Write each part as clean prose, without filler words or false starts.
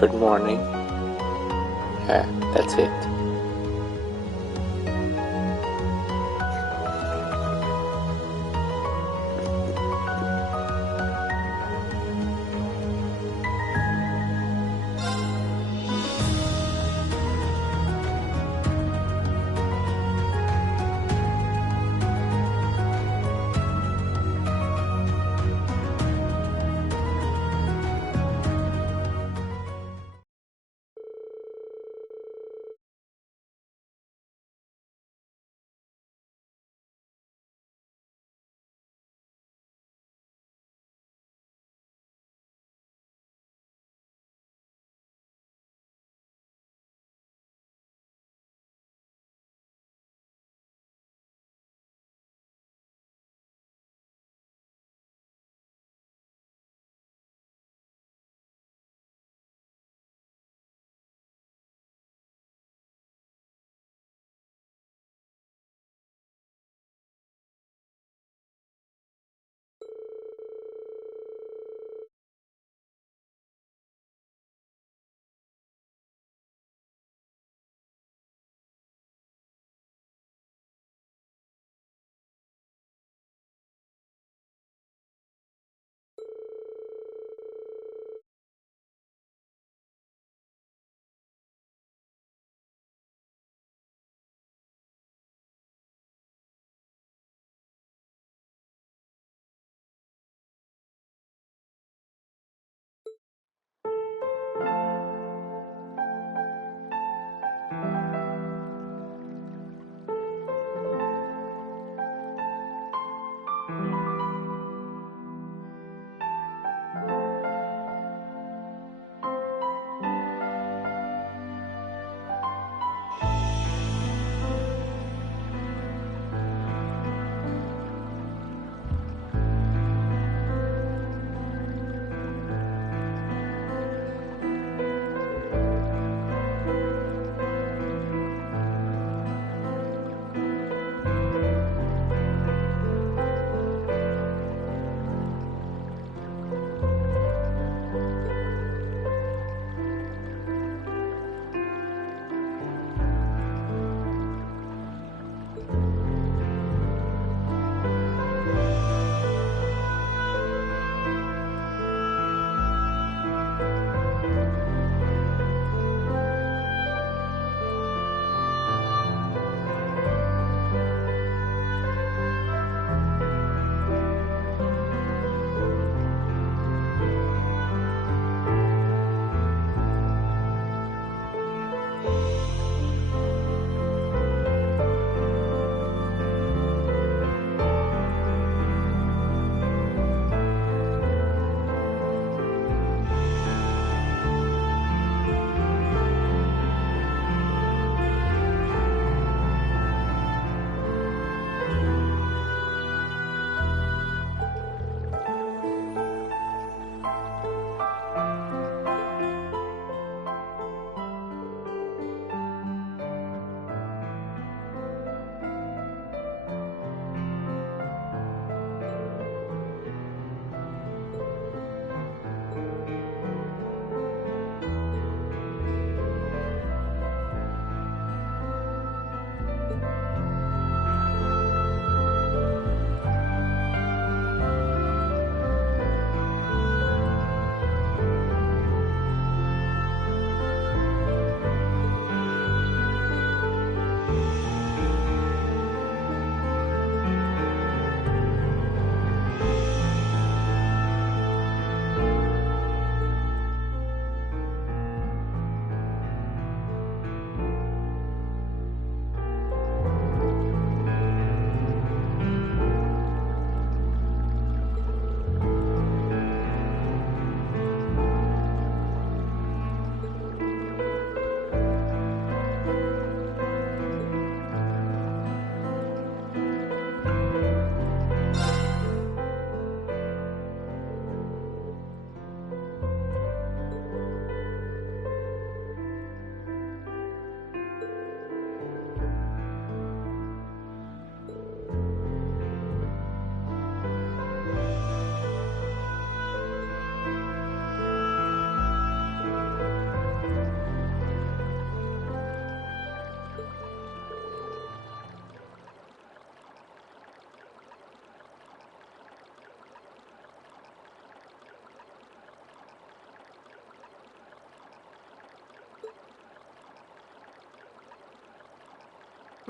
good morning. Yeah, that's it.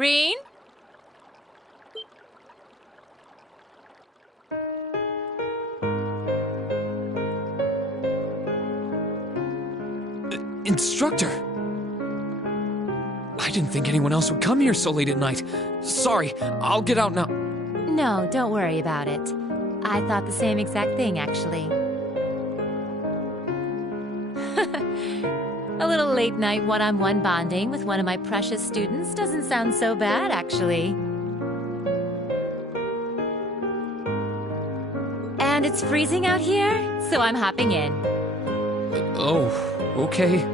Reen? Instructor! I didn't think anyone else would come here so late at night. Sorry, I'll get out now. No, don't worry about it. I thought the same exact thing, actually. A little late night one-on-one bonding with one of my precious students doesn't sound so bad, actually. And it's freezing out here, so I'm hopping in. Oh, okay.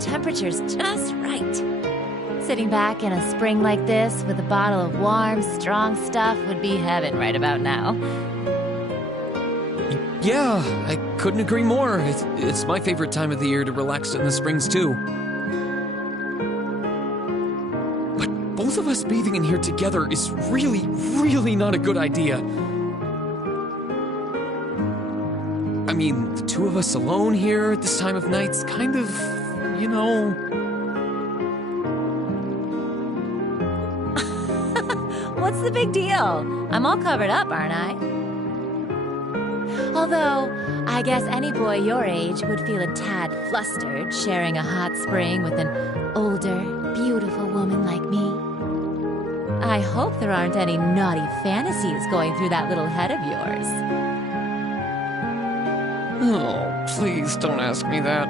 Temperature's just right. Sitting back in a spring like this with a bottle of warm, strong stuff would be heaven right about now. Yeah, I couldn't agree more. It's my favorite time of the year to relax in the springs, too. But both of us bathing in here together is really not a good idea. I mean, the two of us alone here at this time of night's kind of... you know... What's the big deal? I'm all covered up, aren't I? Although, I guess any boy your age would feel a tad flustered sharing a hot spring with an older, beautiful woman like me. I hope there aren't any naughty fantasies going through that little head of yours. Oh, please don't ask me that.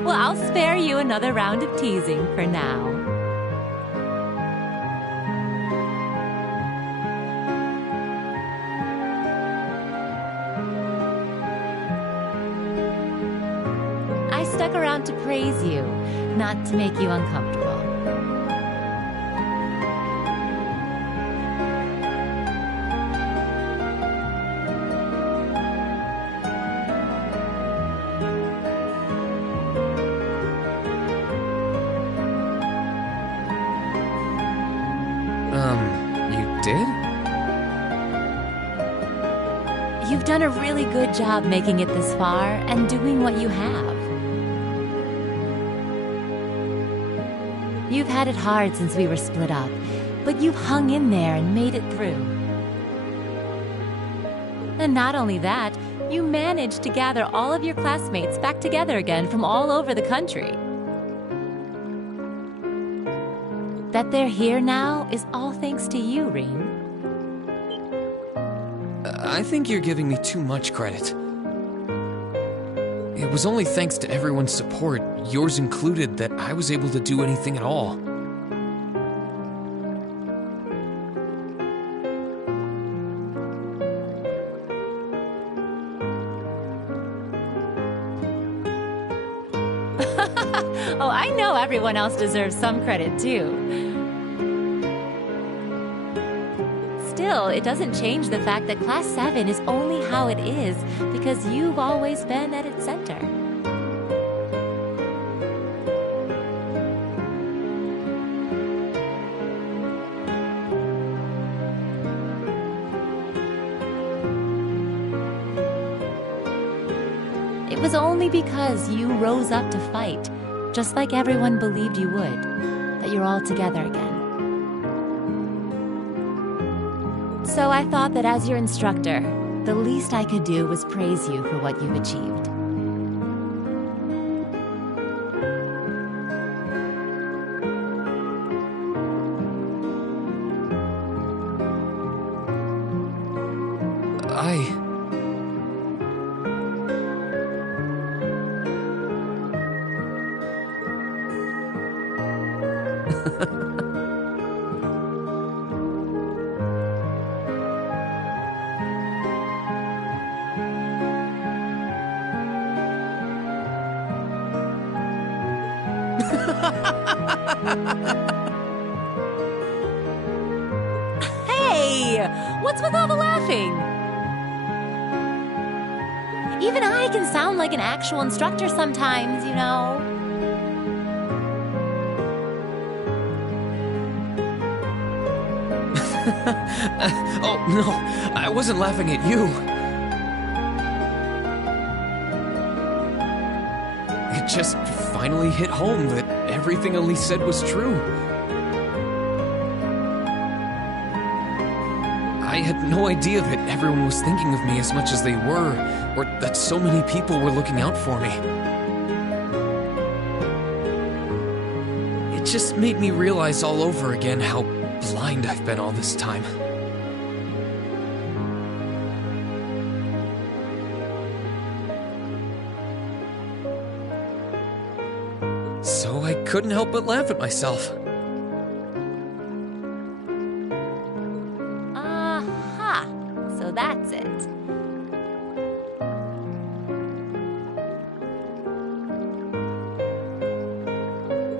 Well, I'll spare you another round of teasing for now. I stuck around to praise you, not to make you uncomfortable. You did? You've done a really good job making it this far and doing what you have. You've had it hard since we were split up, but you've hung in there and made it through. And not only that, you managed to gather all of your classmates back together again from all over the country. That they're here now is all thanks to you, Reen. I think you're giving me too much credit. It was only thanks to everyone's support, yours included, that I was able to do anything at all. Oh, I know everyone else deserves some credit, too. Still, it doesn't change the fact that Class 7 is only how it is because you've always been at its center. It was only because you rose up to fight, just like everyone believed you would, that you're all together again. So I thought that as your instructor, the least I could do was praise you for what you've achieved. Hey! What's with all the laughing? Even I can sound like an actual instructor sometimes, you know. Oh, no, I wasn't laughing at you. It just finally hit home that everything Elise said was true. I had no idea that everyone was thinking of me as much as they were, or that so many people were looking out for me. It just made me realize all over again how blind I've been all this time. So I couldn't help but laugh at myself. Aha! So that's it.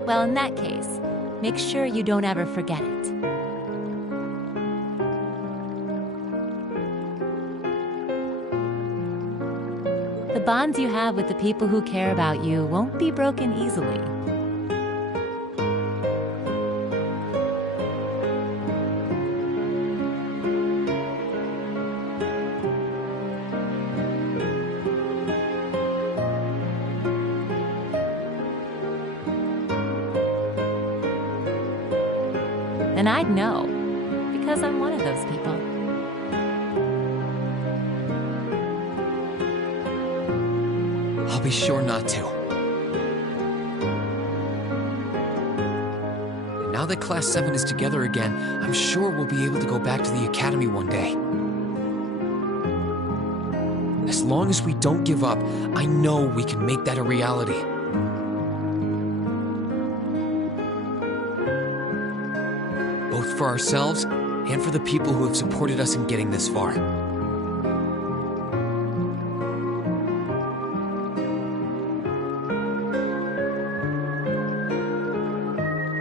Well, in that case, make sure you don't ever forget it. The bonds you have with the people who care about you won't be broken easily. And I'd know, because I'm one of those people. I'll be sure not to. And now that Class 7 is together again, I'm sure we'll be able to go back to the academy one day. As long as we don't give up, I know we can make that a reality. Both for ourselves and for the people who have supported us in getting this far.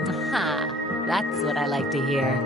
Aha! That's what I like to hear.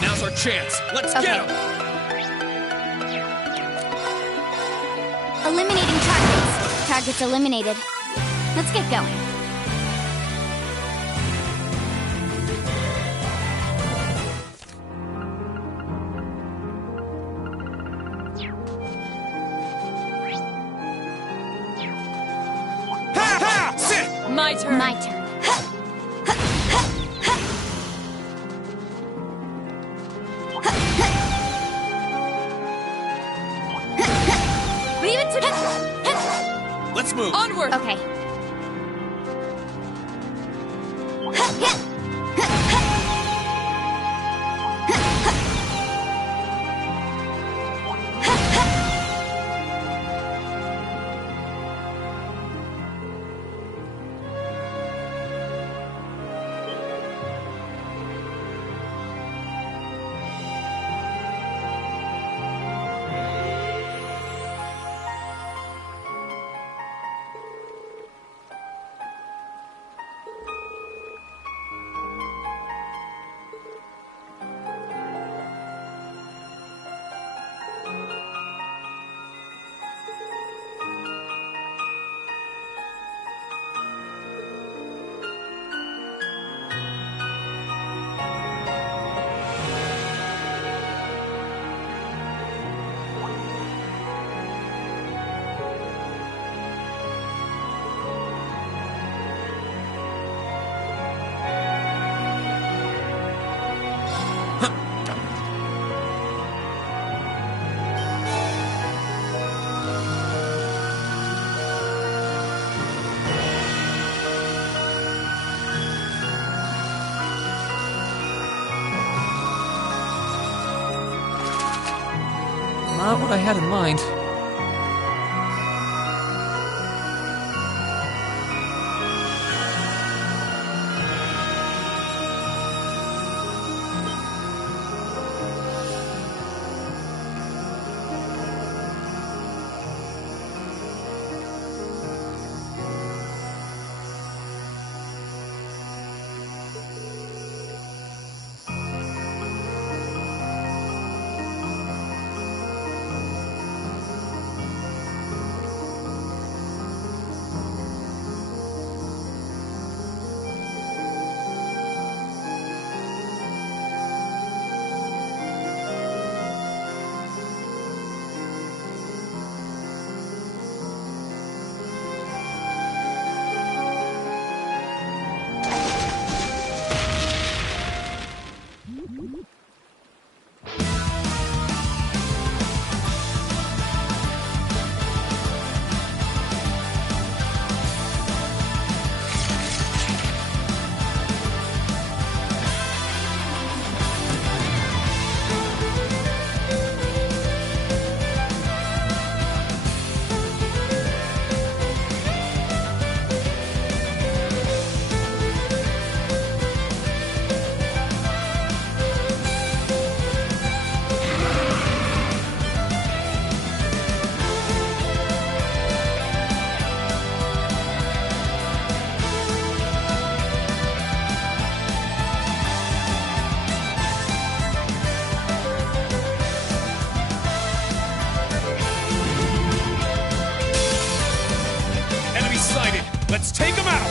Now's our chance. Let's get him! Eliminating targets. Targets eliminated. Let's get going. My turn. My turn. let's move. Onward! Okay. Not what I had in mind. Let's take him out!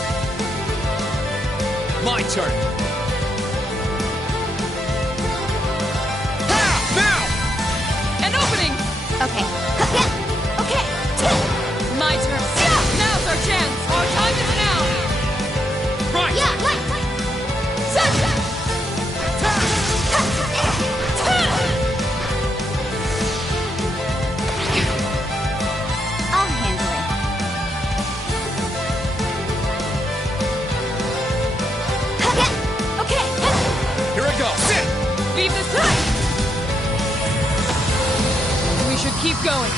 My turn. Now! An opening! Okay. Okay. My turn. Now's our chance. Our time is now. Right! Yeah, right. I'll handle it. Okay. Here I go! Sit! Leave this time. We should keep going.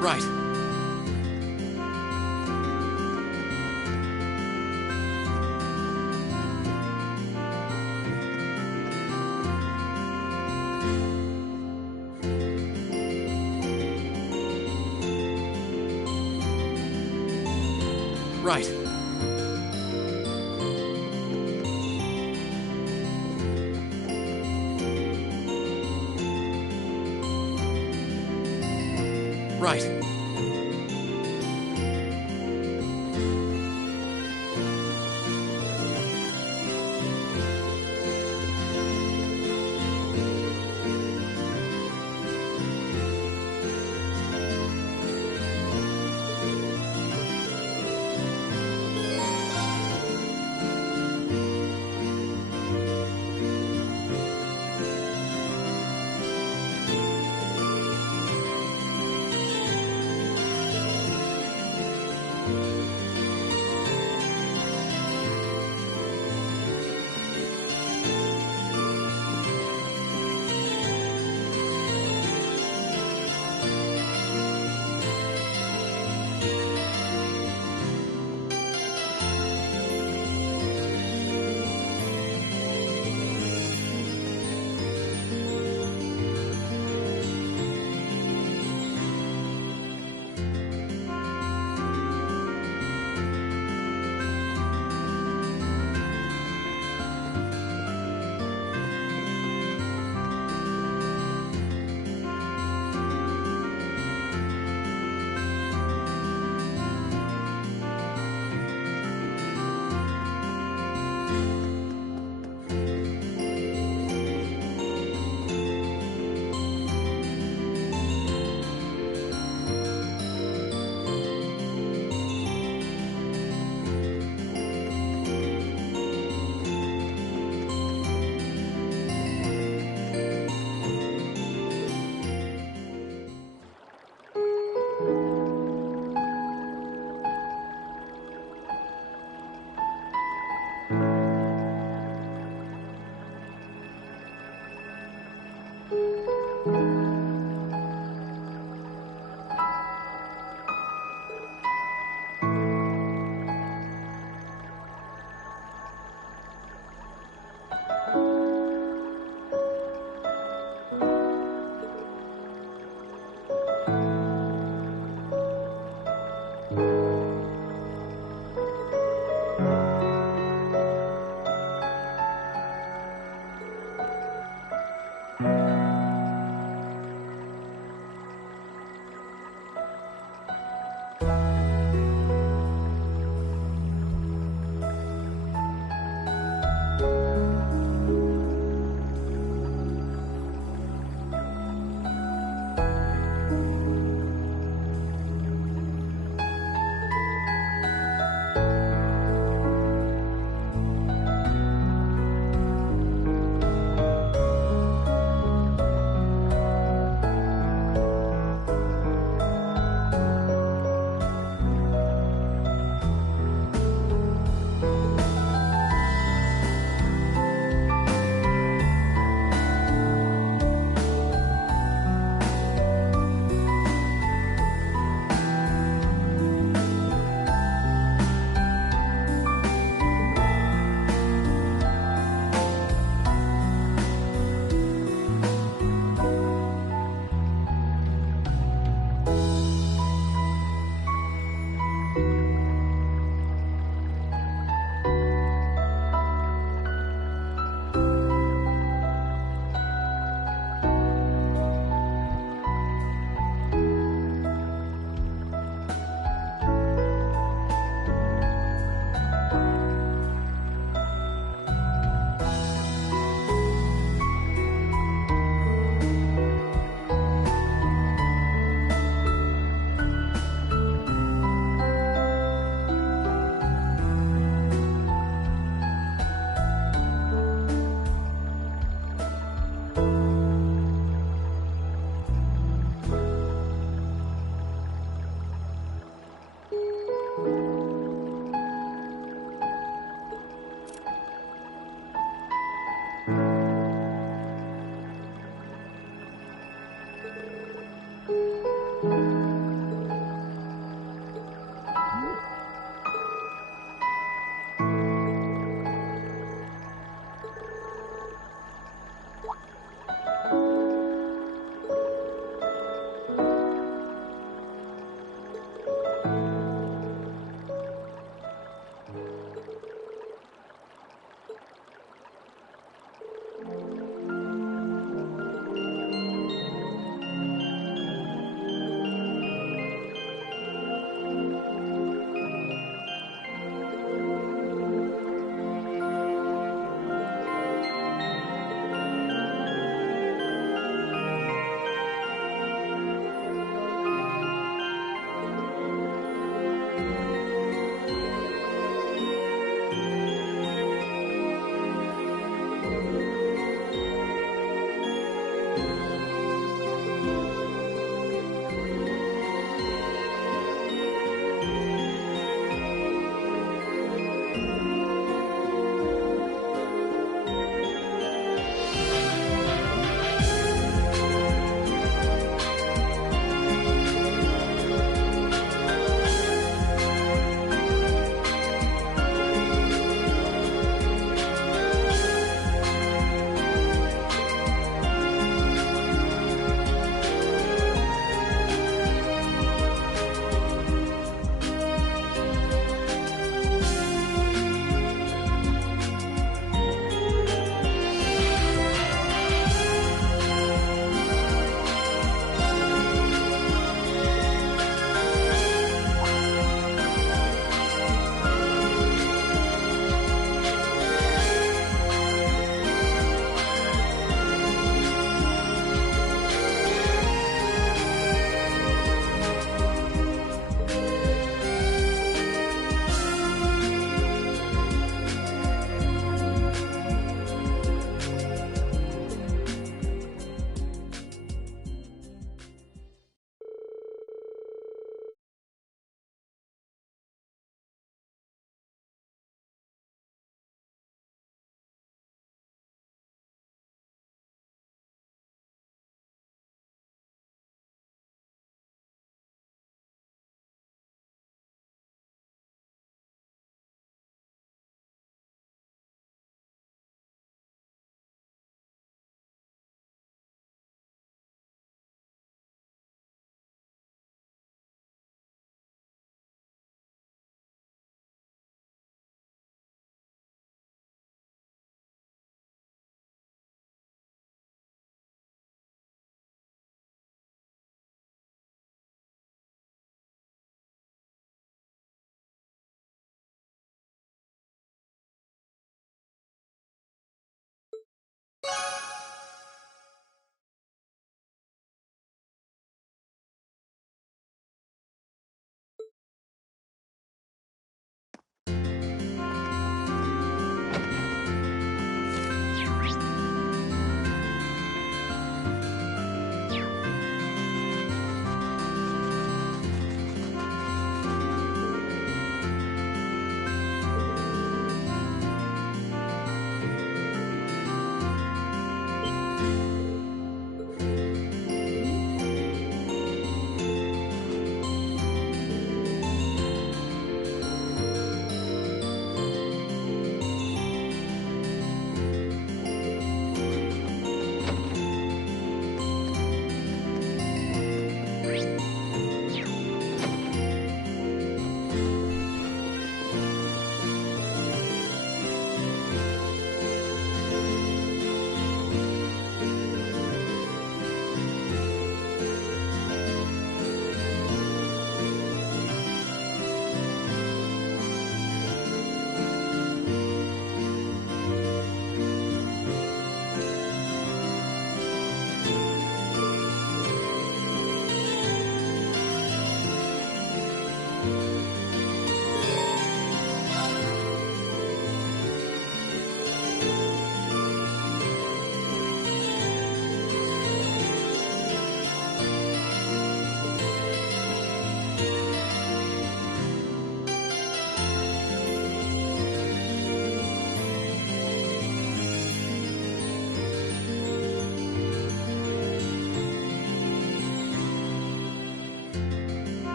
Right. Right. Right.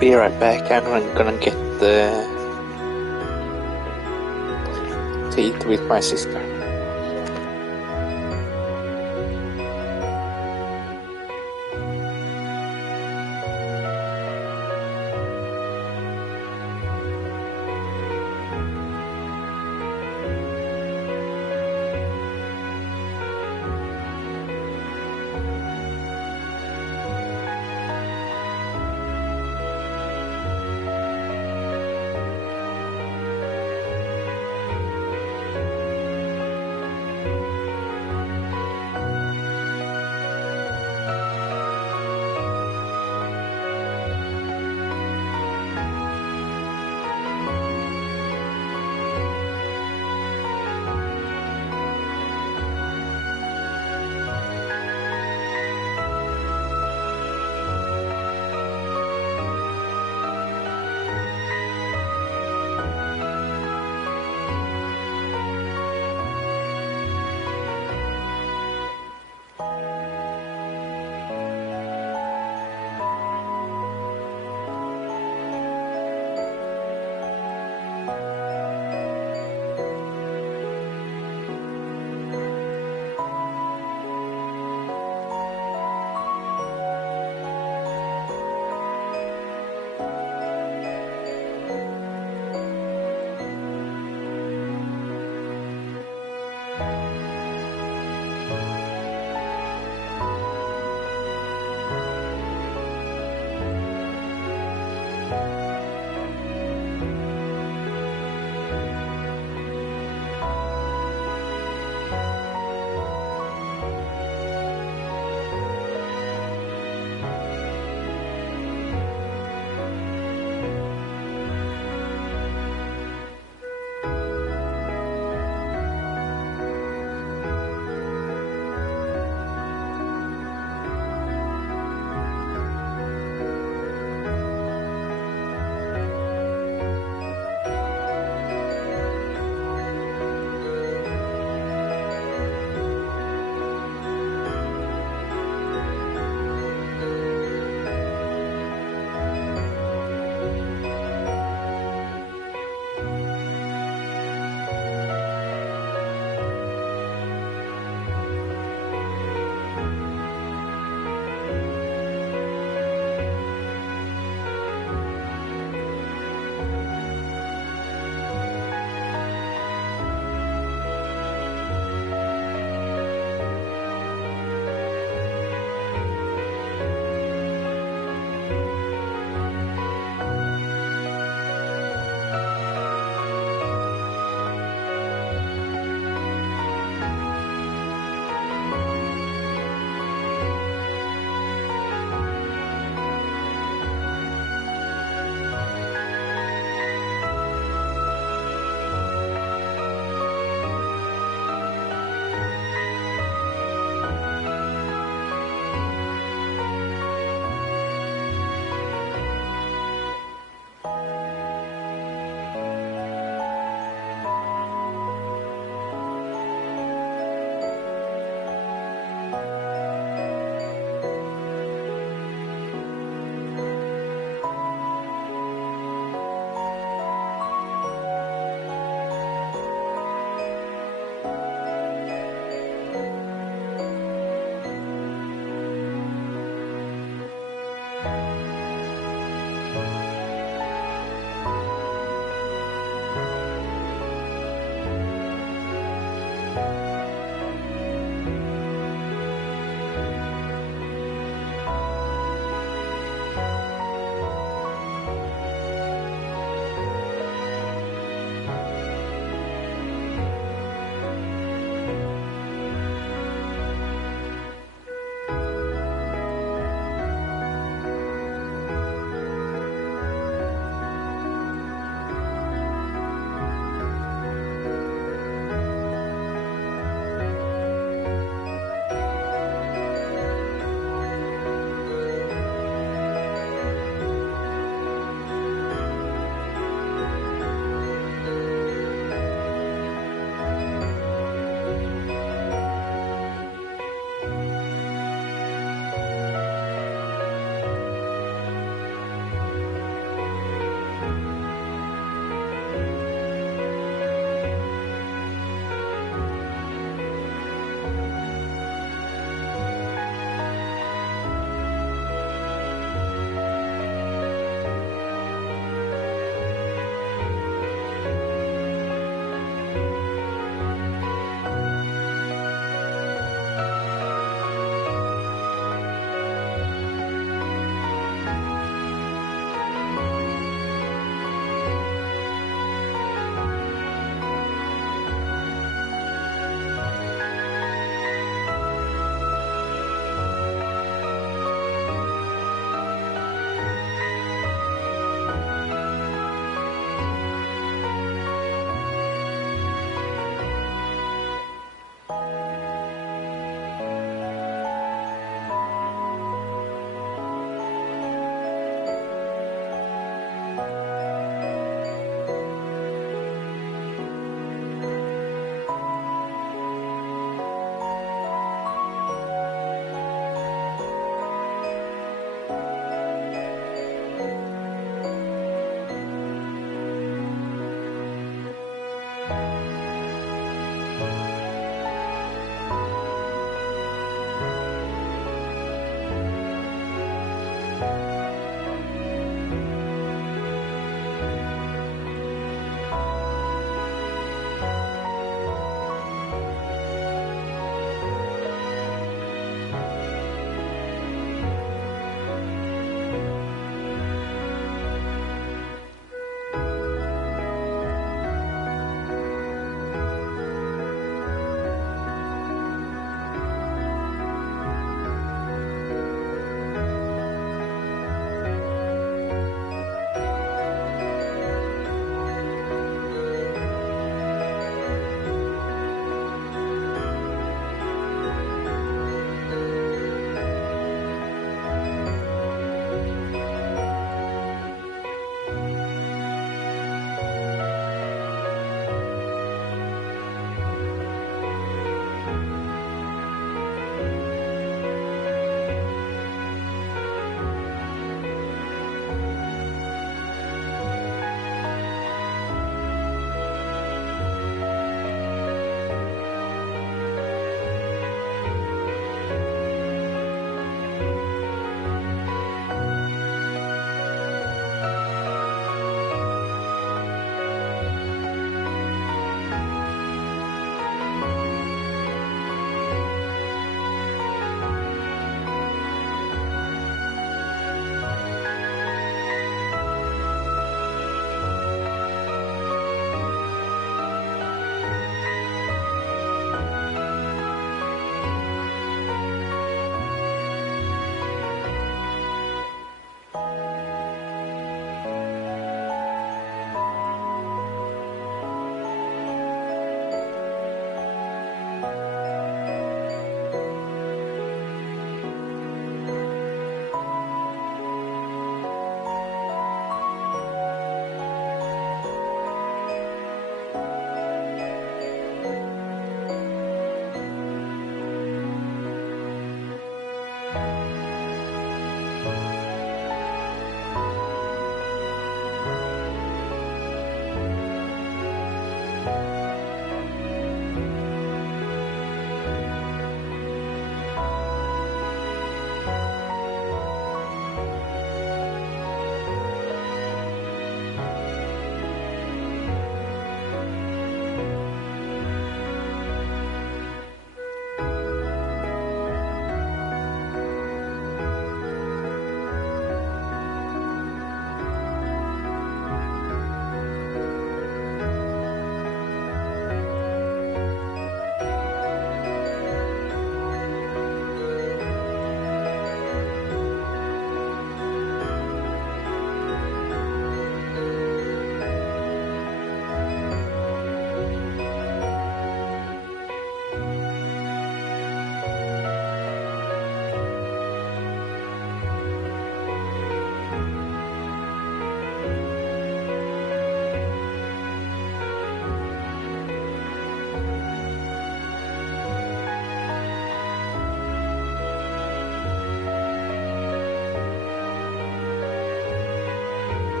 Be right back. I'm gonna get to eat with my sister.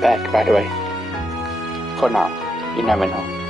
back, by the way. For now. You never know.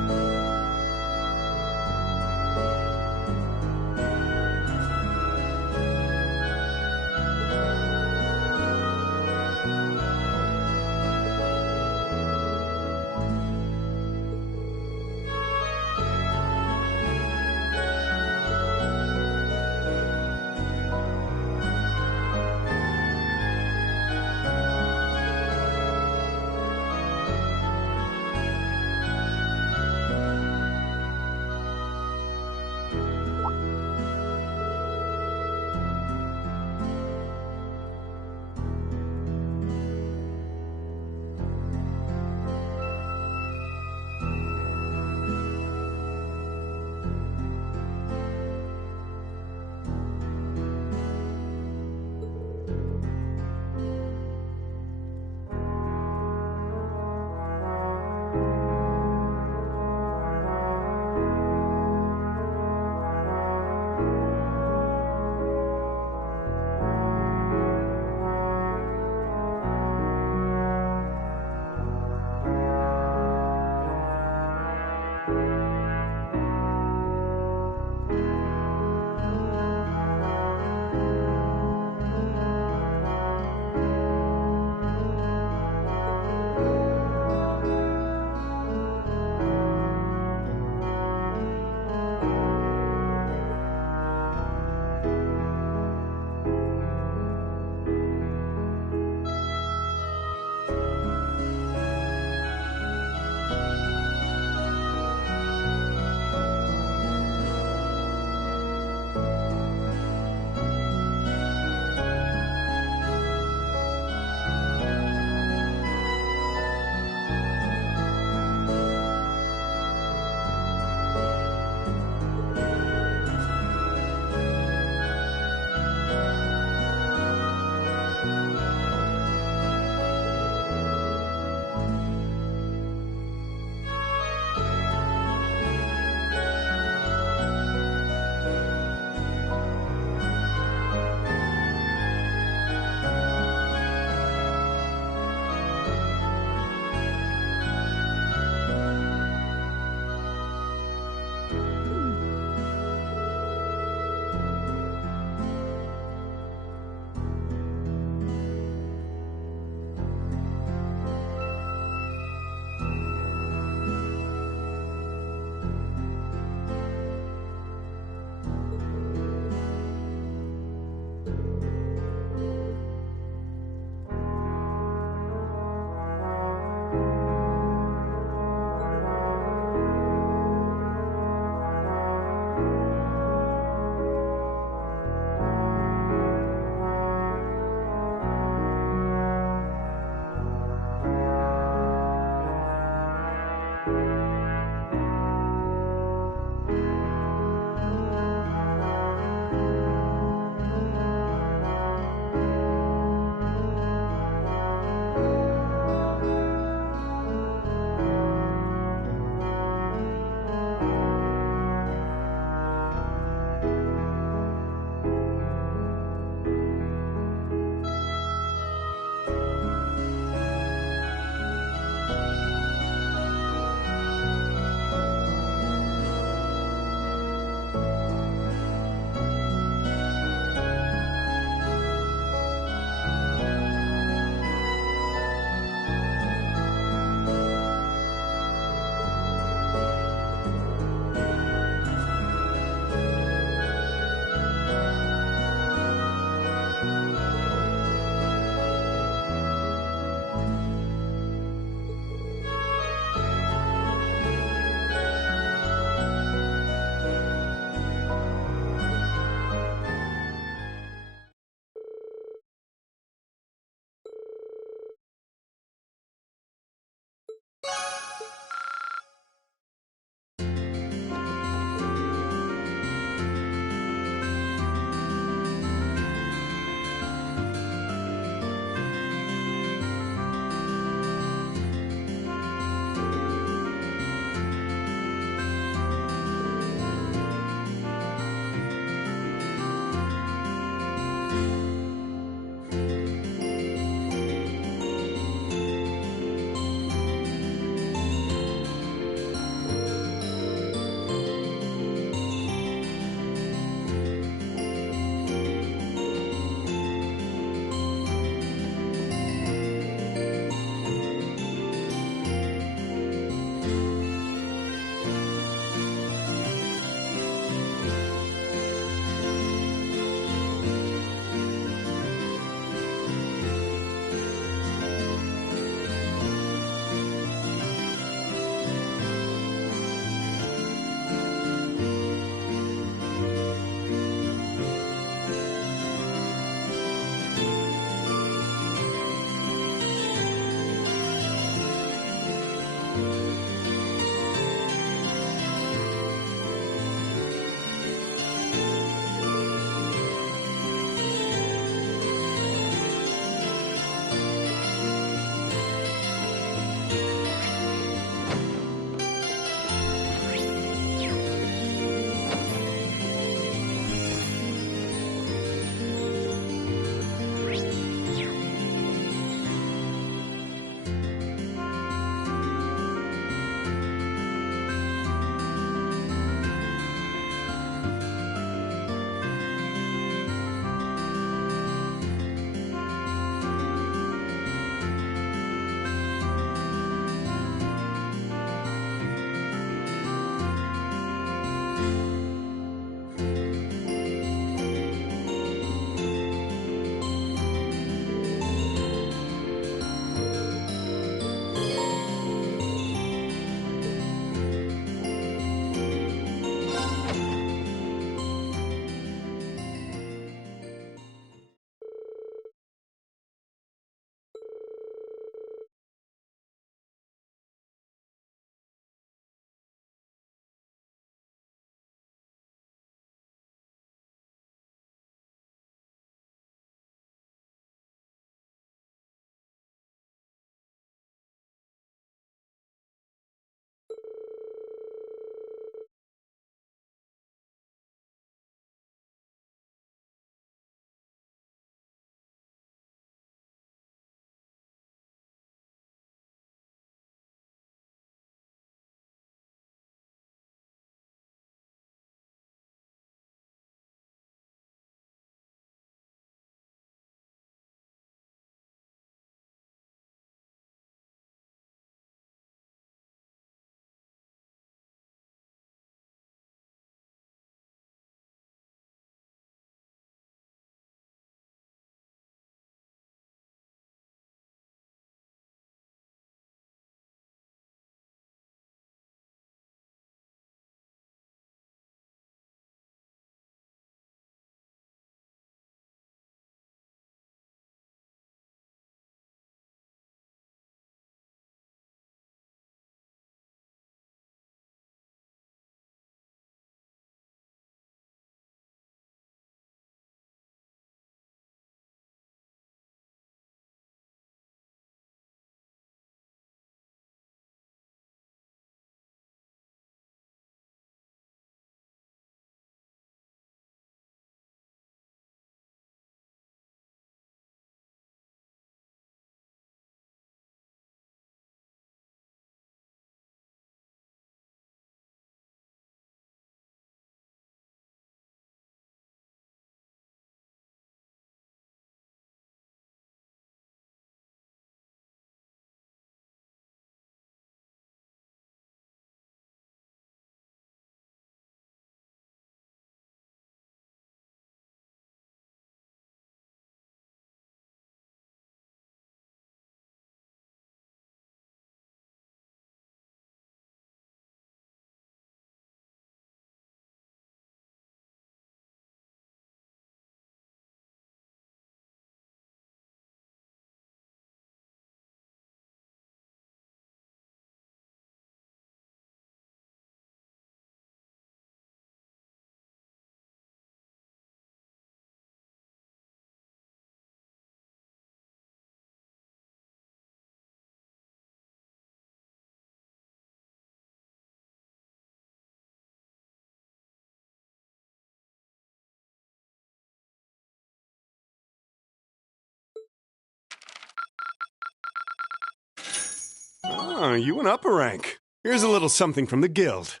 You went up a rank. Here's a little something from the guild.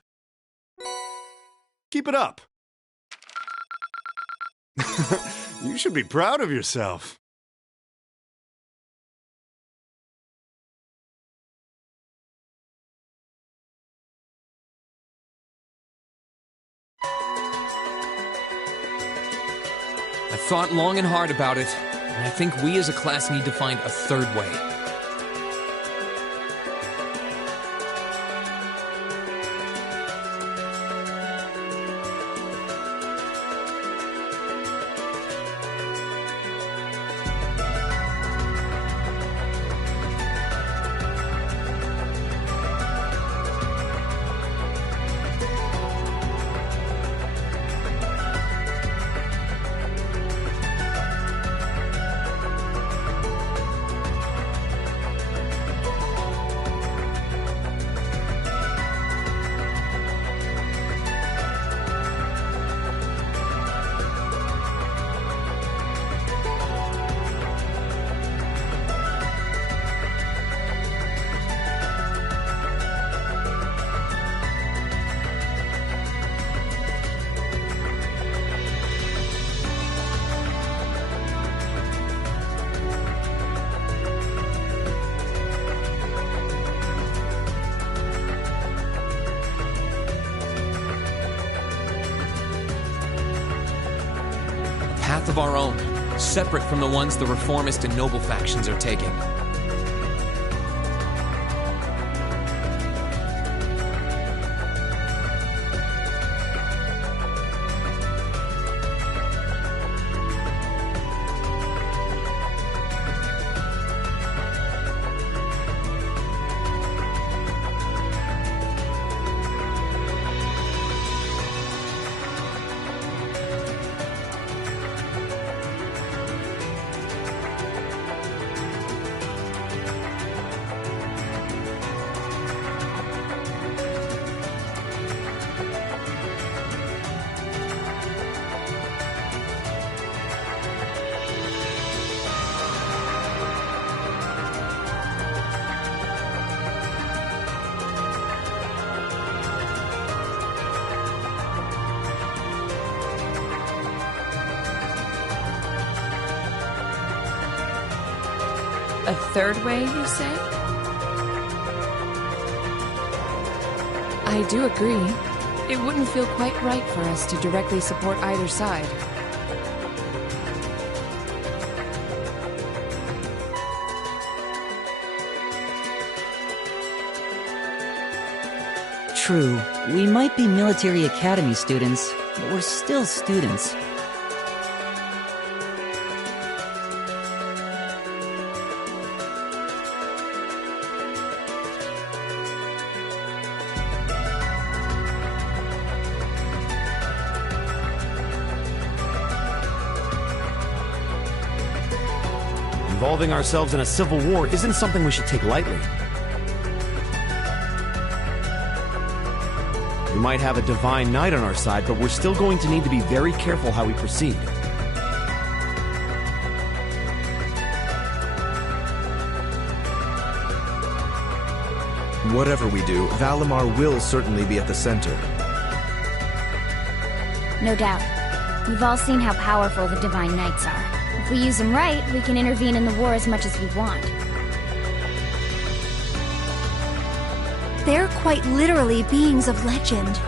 Keep it up. You should be proud of yourself. I thought long and hard about it, and I think we as a class need to find a third way. Path of our own, separate from the ones the reformist and noble factions are taking. A third way, you say? I do agree. It wouldn't feel quite right for us to directly support either side. True, we might be military academy students, but we're still students. Involving ourselves in a civil war isn't something we should take lightly. We might have a divine knight on our side, but we're still going to need to be very careful how we proceed. Whatever we do, Valimar will certainly be at the center. No doubt. We've all seen how powerful the Divine Knights are. If we use them right, we can intervene in the war as much as we want. They're quite literally beings of legend.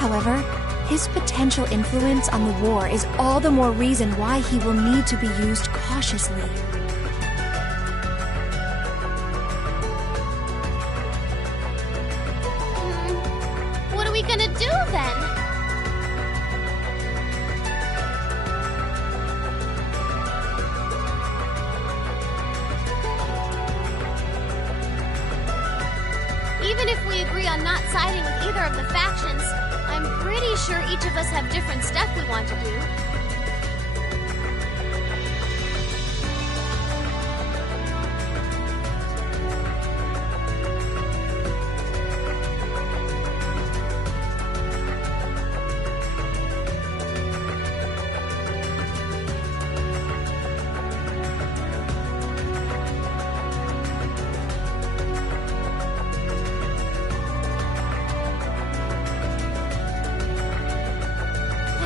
However, his potential influence on the war is all the more reason why he will need to be used cautiously. What are we gonna do then? Even if we agree on not siding with either of the factions, I'm pretty sure each of us have different stuff we want to do.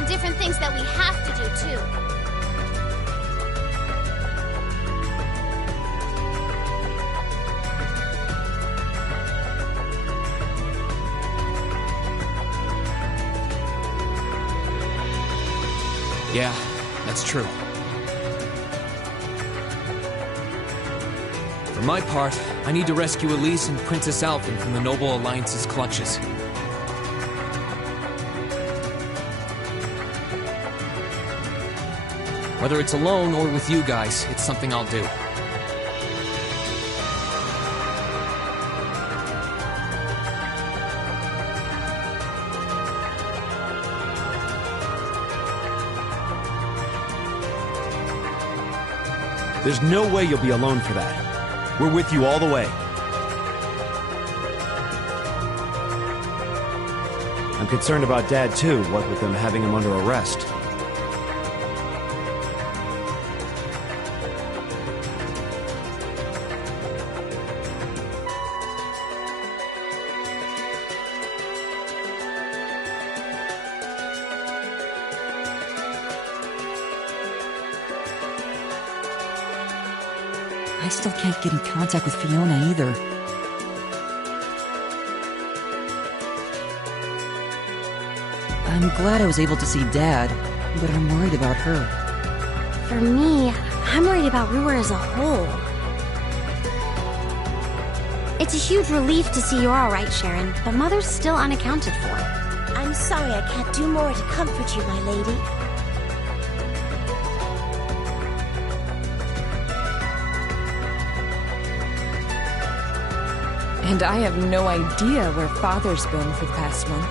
Different things that we have to do, too. Yeah, that's true. For my part, I need to rescue Elise and Princess Alphen from the Noble Alliance's clutches. Whether it's alone or with you guys, it's something I'll do. There's no way you'll be alone for that. We're with you all the way. I'm concerned about Dad too, what with them having him under arrest. I still can't get in contact with Fiona either. I'm glad I was able to see Dad, but I'm worried about her. For me, I'm worried about Ruhr as a whole. It's a huge relief to see you're alright, Sharon, but Mother's still unaccounted for. I'm sorry I can't do more to comfort you, my lady. And I have no idea where Father's been for the past month.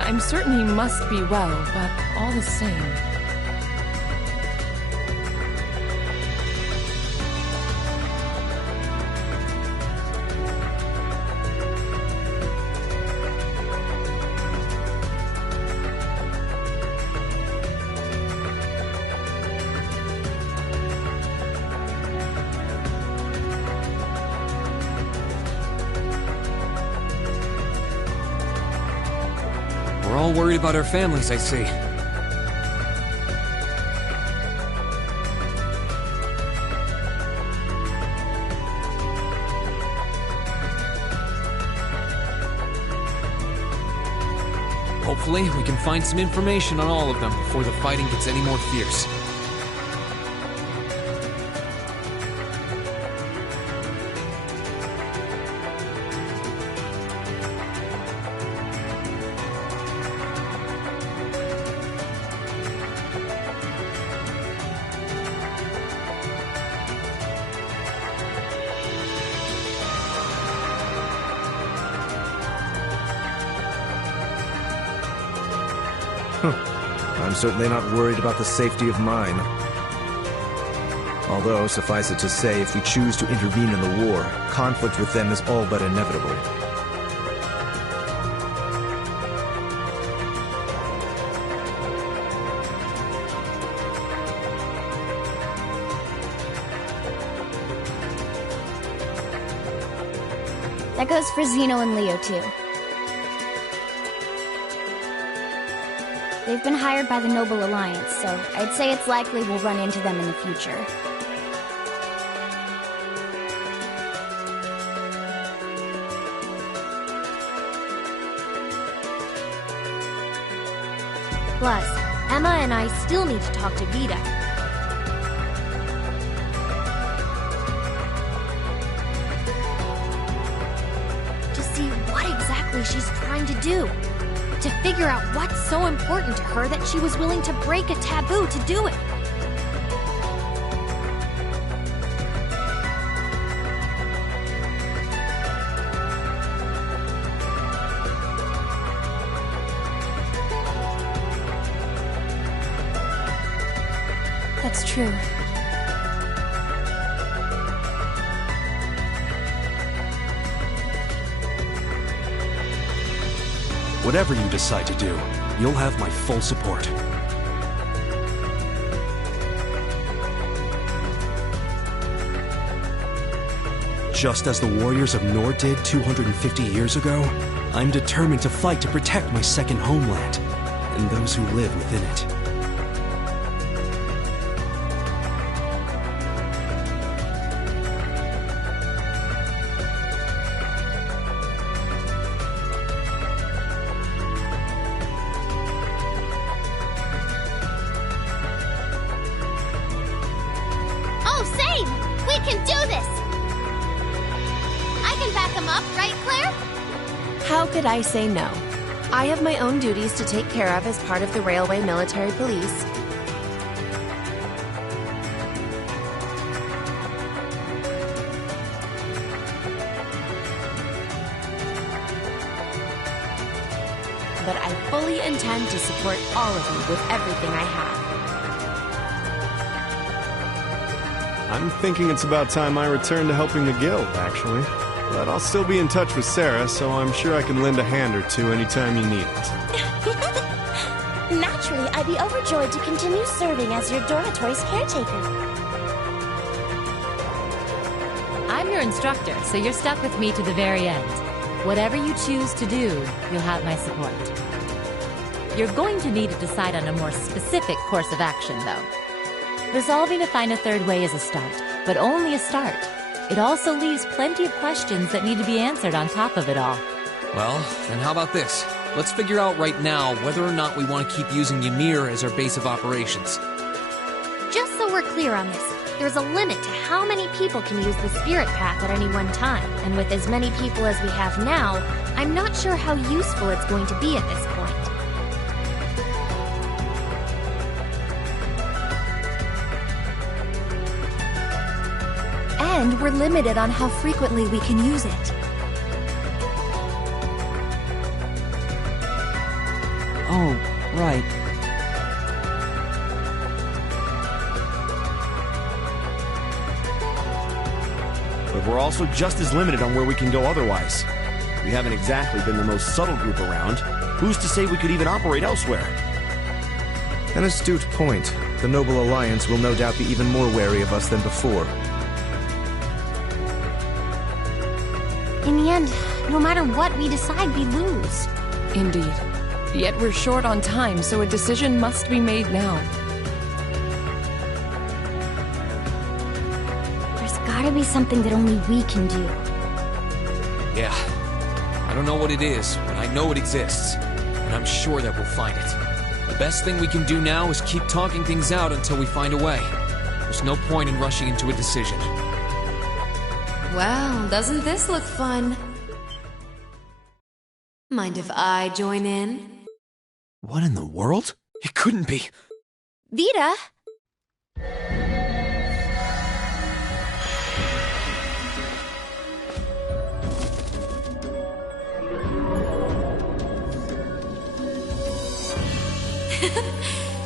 I'm certain he must be well, but all the same... We're all worried about our families, I see. Hopefully, we can find some information on all of them before the fighting gets any more fierce. I'm certainly not worried about the safety of mine. Although, suffice it to say, if we choose to intervene in the war, conflict with them is all but inevitable. That goes for Zeno and Leo, too. They've been hired by the Noble Alliance, so I'd say it's likely we'll run into them in the future. Plus, Emma and I still need to talk to Vita. To see what exactly she's trying to do. To figure out what's so important to her that she was willing to break a taboo to do it. That's true. Whatever you decide to do, you'll have my full support. Just as the warriors of Nord did 250 years ago, I'm determined to fight to protect my second homeland, and those who live within it. How could I say no? I have my own duties to take care of as part of the Railway Military Police. But I fully intend to support all of you with everything I have. I'm thinking it's about time I return to helping the guild, actually. But I'll still be in touch with Sarah, so I'm sure I can lend a hand or two anytime you need it. Naturally, I'd be overjoyed to continue serving as your dormitory's caretaker. I'm your instructor, so you're stuck with me to the very end. Whatever you choose to do, you'll have my support. You're going to need to decide on a more specific course of action, though. Resolving to find a third way is a start, but only a start. It also leaves plenty of questions that need to be answered on top of it all. Well, then how about this? Let's figure out right now whether or not we want to keep using Ymir as our base of operations. Just so we're clear on this, there's a limit to how many people can use the Spirit Path at any one time, and with as many people as we have now, I'm not sure how useful it's going to be at this point. And we're limited on how frequently we can use it. Oh, right. But we're also just as limited on where we can go otherwise. We haven't exactly been the most subtle group around. Who's to say we could even operate elsewhere? An astute point. The Noble Alliance will no doubt be even more wary of us than before. In the end, no matter what we decide, we lose. Indeed. Yet we're short on time, so a decision must be made now. There's gotta be something that only we can do. Yeah. I don't know what it is, but I know it exists. And I'm sure that we'll find it. The best thing we can do now is keep talking things out until we find a way. There's no point in rushing into a decision. Well, doesn't this look fun? Mind if I join in? What in the world? It couldn't be. Vita?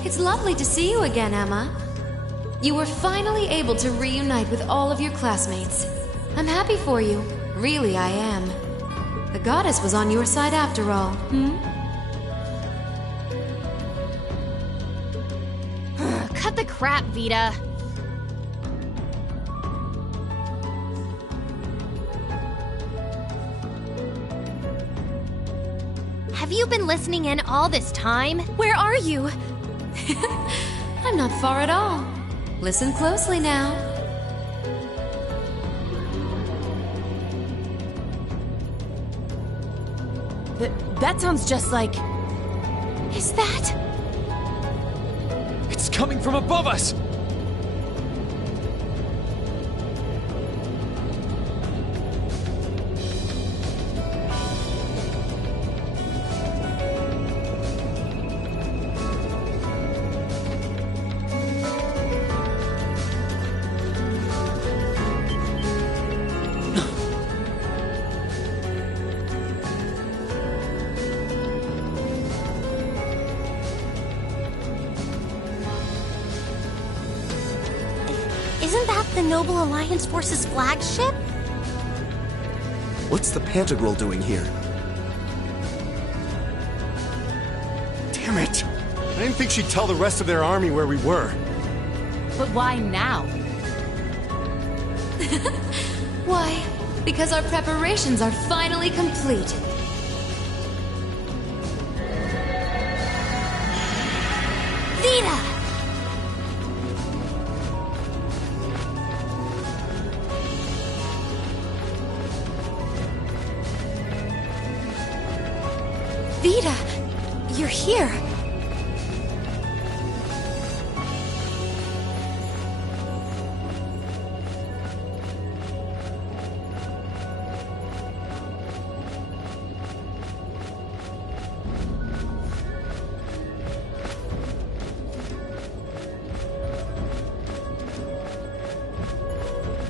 It's lovely to see you again, Emma. You were finally able to reunite with all of your classmates. I'm happy for you. Really, I am. The goddess was on your side after all, Cut the crap, Vita. Have you been listening in all this time? Where are you? I'm not far at all. Listen closely now. That sounds just like... Is that... It's coming from above us! Isn't that the Noble Alliance Force's flagship? What's the Pantagruel doing here? Damn it! I didn't think she'd tell the rest of their army where we were. But why now? Why? Because our preparations are finally complete. Vita! Vita, you're here.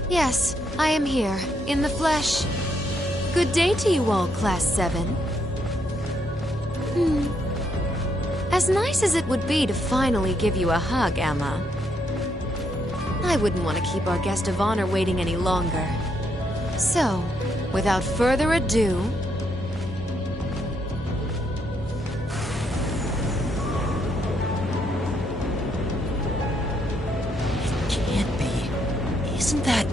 Yes, I am here, in the flesh. Good day to you all, Class 7. As nice as it would be to finally give you a hug, Emma, I wouldn't want to keep our guest of honor waiting any longer. So, without further ado... It can't be. Isn't that...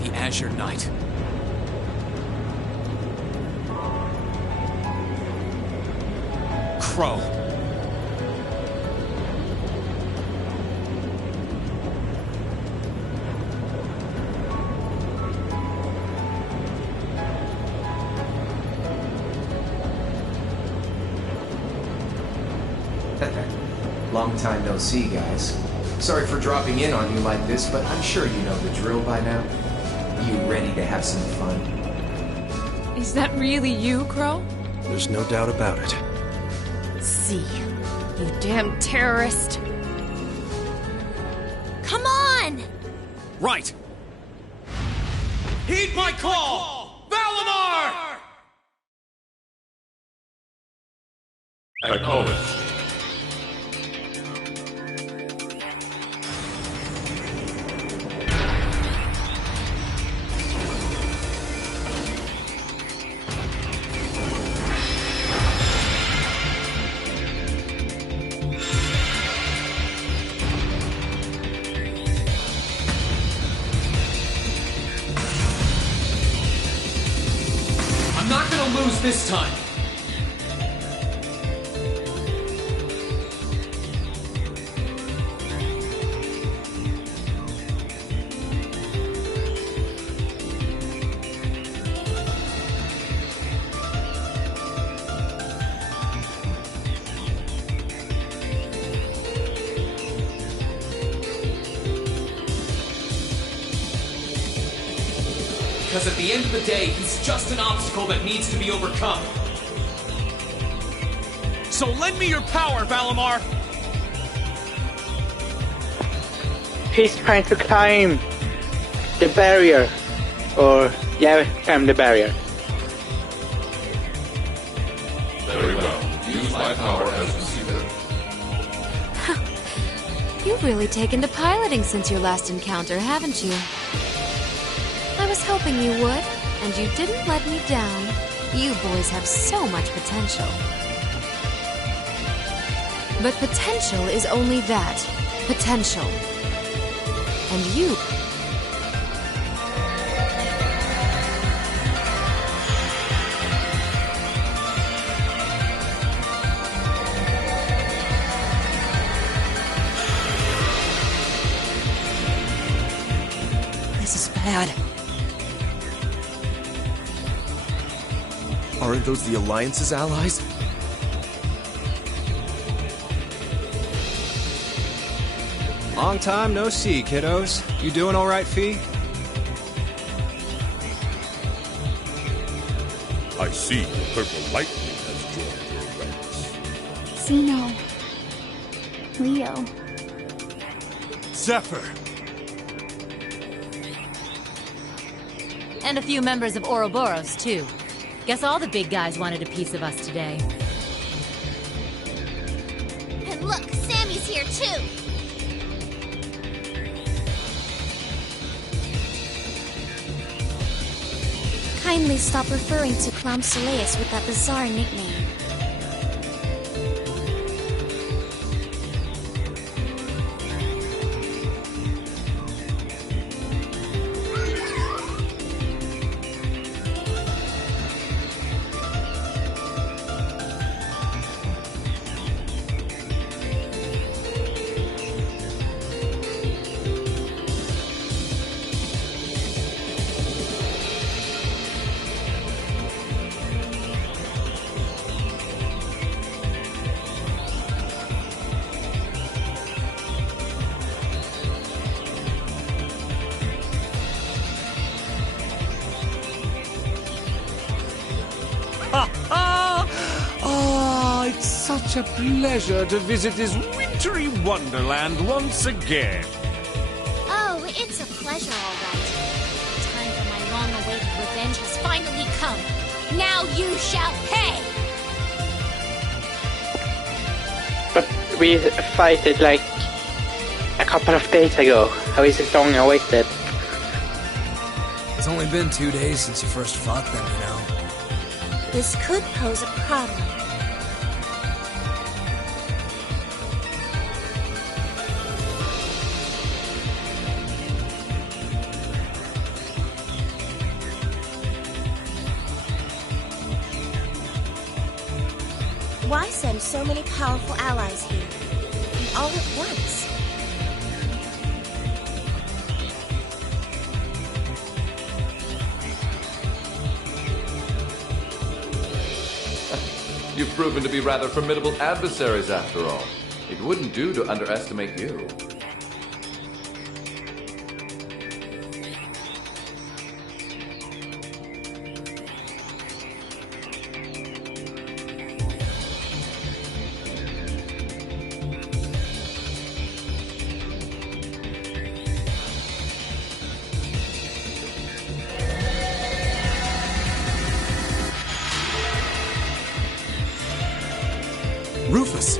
The Azure Knight. Crow. Long time no see, guys. Sorry for dropping in on you like this, but I'm sure you know the drill by now. You ready to have some fun? Is that really you, Crow? There's no doubt about it. See, you damn terrorist. Come on! Right! Heed my call! Valimar! Acknowledged. I'm not gonna lose this time! Because at the end of the day, he's just an obstacle that needs to be overcome. So lend me your power, Valimar! He's trying to climb the barrier. Or, yeah, climb the barrier. Very well. Use my power as you see fit. You've really taken to piloting since your last encounter, haven't you? I was hoping you would, and you didn't let me down. You boys have so much potential. But potential is only that. Potential. And you... This is bad. Aren't those the Alliance's allies? Long time no see, kiddos. You doing all right, Fee? I see the purple lightning has joined your ranks. Zeno. Leo. Zephyr! And a few members of Ouroboros, too. Guess all the big guys wanted a piece of us today. And look, Sammy's here too! Kindly stop referring to Clown Soleus with that bizarre nickname. It's such a pleasure to visit this wintry wonderland once again. Oh, it's a pleasure, all right. The time for my long-awaited revenge has finally come. Now you shall pay! But we fighted like a couple of days ago. How is it long awaited? It's only been 2 days since you first fought them, you know. This could pose a problem. Why send so many powerful allies here? And all at once? You've proven to be rather formidable adversaries after all. It wouldn't do to underestimate you. Rufus!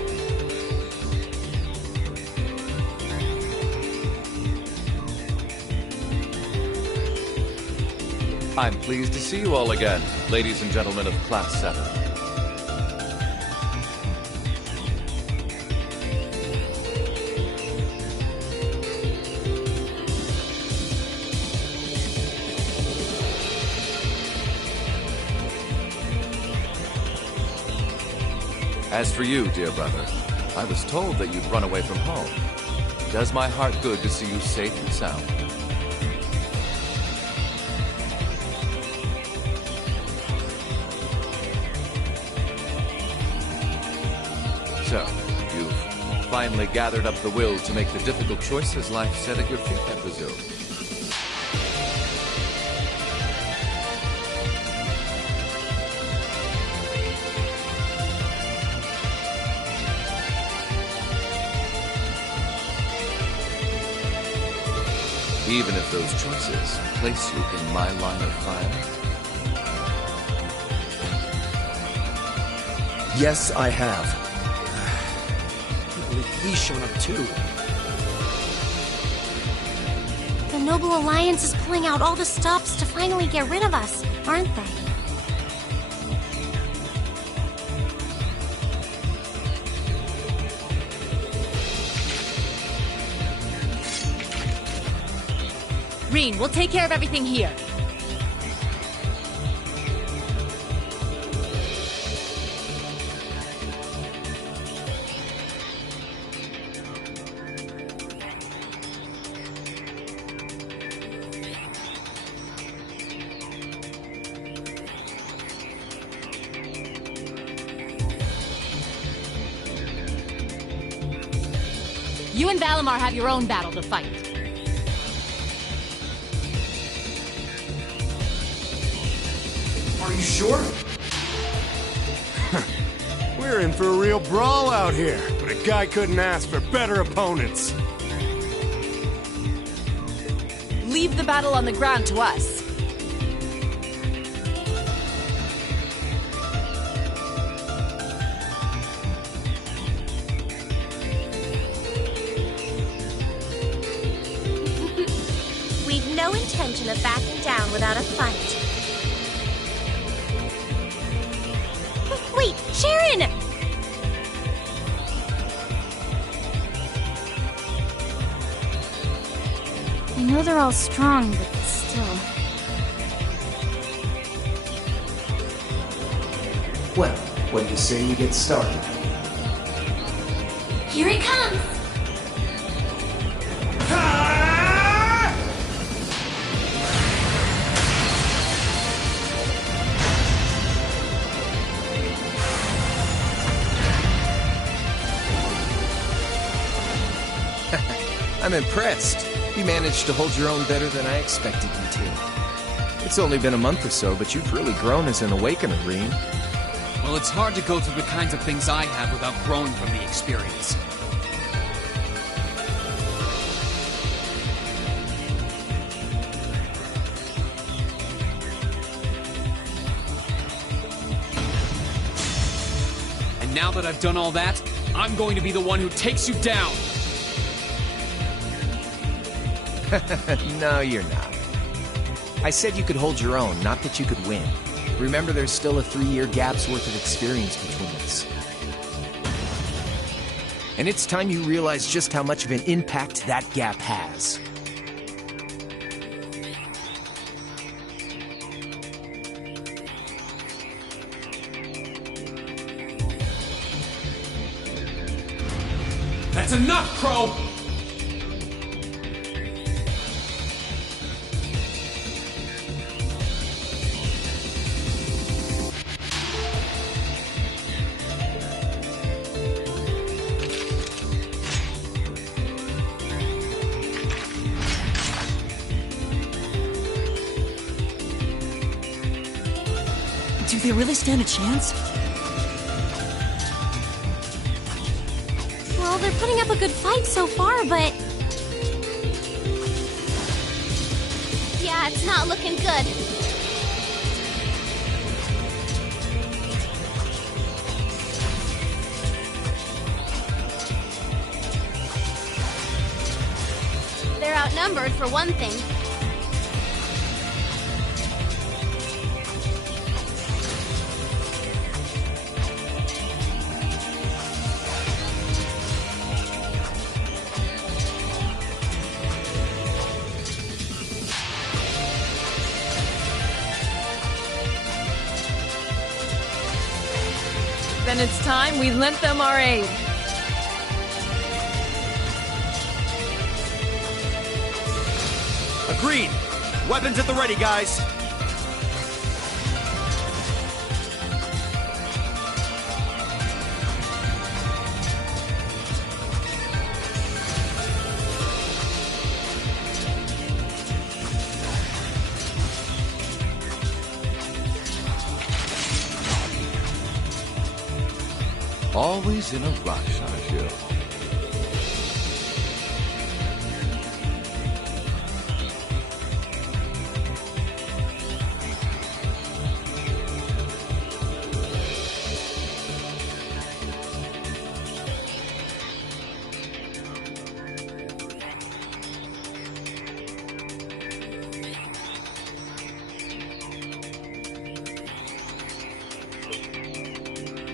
I'm pleased to see you all again, ladies and gentlemen of Class 7. As for you, dear brother, I was told that you'd run away from home. It does my heart good to see you safe and sound. So, you've finally gathered up the will to make the difficult choices life set at your feet, I presume. Even if those choices place you in my line of fire? Yes, I have. I can't believe he's shown up too. The Noble Alliance is pulling out all the stops to finally get rid of us, aren't they? Reen, we'll take care of everything here. You and Valimar have your own battle to fight. Are you sure? We're in for a real brawl out here, but a guy couldn't ask for better opponents. Leave the battle on the ground to us. We've no intention of backing down without a fight. Wait, Sharon! I know they're all strong, but still. Well, what do you say we get started? Here it comes! I'm impressed. You managed to hold your own better than I expected you to. It's only been a month or so, but you've really grown as an Awakener, Rean. Well, it's hard to go through the kinds of things I have without growing from the experience. And now that I've done all that, I'm going to be the one who takes you down! No, you're not. I said you could hold your own, not that you could win. Remember, there's still a 3-year gap's worth of experience between us. And it's time you realize just how much of an impact that gap has. That's enough, Crow! Do they really stand a chance? Well, they're putting up a good fight so far, but... yeah, it's not looking good. They're outnumbered, for one thing. Then it's time we lent them our aid. Agreed. Weapons at the ready, guys. Always in a rush, aren't you?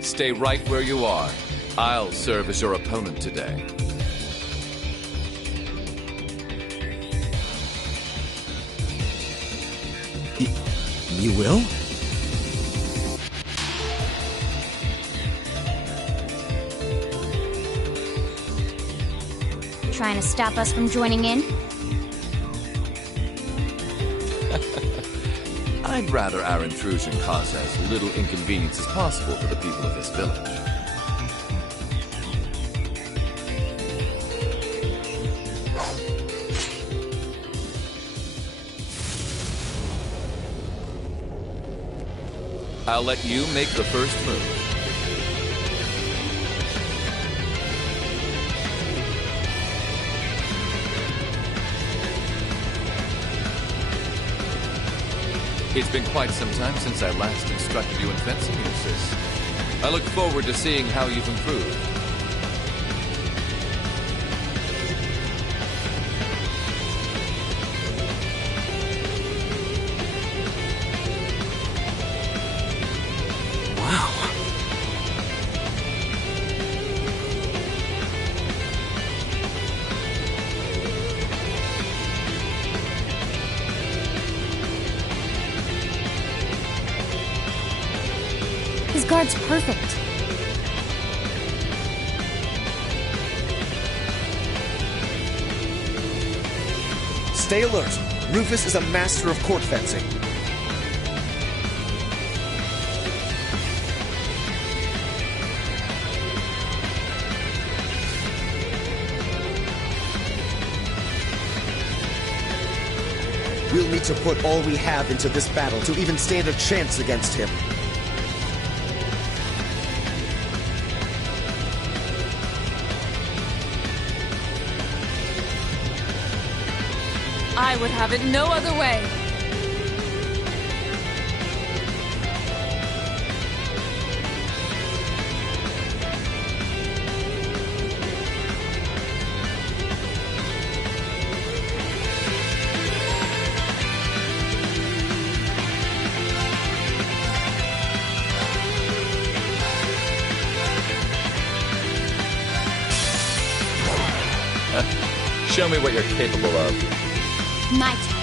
Stay right where you are. I'll serve as your opponent today. You will? Trying to stop us from joining in? I'd rather our intrusion cause as little inconvenience as possible for the people of this village. I'll let you make the first move. It's been quite some time since I last instructed you in fencing, Eustace. I look forward to seeing how you've improved. His guard's perfect. Stay alert. Rufus is a master of court fencing. We'll need to put all we have into this battle to even stand a chance against him. I would have it no other way. Show me what you're capable of. My turn.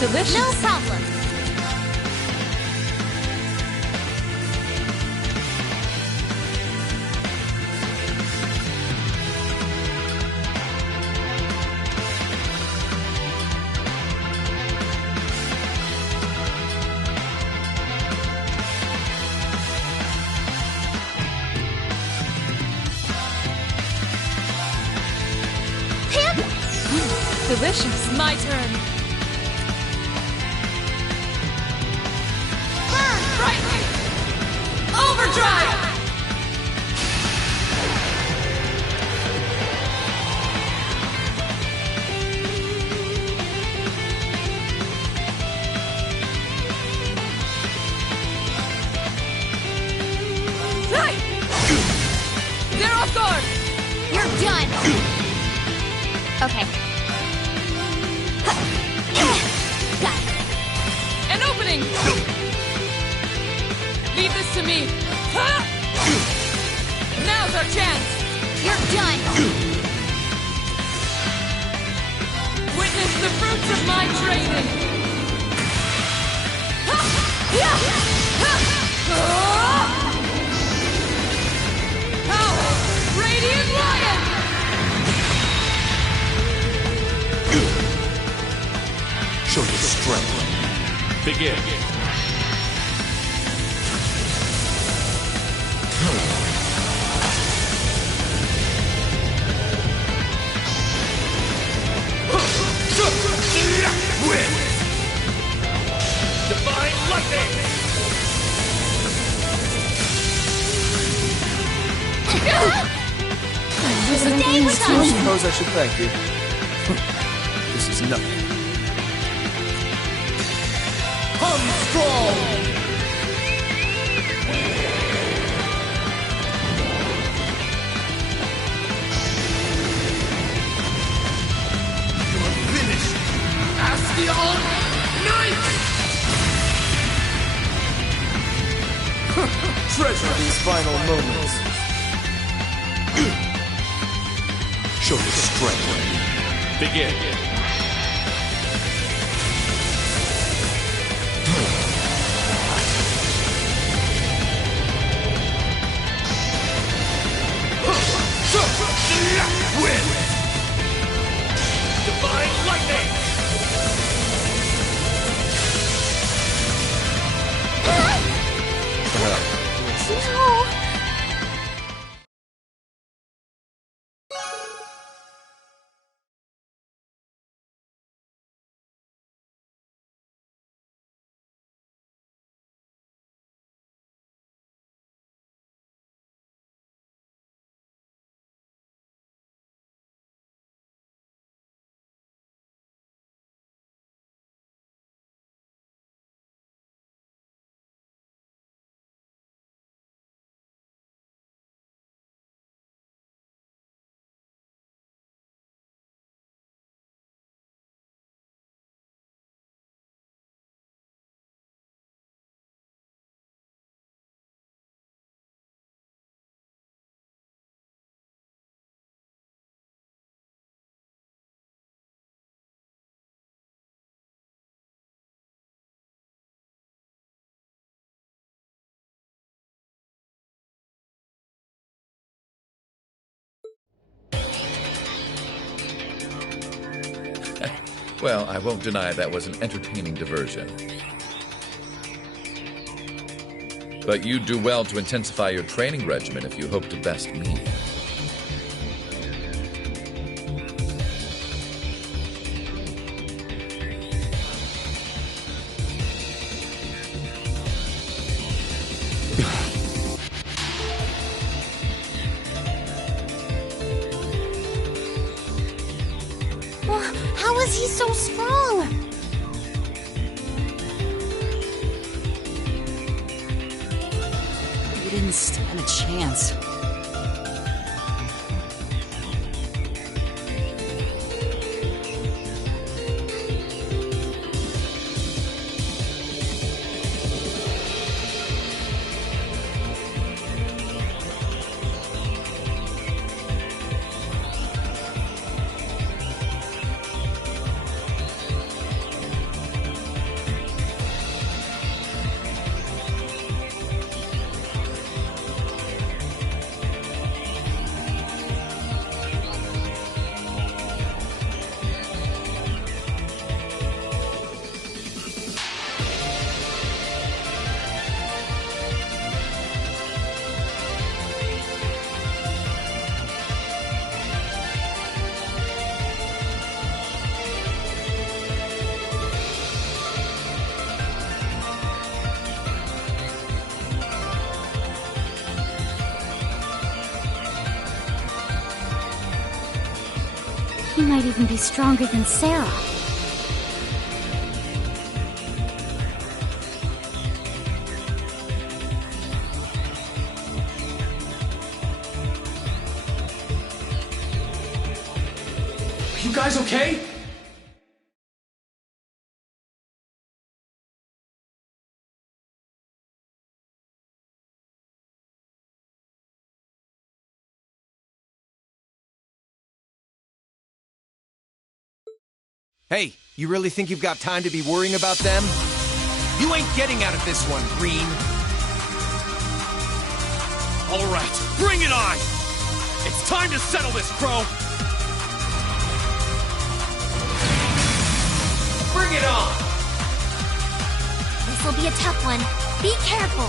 Delicious. No problem. Delicious. My turn. Burn brightly. Overdrive. They're off guard. You're done. Okay. Got it. An opening. Leave this to me. Now's our chance. You're done. Witness the fruits of my training. Power, Radiant Lion. Show your strength. Begin. Win! Divine Lightning! Stay with I us. suppose I should thank you. This is nothing. Come strong! You're finished! Astion Knight! moments. Show your strength. Begin. Win! Divine Lightning! No! Well, I won't deny that was an entertaining diversion. But you'd do well to intensify your training regimen if you hope to best me. How is he so strong? You didn't stand a chance. He might even be stronger than Sarah. Are you guys okay? Hey, you really think you've got time to be worrying about them? You ain't getting out of this one, Green. All right, bring it on! It's time to settle this, Crow! Bring it on! This will be a tough one. Be careful.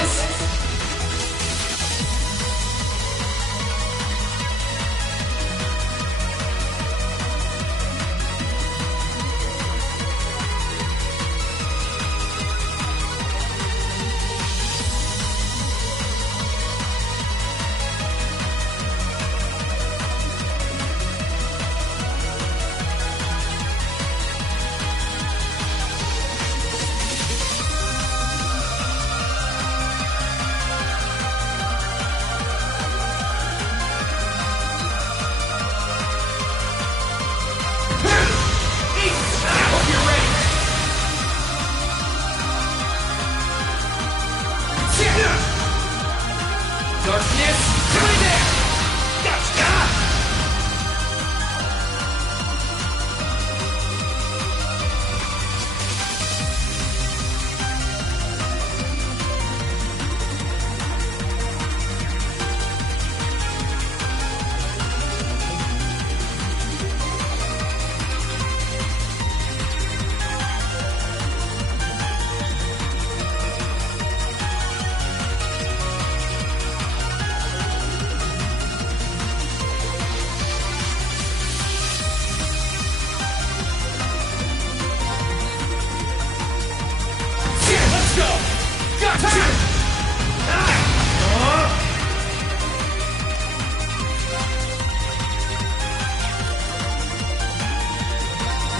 darkness!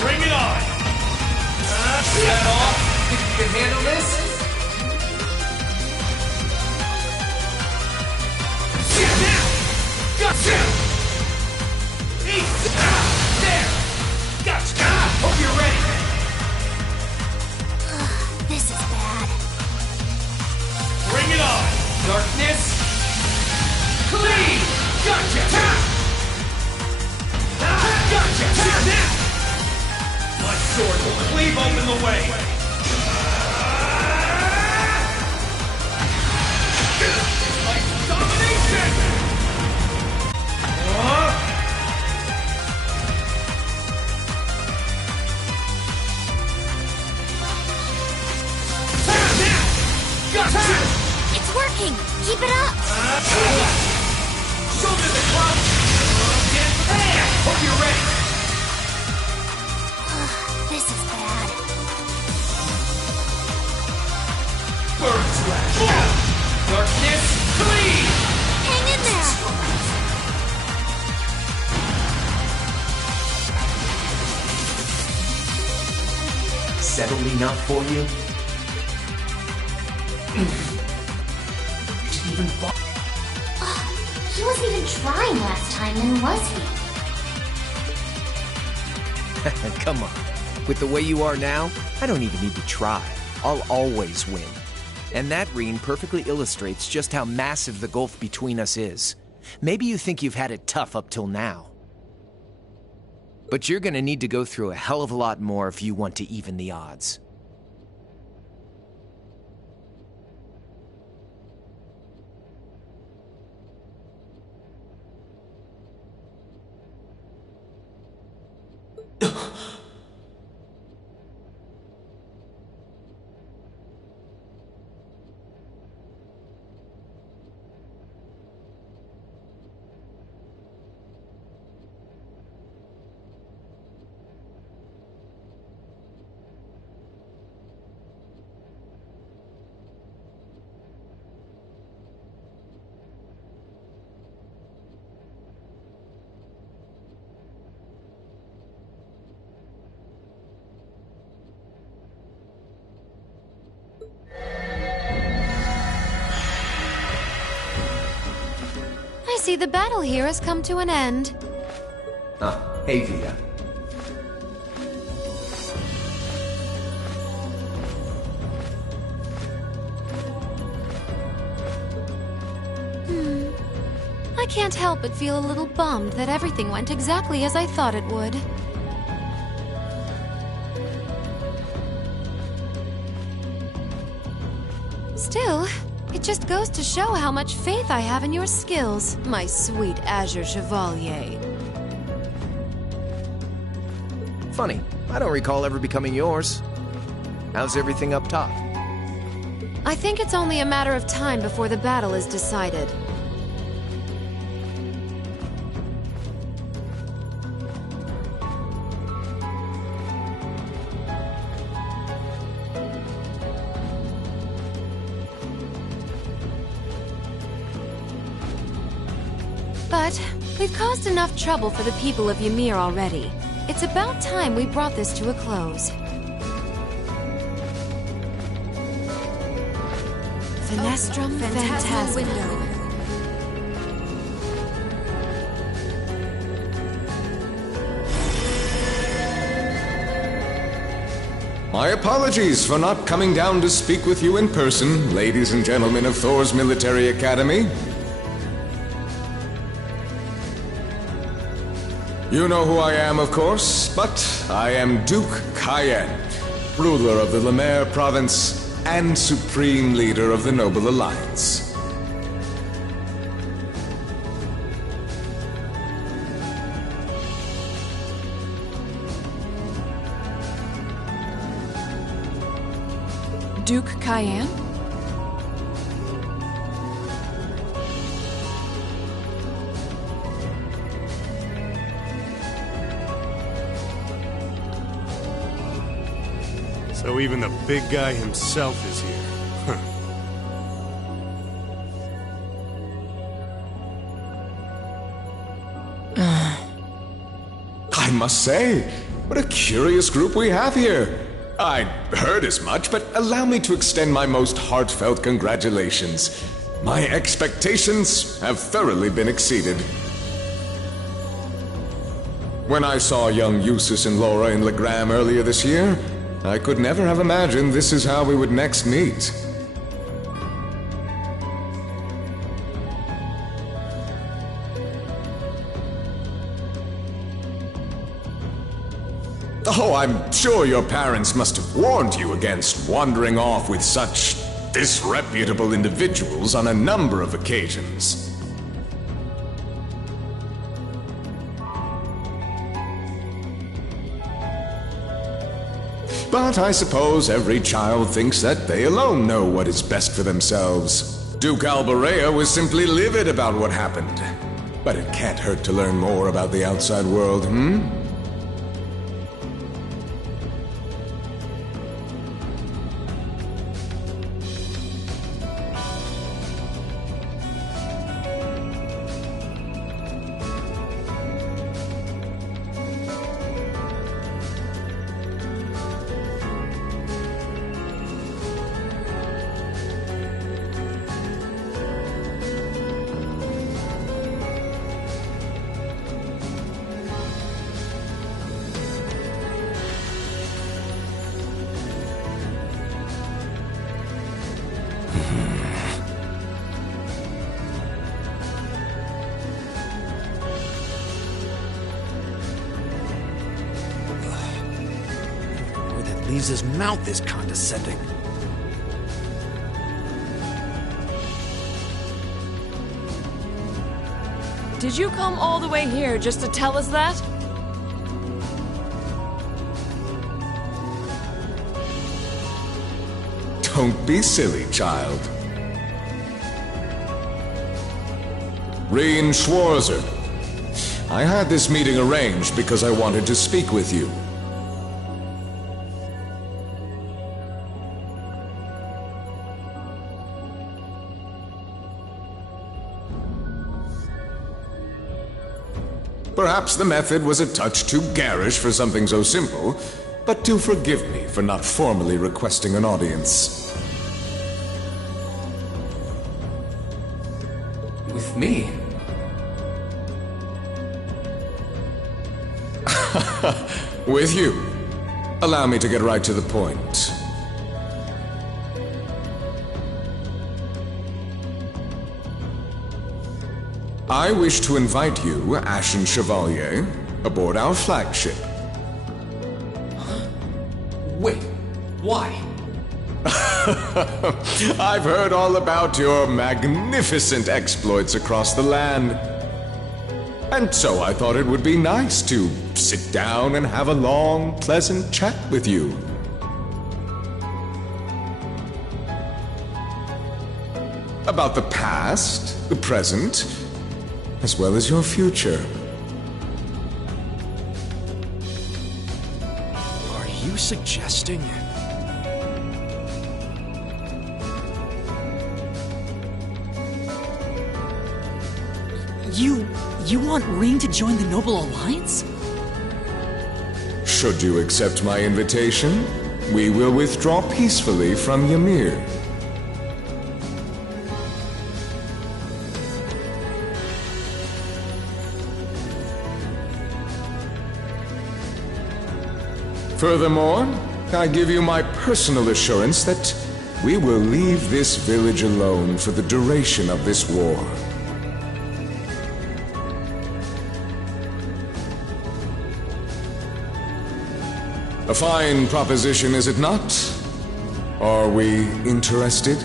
Bring it on! Is that all? Think you can handle this? Gotcha! There! Gotcha! Hope you're ready! This is bad. Bring it on! Darkness! Clean! Gotcha! Gotcha! My sword will cleave open the way! Like domination! Gotcha! It's working! Keep it up! Shoulder the club! Hope you're ready! This is bad. Bird slash! Darkness! Clean! Hang in there! Settled enough for you? Didn't even He wasn't even trying last time, then was he? Come on. With the way you are now, I don't even need to try. I'll always win. And that Reen perfectly illustrates just how massive the gulf between us is. Maybe you think you've had it tough up till now. But you're gonna need to go through a hell of a lot more if you want to even the odds. I see the battle here has come to an end. Hey, Vita. I can't help but feel a little bummed that everything went exactly as I thought it would. Still, it just goes to show how much faith I have in your skills, my sweet Azure Chevalier. Funny, I don't recall ever becoming yours. How's everything up top? I think it's only a matter of time before the battle is decided. But we've caused enough trouble for the people of Ymir already. It's about time we brought this to a close. Finestrum Phantasma window. My apologies for not coming down to speak with you in person, ladies and gentlemen of Thor's Military Academy. You know who I am, of course, but I am Duke Cayenne, ruler of the Lemaire province and supreme leader of the Noble Alliance. Duke Cayenne? So even the big guy himself is here. Huh. I must say, what a curious group we have here. I'd heard as much, but allow me to extend my most heartfelt congratulations. My expectations have thoroughly been exceeded. When I saw young Eustace and Laura in Legram earlier this year, I could never have imagined this is how we would next meet. Oh, I'm sure your parents must have warned you against wandering off with such disreputable individuals on a number of occasions. But I suppose every child thinks that they alone know what is best for themselves. Duke Alborea was simply livid about what happened. But it can't hurt to learn more about the outside world, His mouth is condescending. Did you come all the way here just to tell us that? Don't be silly, child. Rien Schwarzer. I had this meeting arranged because I wanted to speak with you. Perhaps the method was a touch too garish for something so simple, but do forgive me for not formally requesting an audience. With me? With you. Allow me to get right to the point. I wish to invite you, Ashen Chevalier, aboard our flagship. Wait, why? I've heard all about your magnificent exploits across the land. And so I thought it would be nice to sit down and have a long, pleasant chat with you. about the past, the present, as well as your future. Are you suggesting... You want Ring to join the Noble Alliance? Should you accept my invitation, we will withdraw peacefully from Ymir. Furthermore, I give you my personal assurance that we will leave this village alone for the duration of this war. A fine proposition, is it not? Are we interested?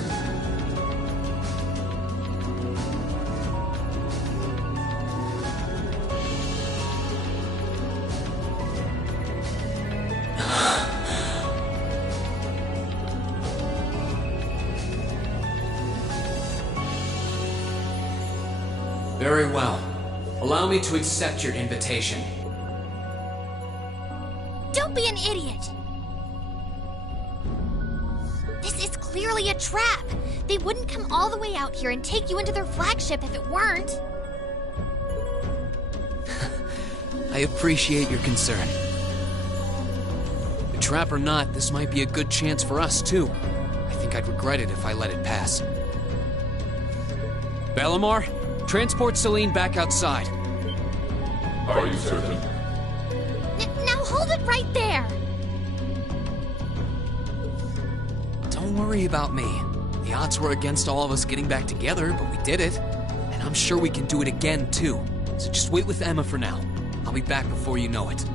Very well. Allow me to accept your invitation. Don't be an idiot! This is clearly a trap! They wouldn't come all the way out here and take you into their flagship if it weren't. I appreciate your concern. A trap or not, this might be a good chance for us, too. I think I'd regret it if I let it pass. Bellamar, transport Celine back outside. Are you certain? Now hold it right there! Don't worry about me. The odds were against all of us getting back together, but we did it. And I'm sure we can do it again, too. So just wait with Emma for now. I'll be back before you know it.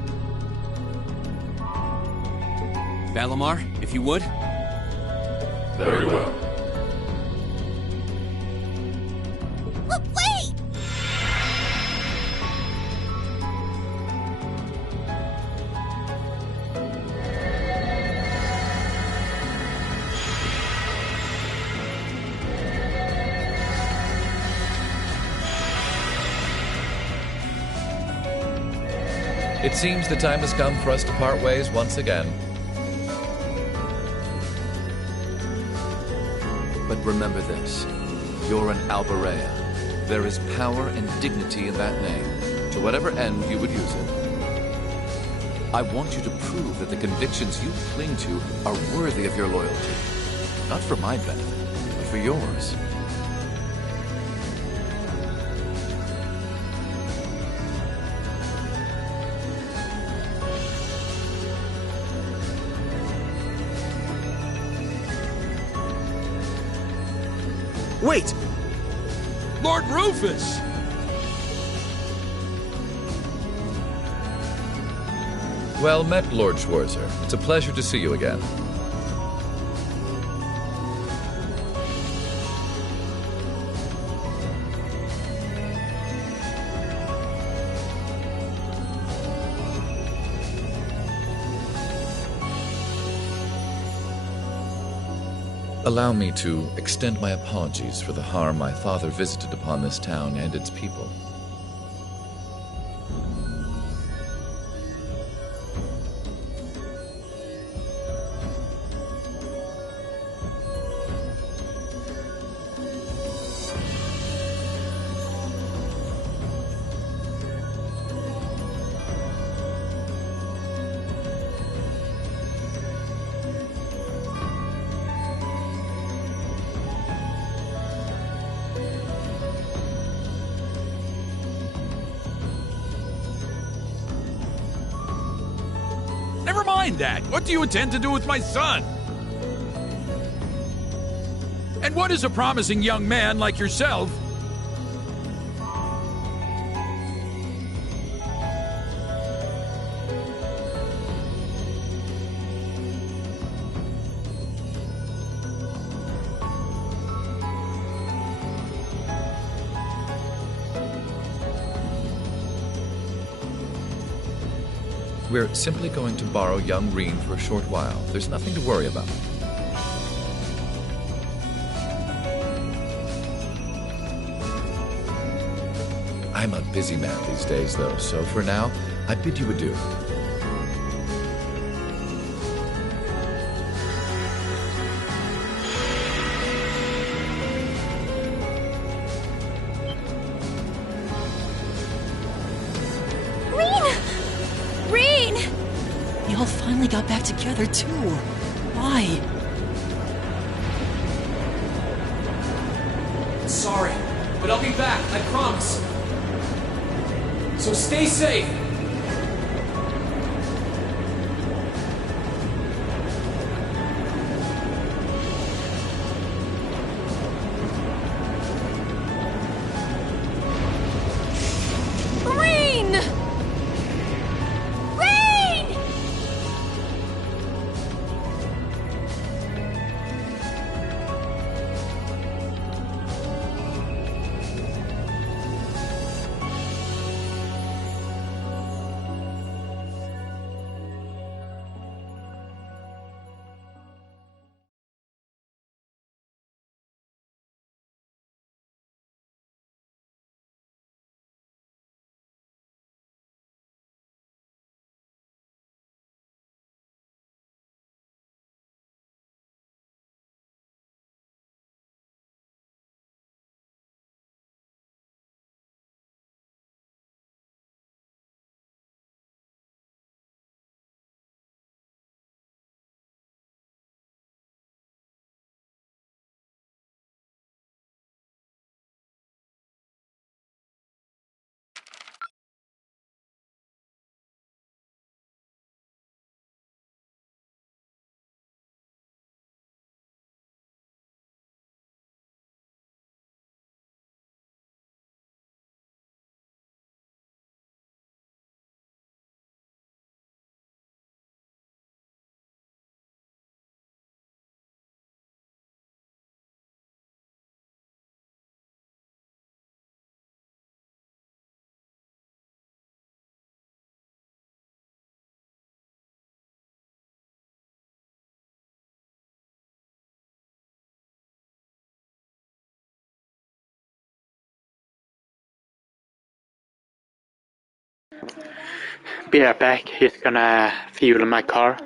Bellamar, if you would. Very well. Wait! It seems the time has come for us to part ways once again. But remember this. You're an Alberea. There is power and dignity in that name, to whatever end you would use it. I want you to prove that the convictions you cling to are worthy of your loyalty. Not for my benefit, but for yours. Wait! Lord Rufus! Well met, Lord Schwarzer. It's a pleasure to see you again. Allow me to extend my apologies for the harm my father visited upon this town and its people. Never mind that. What do you intend to do with my son? And what is a promising young man like yourself? We're simply going to borrow young Reen for a short while. There's nothing to worry about. I'm a busy man these days, though, so for now, I bid you adieu. Reen! We all finally got back together, too. Why? Sorry, but I'll be back, I promise. So stay safe. Reen! Reen! Be right back. He's gonna fuel my car.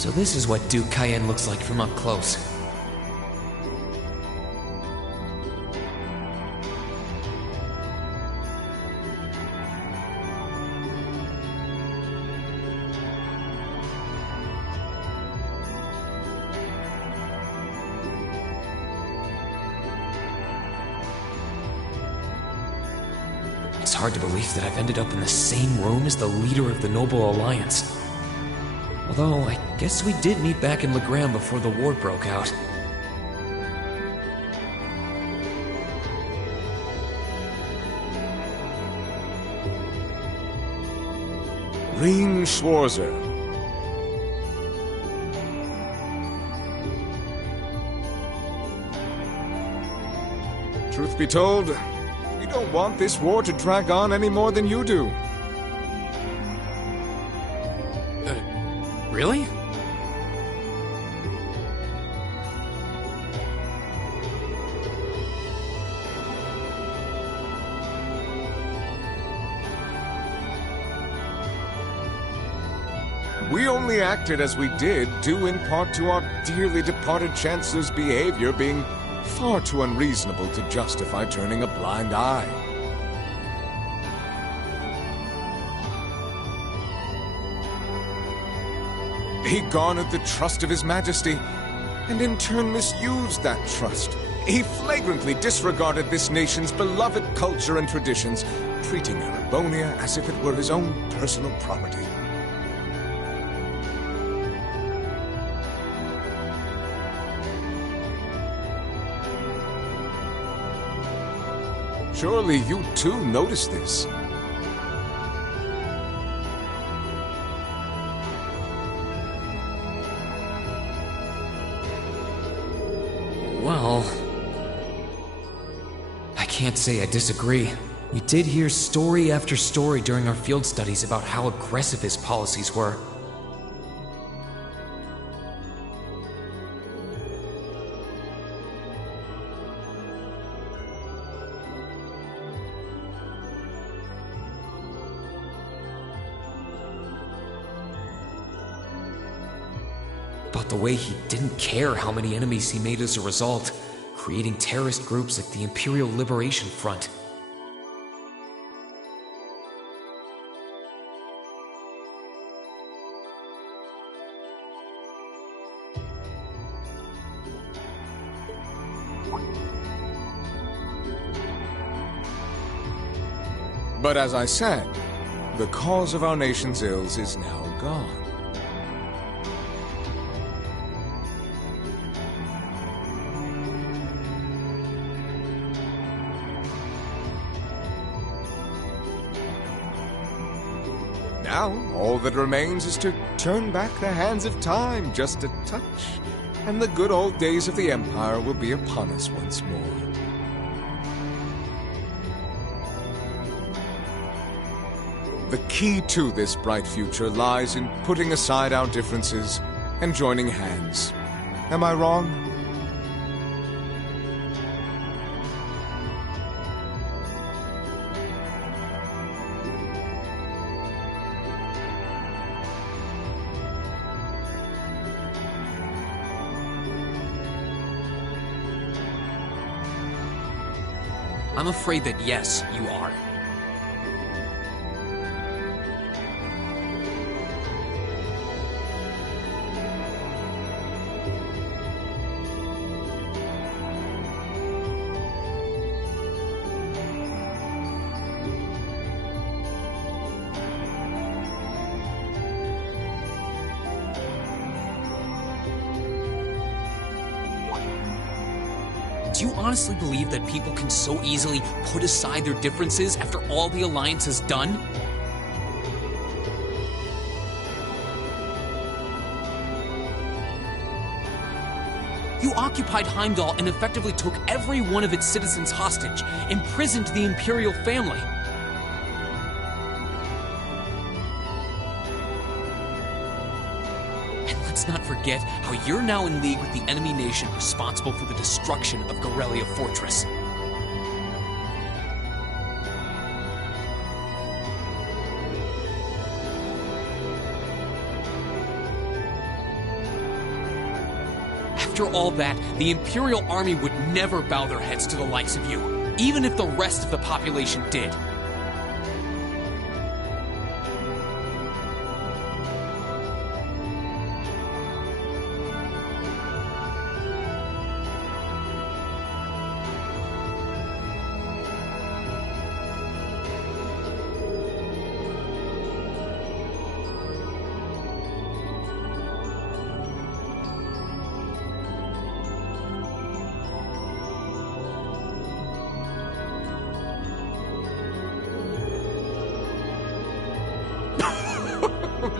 So this is what Duke Cayenne looks like from up close. It's hard to believe that I've ended up in the same room as the leader of the Noble Alliance. Although, I guess we did meet back in Legram before the war broke out. Reen Schwarzer. Truth be told, we don't want this war to drag on any more than you do. Really? We only acted as we did, due in part to our dearly departed Chancellor's behavior being far too unreasonable to justify turning a blind eye. He garnered the trust of His Majesty, and in turn misused that trust. He flagrantly disregarded this nation's beloved culture and traditions, treating Erebonia as if it were his own personal property. Surely you too noticed this. Well, I can't say I disagree. We did hear story after story during our field studies about how aggressive his policies were. About the way he didn't care how many enemies he made as a result, creating terrorist groups like the Imperial Liberation Front. But as I said, the cause of our nation's ills is now gone. Now, all that remains is to turn back the hands of time just a touch, and the good old days of the Empire will be upon us once more. The key to this bright future lies in putting aside our differences and joining hands. Am I wrong? I'm afraid that yes, you are. Do you honestly believe that people can so easily put aside their differences after all the Alliance has done? You occupied Heimdall and effectively took every one of its citizens hostage, imprisoned the Imperial family. Let's not forget how you're now in league with the enemy nation responsible for the destruction of Garrelia Fortress. After all that, the Imperial Army would never bow their heads to the likes of you, even if the rest of the population did.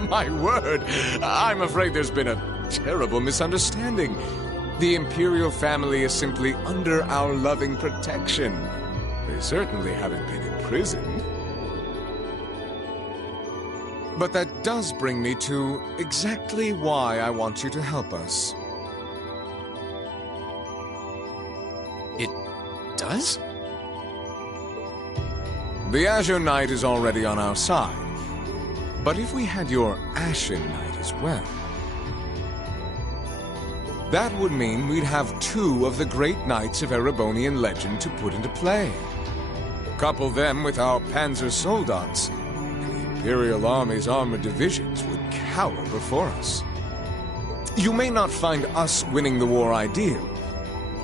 My word, I'm afraid there's been a terrible misunderstanding. The Imperial family is simply under our loving protection. They certainly haven't been imprisoned. But that does bring me to exactly why I want you to help us. It does? The Azure Knight is already on our side. But if we had your Ashen Knight as well, that would mean we'd have two of the great knights of Erebonian legend to put into play. Couple them with our Panzer Soldats, and the Imperial Army's armored divisions would cower before us. You may not find us winning the war ideal,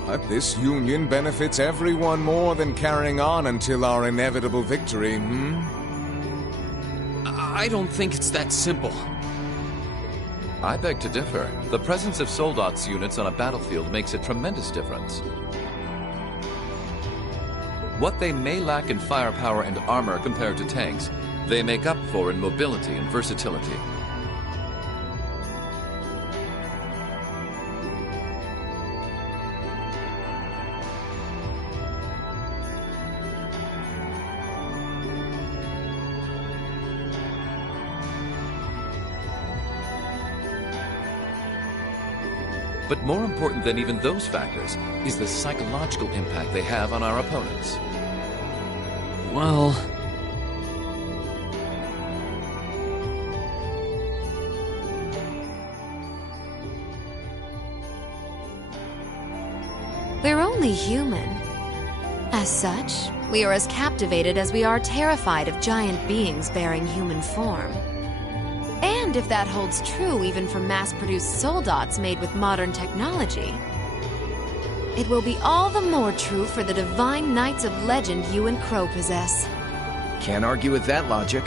but this union benefits everyone more than carrying on until our inevitable victory, I don't think it's that simple. I beg to differ. The presence of Soldats units on a battlefield makes a tremendous difference. What they may lack in firepower and armor compared to tanks, they make up for in mobility and versatility. But more important than even those factors is the psychological impact they have on our opponents. Well... We're only human. As such, we are as captivated as we are terrified of giant beings bearing human form. And if that holds true even for mass-produced Soldats made with modern technology, it will be all the more true for the divine knights of legend you and Crow possess. Can't argue with that logic.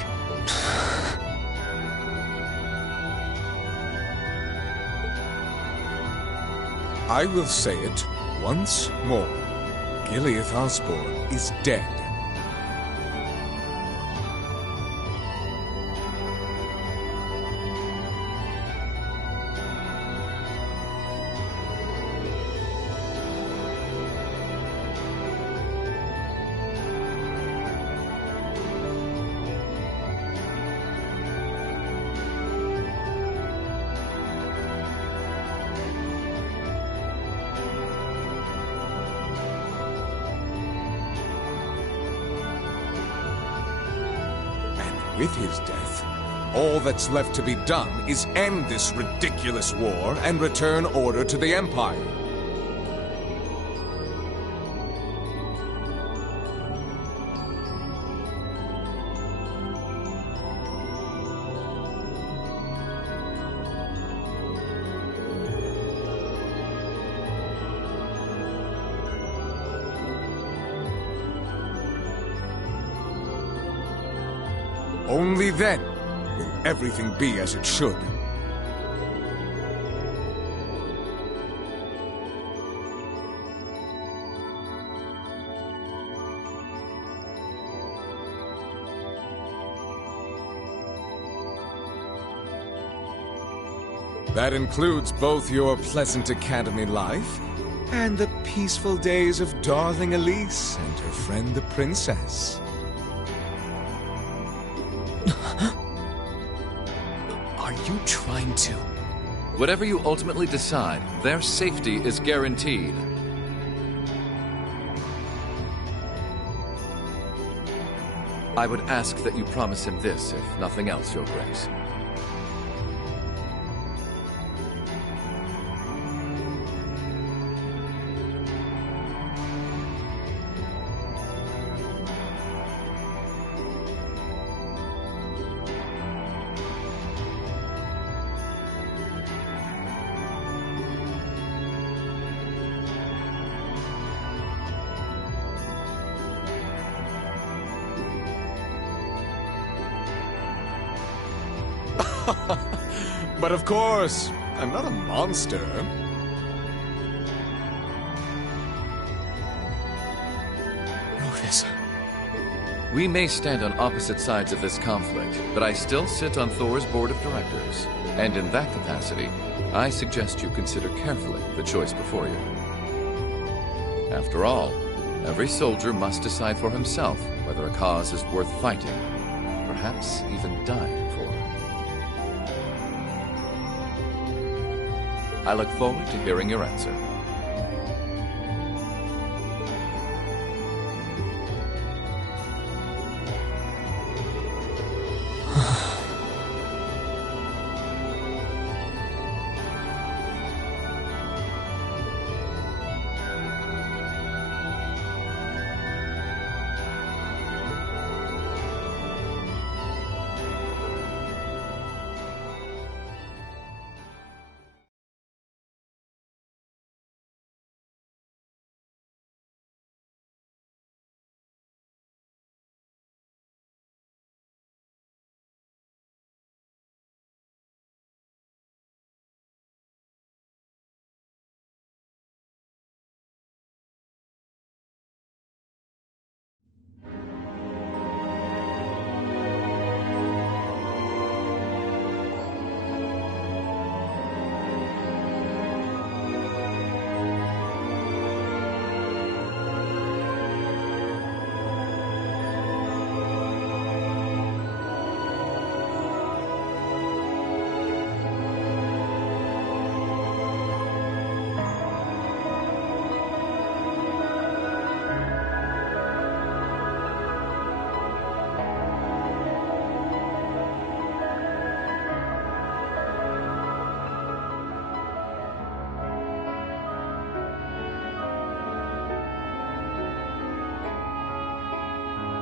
I will say it once more. Gileath Osborne is dead. With his death, all that's left to be done is end this ridiculous war and return order to the Empire. Only then will everything be as it should. That includes both your pleasant academy life and the peaceful days of darling Elise and her friend the princess. Are you trying to? Whatever you ultimately decide, their safety is guaranteed. I would ask that you promise him this, if nothing else, Your Grace. But of course, I'm not a monster. Rufus. We may stand on opposite sides of this conflict, but I still sit on Thor's board of directors. And in that capacity, I suggest you consider carefully the choice before you. After all, every soldier must decide for himself whether a cause is worth fighting, perhaps even dying for. I look forward to hearing your answer.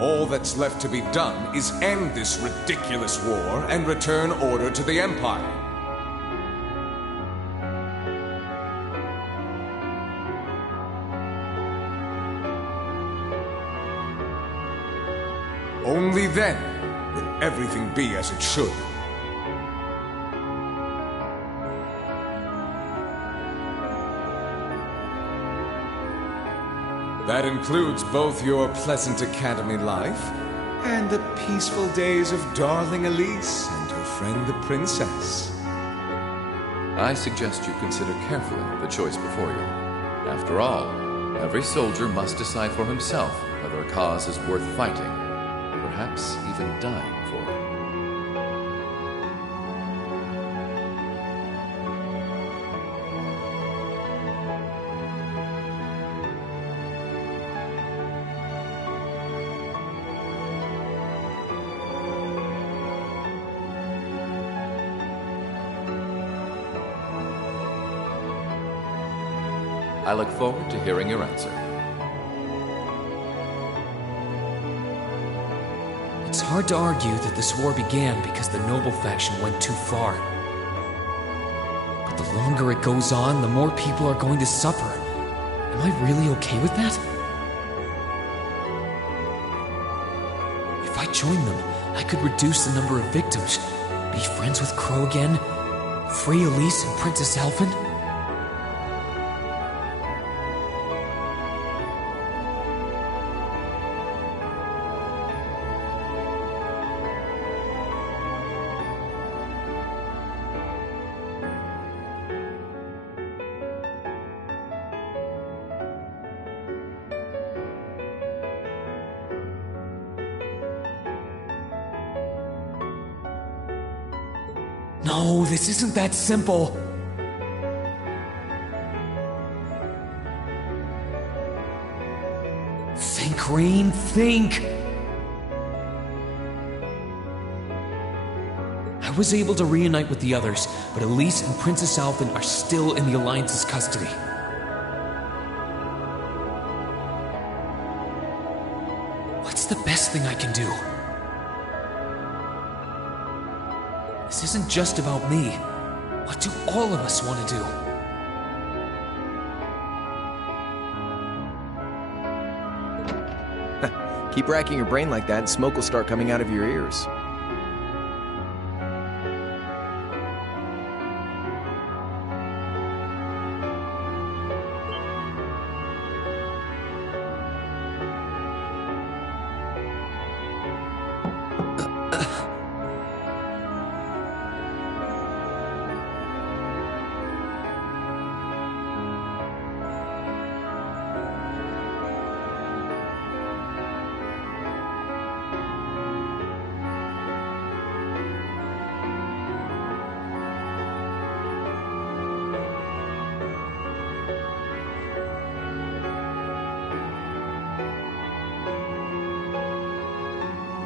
All that's left to be done is end this ridiculous war and return order to the Empire. Only then will everything be as it should. That includes both your pleasant academy life and the peaceful days of darling Elise and her friend the princess. I suggest you consider carefully the choice before you. After all, every soldier must decide for himself whether a cause is worth fighting, perhaps even dying for. I look forward to hearing your answer. It's hard to argue that this war began because the noble faction went too far. But the longer it goes on, the more people are going to suffer. Am I really okay with that? If I joined them, I could reduce the number of victims, be friends with Crow again, free Elise and Princess Alphen. No, this isn't that simple. Think, Rain, think! I was able to reunite with the others, but Elise and Princess Alphen are still in the Alliance's custody. What's the best thing I can do? This isn't just about me. What do all of us want to do? Keep racking your brain like that and smoke will start coming out of your ears.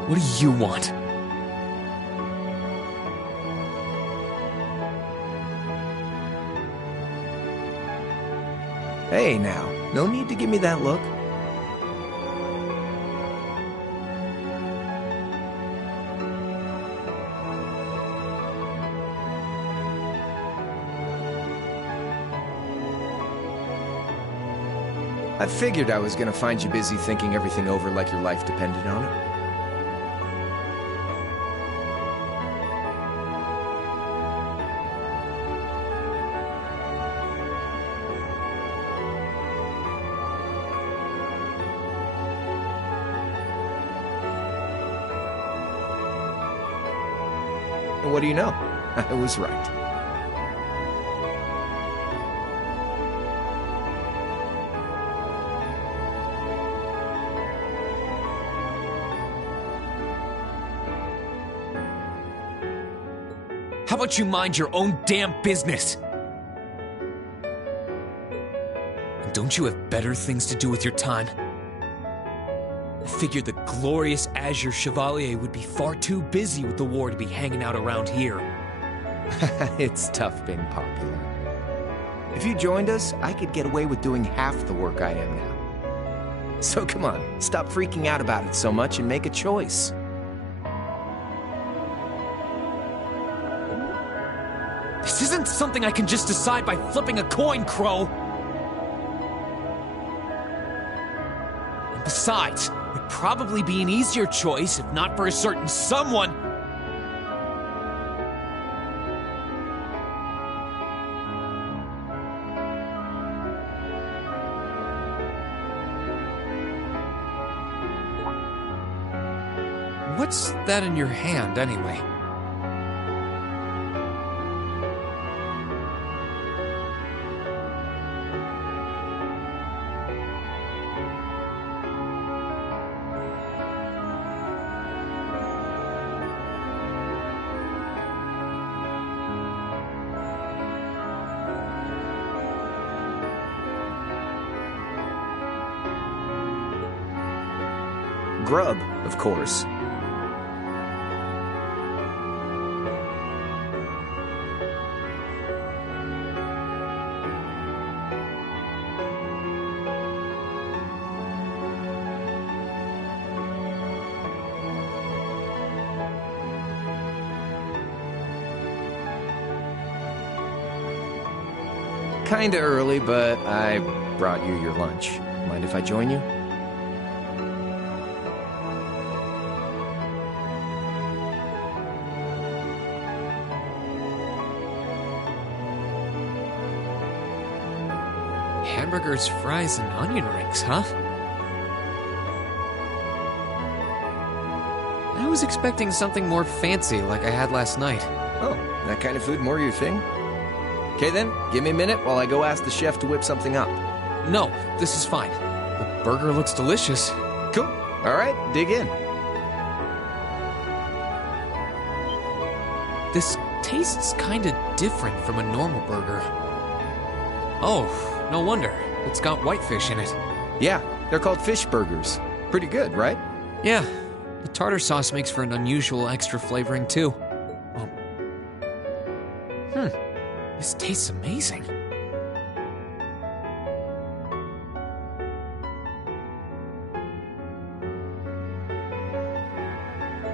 What do you want? Hey now, no need to give me that look. I figured I was gonna find you busy thinking everything over like your life depended on it. And what do you know? I was right. How about you mind your own damn business? And don't you have better things to do with your time? I figured the glorious Azure Chevalier would be far too busy with the war to be hanging out around here. It's tough being popular. If you joined us, I could get away with doing half the work I am now. So come on, stop freaking out about it so much and make a choice. This isn't something I can just decide by flipping a coin, Crow! And besides, it'd probably be an easier choice if not for a certain someone. What's that in your hand, anyway? Grub, of course. Kinda early, but I brought you your lunch. Mind if I join you? Hamburgers, fries, and onion rings, huh? I was expecting something more fancy like I had last night. Oh, that kind of food more your thing? Okay then, give me a minute while I go ask the chef to whip something up. No, this is fine. The burger looks delicious. Cool. All right, dig in. This tastes kinda different from a normal burger. Oh, no wonder. It's got whitefish in it. Yeah, they're called fish burgers. Pretty good, right? Yeah, the tartar sauce makes for an unusual extra flavoring too. This tastes amazing.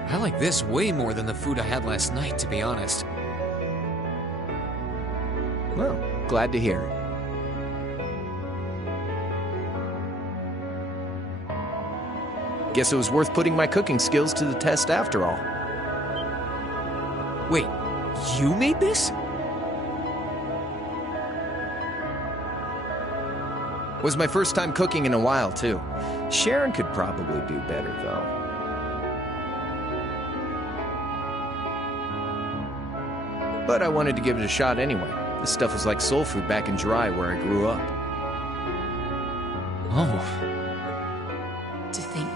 I like this way more than the food I had last night, to be honest. Well, glad to hear it. Guess it was worth putting my cooking skills to the test after all. Wait, you made this? Was my first time cooking in a while, too. Sharon could probably do better, though. But I wanted to give it a shot anyway. This stuff was like soul food back in Dry, where I grew up. Oh. To think,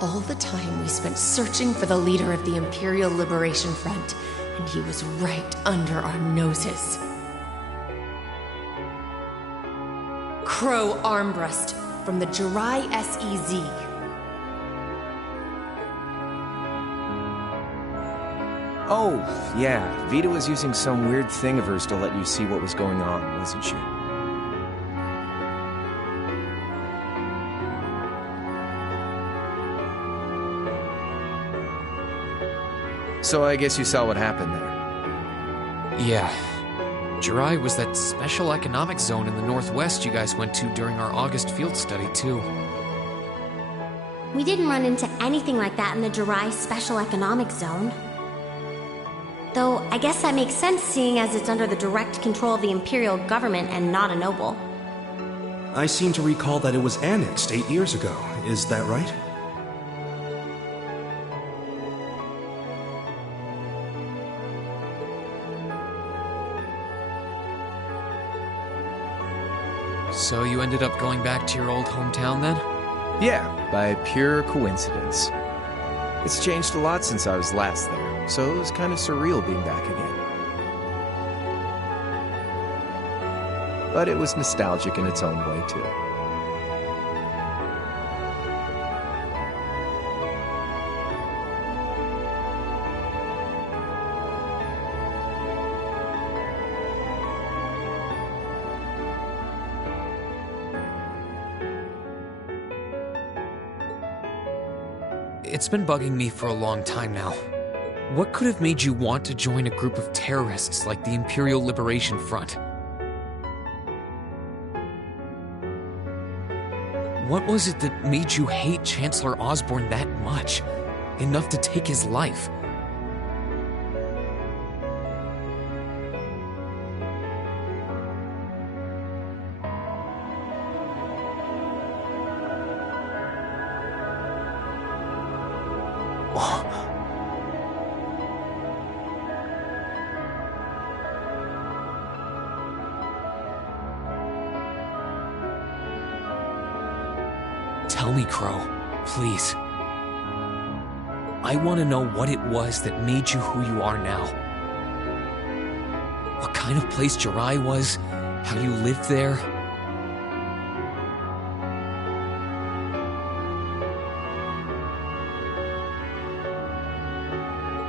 all the time we spent searching for the leader of the Imperial Liberation Front, and he was right under our noses. Crow Armbrust from the Jirai SEZ. Oh, yeah. Vita was using some weird thing of hers to let you see what was going on, wasn't she? So I guess you saw what happened there. Yeah. Jirai was that special economic zone in the northwest you guys went to during our August field study, too. We didn't run into anything like that in the Jirai Special Economic Zone. Though, I guess that makes sense seeing as it's under the direct control of the Imperial government and not a noble. I seem to recall that it was annexed 8 years ago. Is that right? So you ended up going back to your old hometown then? Yeah, by pure coincidence. It's changed a lot since I was last there, so it was kind of surreal being back again. But it was nostalgic in its own way, too. It's been bugging me for a long time now. What could have made you want to join a group of terrorists like the Imperial Liberation Front? What was it that made you hate Chancellor Osborne that much? Enough to take his life? Tell me, Crow, please. I want to know what it was that made you who you are now. What kind of place Jirai was, how you lived there.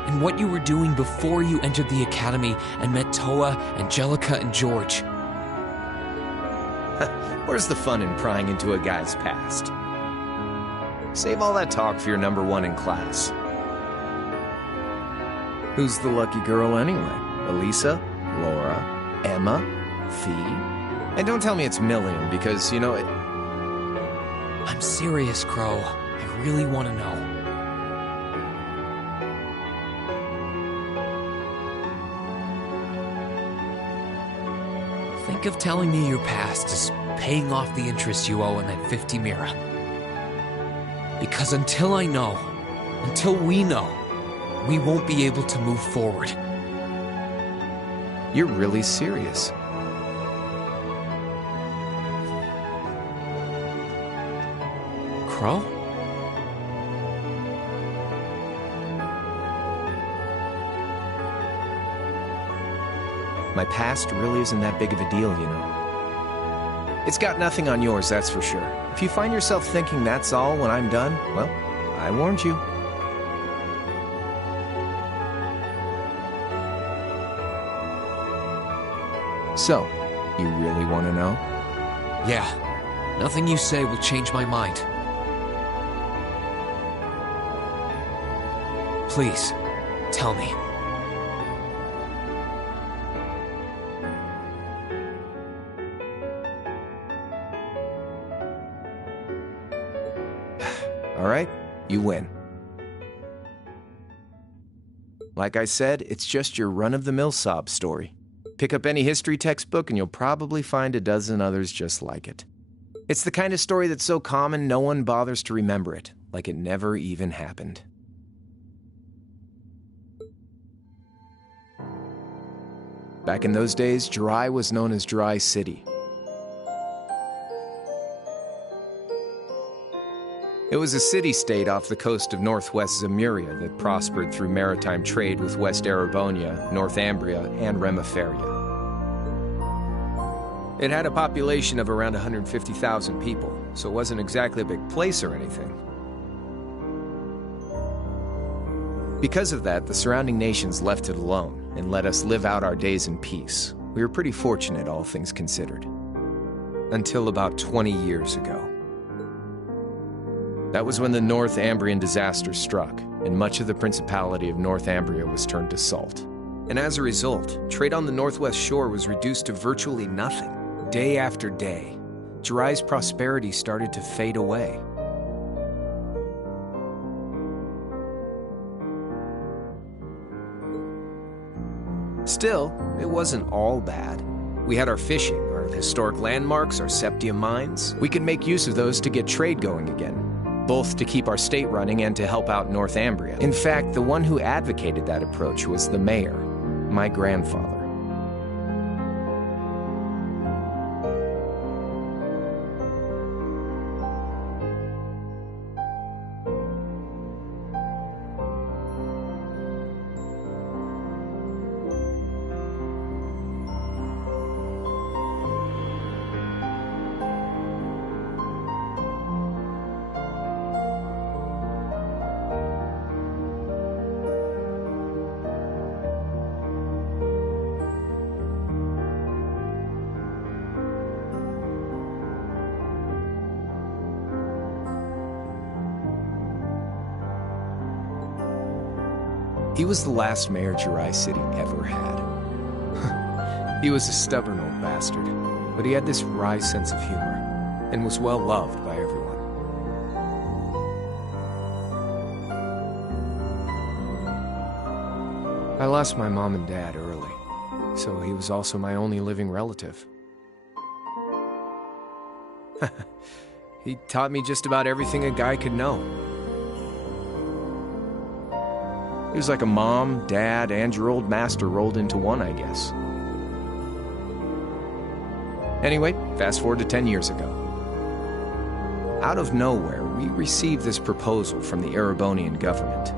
And what you were doing before you entered the academy and met Toa, Angelica, and George. Where's the fun in prying into a guy's past? Save all that talk for your number one in class. Who's the lucky girl anyway? Elisa? Laura? Emma? Fee? And don't tell me it's Million, because, you know, it... I'm serious, Crow. I really want to know. Think of telling me your past as paying off the interest you owe in that 50 Mira. Because until I know, until we know, we won't be able to move forward. You're really serious. Crow? My past really isn't that big of a deal, you know. It's got nothing on yours, that's for sure. If you find yourself thinking that's all when I'm done, well, I warned you. So, you really want to know? Yeah. Nothing you say will change my mind. Please, tell me. All right, you win. Like I said, it's just your run-of-the-mill sob story. Pick up any history textbook and you'll probably find a dozen others just like it. It's the kind of story that's so common no one bothers to remember it, like it never even happened. Back in those days, Jirai was known as Jirai City. It was a city-state off the coast of northwest Zemuria that prospered through maritime trade with West Erebonia, Northumbria, and Remiferia. It had a population of around 150,000 people, so it wasn't exactly a big place or anything. Because of that, the surrounding nations left it alone and let us live out our days in peace. We were pretty fortunate, all things considered. Until about 20 years ago. That was when the Northumbrian disaster struck, and much of the Principality of Northumbria was turned to salt. And as a result, trade on the northwest shore was reduced to virtually nothing. Day after day, Jiraiya's prosperity started to fade away. Still, it wasn't all bad. We had our fishing, our historic landmarks, our septium mines. We could make use of those to get trade going again, both to keep our state running and to help out Northumbria. In fact, the one who advocated that approach was the mayor, my grandfather. He was the last mayor Jiraiya City ever had. He was a stubborn old bastard, but he had this wry sense of humor, and was well loved by everyone. I lost my mom and dad early, so he was also my only living relative. He taught me just about everything a guy could know. He was like a mom, dad, and your old master rolled into one, I guess. Anyway, fast forward to 10 years ago. Out of nowhere, we received this proposal from the Erebonian government.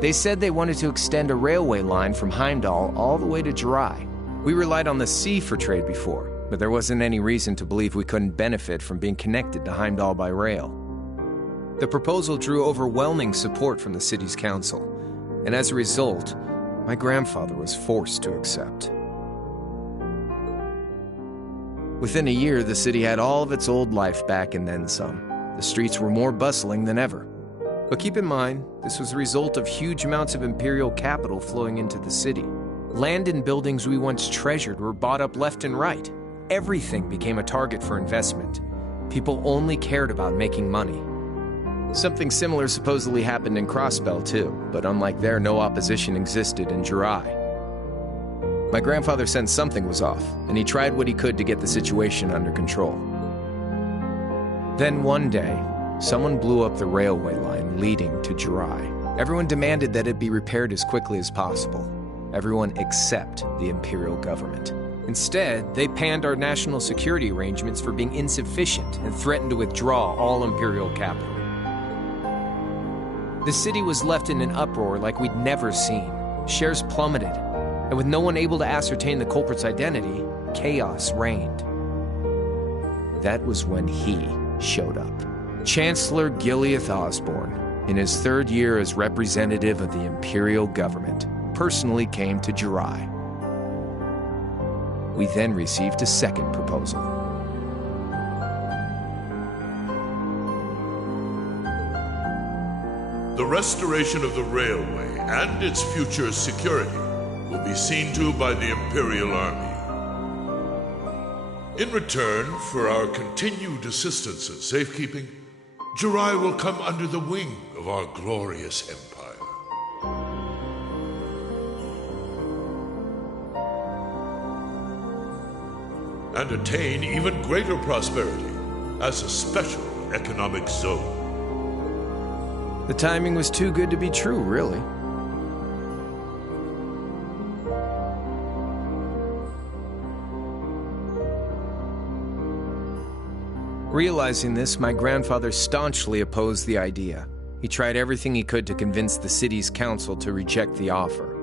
They said they wanted to extend a railway line from Heimdall all the way to Jiraiya. We relied on the sea for trade before, but there wasn't any reason to believe we couldn't benefit from being connected to Heimdall by rail. The proposal drew overwhelming support from the city's council, and as a result, my grandfather was forced to accept. Within a year, the city had all of its old life back and then some. The streets were more bustling than ever. But keep in mind, this was the result of huge amounts of imperial capital flowing into the city. Land and buildings we once treasured were bought up left and right. Everything became a target for investment. People only cared about making money. Something similar supposedly happened in Crossbell too, but unlike there, no opposition existed in Jiraiya. My grandfather sensed something was off, and he tried what he could to get the situation under control. Then one day, someone blew up the railway line leading to Jiraiya. Everyone demanded that it be repaired as quickly as possible. Everyone except the imperial government. Instead, they panned our national security arrangements for being insufficient and threatened to withdraw all imperial capital. The city was left in an uproar like we'd never seen. Shares plummeted, and with no one able to ascertain the culprit's identity, chaos reigned. That was when he showed up. Chancellor Gileath Osborne, in his third year as representative of the imperial government, personally came to Jiraiya. We then received a second proposal. The restoration of the railway and its future security will be seen to by the Imperial Army. In return for our continued assistance in safekeeping, Jiraiya will come under the wing of our glorious empire. And attain even greater prosperity as a special economic zone. The timing was too good to be true, really. Realizing this, my grandfather staunchly opposed the idea. He tried everything he could to convince the city's council to reject the offer.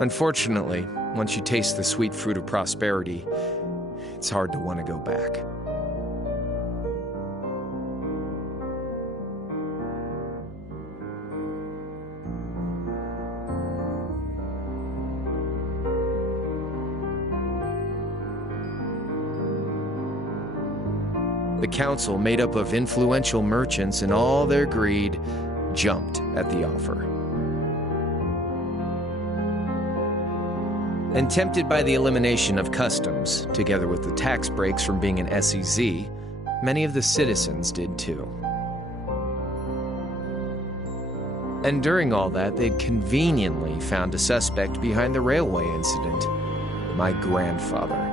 Unfortunately, once you taste the sweet fruit of prosperity, it's hard to want to go back. The council, made up of influential merchants, in all their greed, jumped at the offer. And tempted by the elimination of customs, together with the tax breaks from being an SEZ, many of the citizens did too. And during all that, they'd conveniently found a suspect behind the railway incident: my grandfather.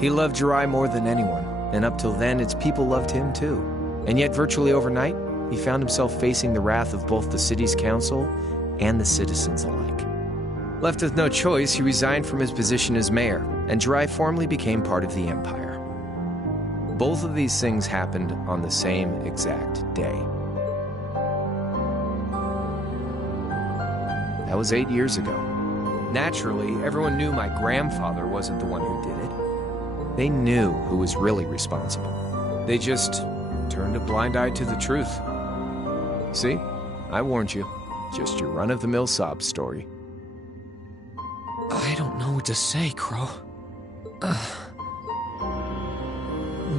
He loved Jirai more than anyone, and up till then, its people loved him too. And yet, virtually overnight, he found himself facing the wrath of both the city's council and the citizens alike. Left with no choice, he resigned from his position as mayor, and Jirai formally became part of the empire. Both of these things happened on the same exact day. That was 8 years ago. Naturally, everyone knew my grandfather wasn't the one who did it. They knew who was really responsible. They just turned a blind eye to the truth. See? I warned you. Just your run-of-the-mill sob story. I don't know what to say, Crow.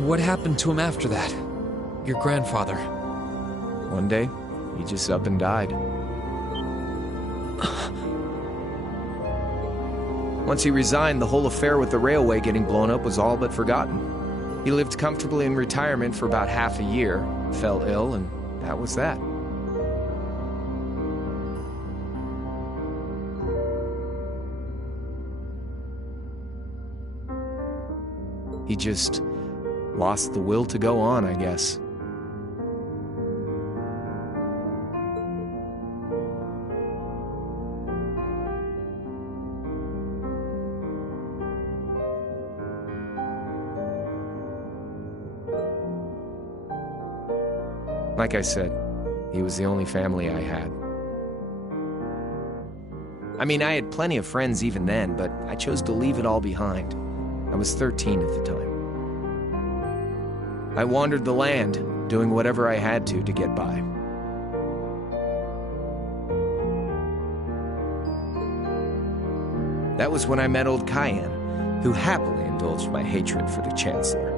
What happened to him after that? Your grandfather. One day, he just up and died. Once he resigned, the whole affair with the railway getting blown up was all but forgotten. He lived comfortably in retirement for about half a year, fell ill, and that was that. He just lost the will to go on, I guess. Like I said, he was the only family I had. I mean, I had plenty of friends even then, but I chose to leave it all behind. I was 13 at the time. I wandered the land, doing whatever I had to get by. That was when I met old Cayenne, who happily indulged my hatred for the Chancellor.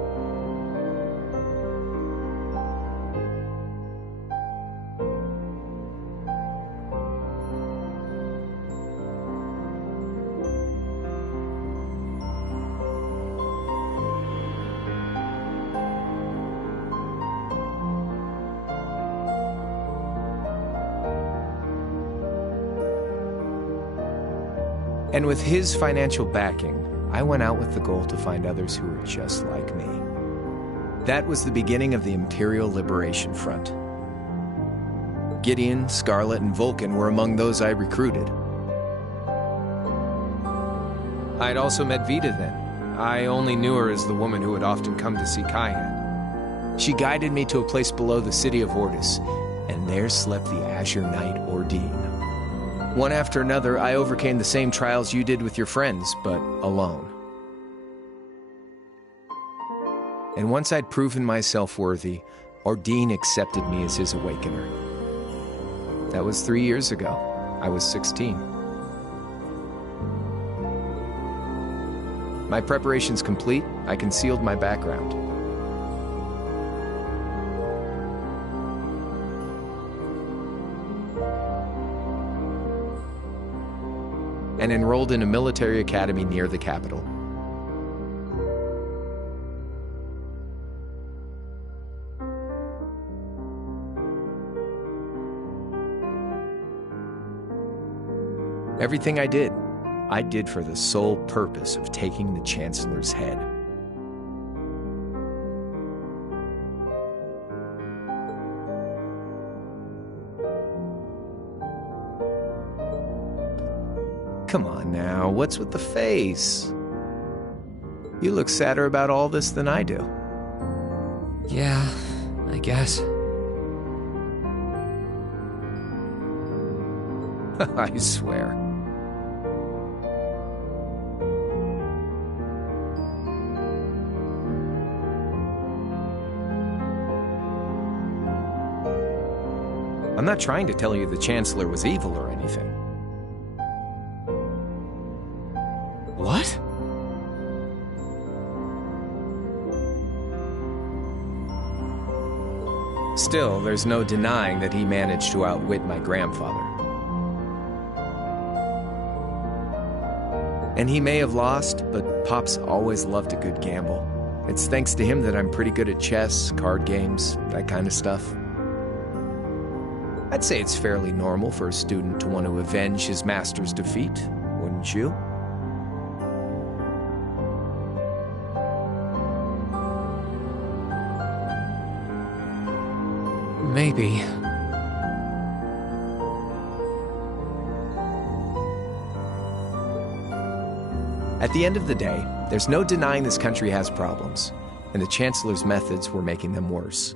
And with his financial backing, I went out with the goal to find others who were just like me. That was the beginning of the Imperial Liberation Front. Gideon, Scarlet, and Vulcan were among those I recruited. I'd also met Vita then. I only knew her as the woman who would often come to see Cayenne. She guided me to a place below the city of Ortis, and there slept the Azure Knight Ordine. One after another, I overcame the same trials you did with your friends, but alone. And once I'd proven myself worthy, Ordine accepted me as his awakener. That was 3 years ago. I was 16. My preparations complete, I concealed my background. And enrolled in a military academy near the capital. Everything I did for the sole purpose of taking the Chancellor's head. Come on now, what's with the face? You look sadder about all this than I do. Yeah, I guess. I swear. I'm not trying to tell you the Chancellor was evil or anything. What? Still, there's no denying that he managed to outwit my grandfather. And he may have lost, but Pop's always loved a good gamble. It's thanks to him that I'm pretty good at chess, card games, that kind of stuff. I'd say it's fairly normal for a student to want to avenge his master's defeat, wouldn't you? Maybe. At the end of the day, there's no denying this country has problems, and the Chancellor's methods were making them worse.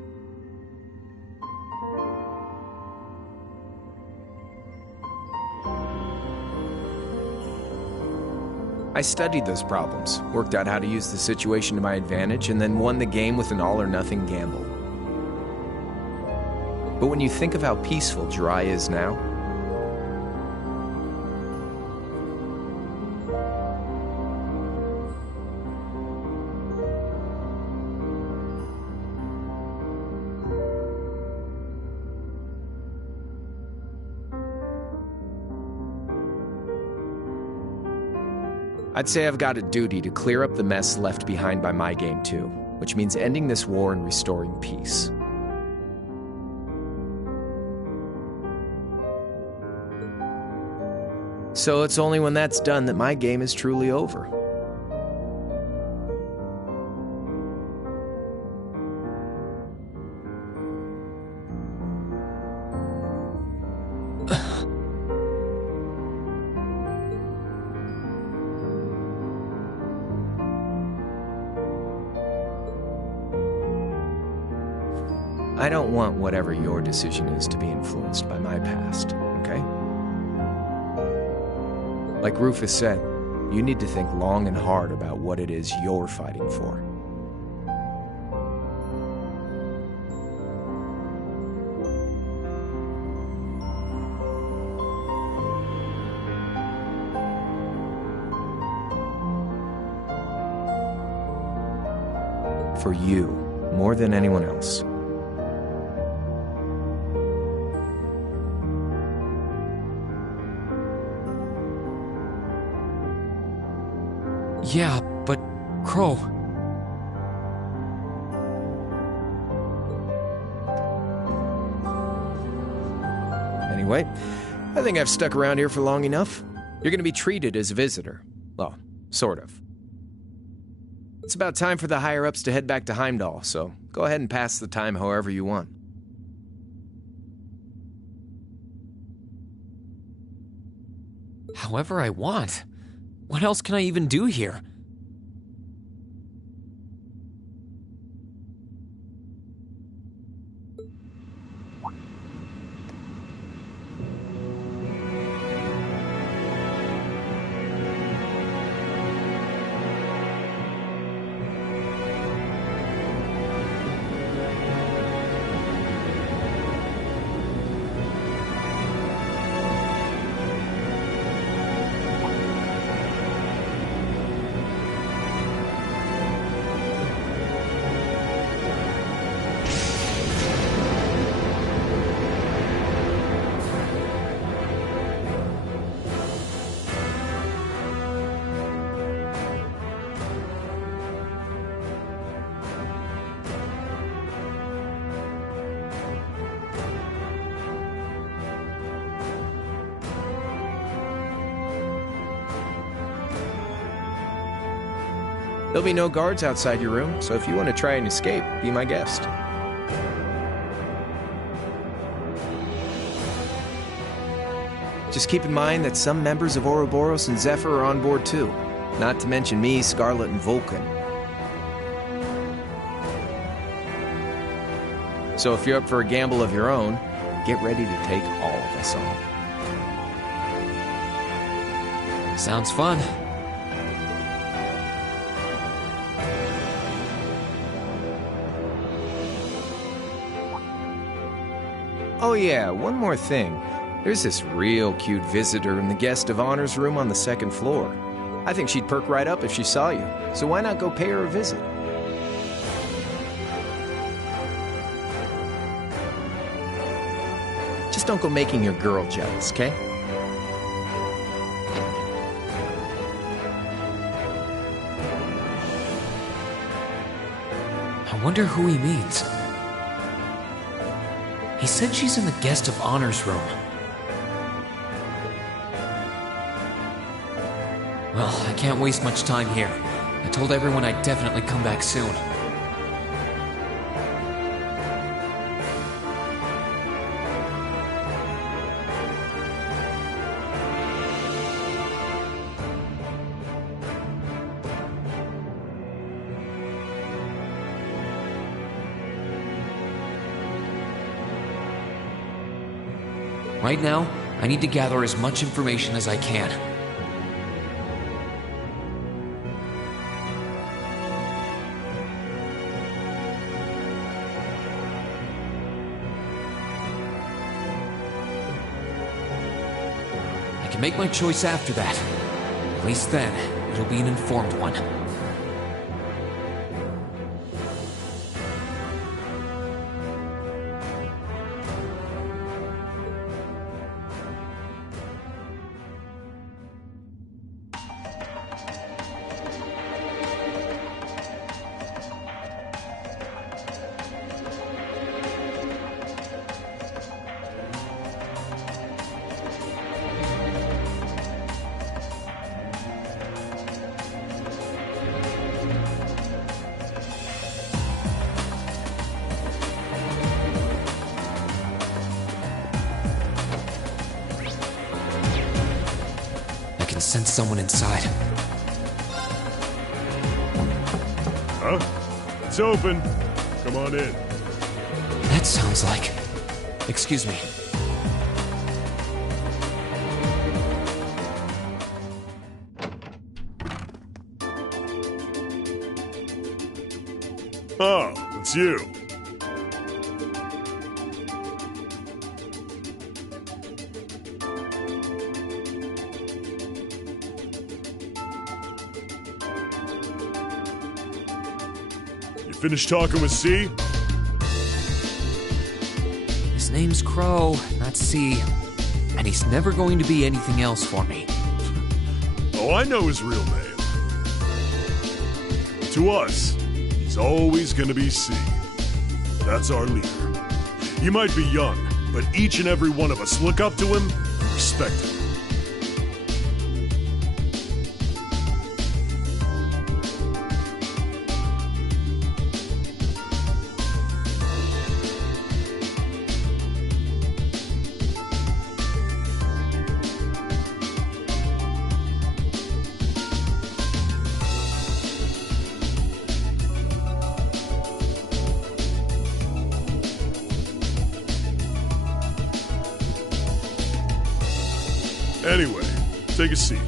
I studied those problems, worked out how to use the situation to my advantage, and then won the game with an all-or-nothing gamble. But when you think of how peaceful Jirai is now, I'd say I've got a duty to clear up the mess left behind by my game too, which means ending this war and restoring peace. So it's only when that's done that my game is truly over. I don't want whatever your decision is to be influenced by my past, okay? Like Rufus said, you need to think long and hard about what it is you're fighting for. For you, more than anyone else. Yeah, but Crow... Anyway, I think I've stuck around here for long enough. You're gonna be treated as a visitor. Well, sort of. It's about time for the higher-ups to head back to Heimdall, so go ahead and pass the time however you want. However I want? What else can I even do here? There'll be no guards outside your room, so if you want to try and escape, be my guest. Just keep in mind that some members of Ouroboros and Zephyr are on board too. Not to mention me, Scarlet, and Vulcan. So if you're up for a gamble of your own, get ready to take all of us on. Sounds fun. Oh yeah, one more thing. There's this real cute visitor in the guest of honors room on the second floor. I think she'd perk right up if she saw you, so why not go pay her a visit? Just don't go making your girl jealous, okay? I wonder who he means. He said she's in the guest of honors room. Well, I can't waste much time here. I told everyone I'd definitely come back soon. Right now, I need to gather as much information as I can. I can make my choice after that. At least then, it'll be an informed one. Sense someone inside. Huh? It's open. Come on in. That sounds like... Excuse me. Oh, it's you. Finished talking with C? His name's Crow, not C. And he's never going to be anything else for me. Oh, I know his real name. To us, he's always gonna be C. That's our leader. He might be young, but each and every one of us look up to him and respect him. Anyway, take a seat.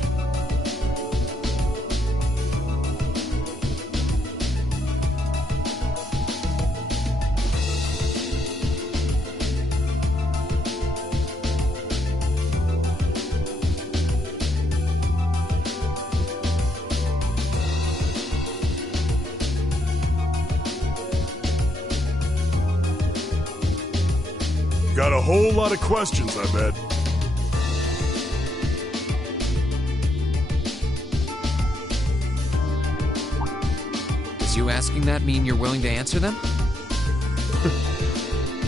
Got a whole lot of questions, I bet. Does you asking that mean you're willing to answer them?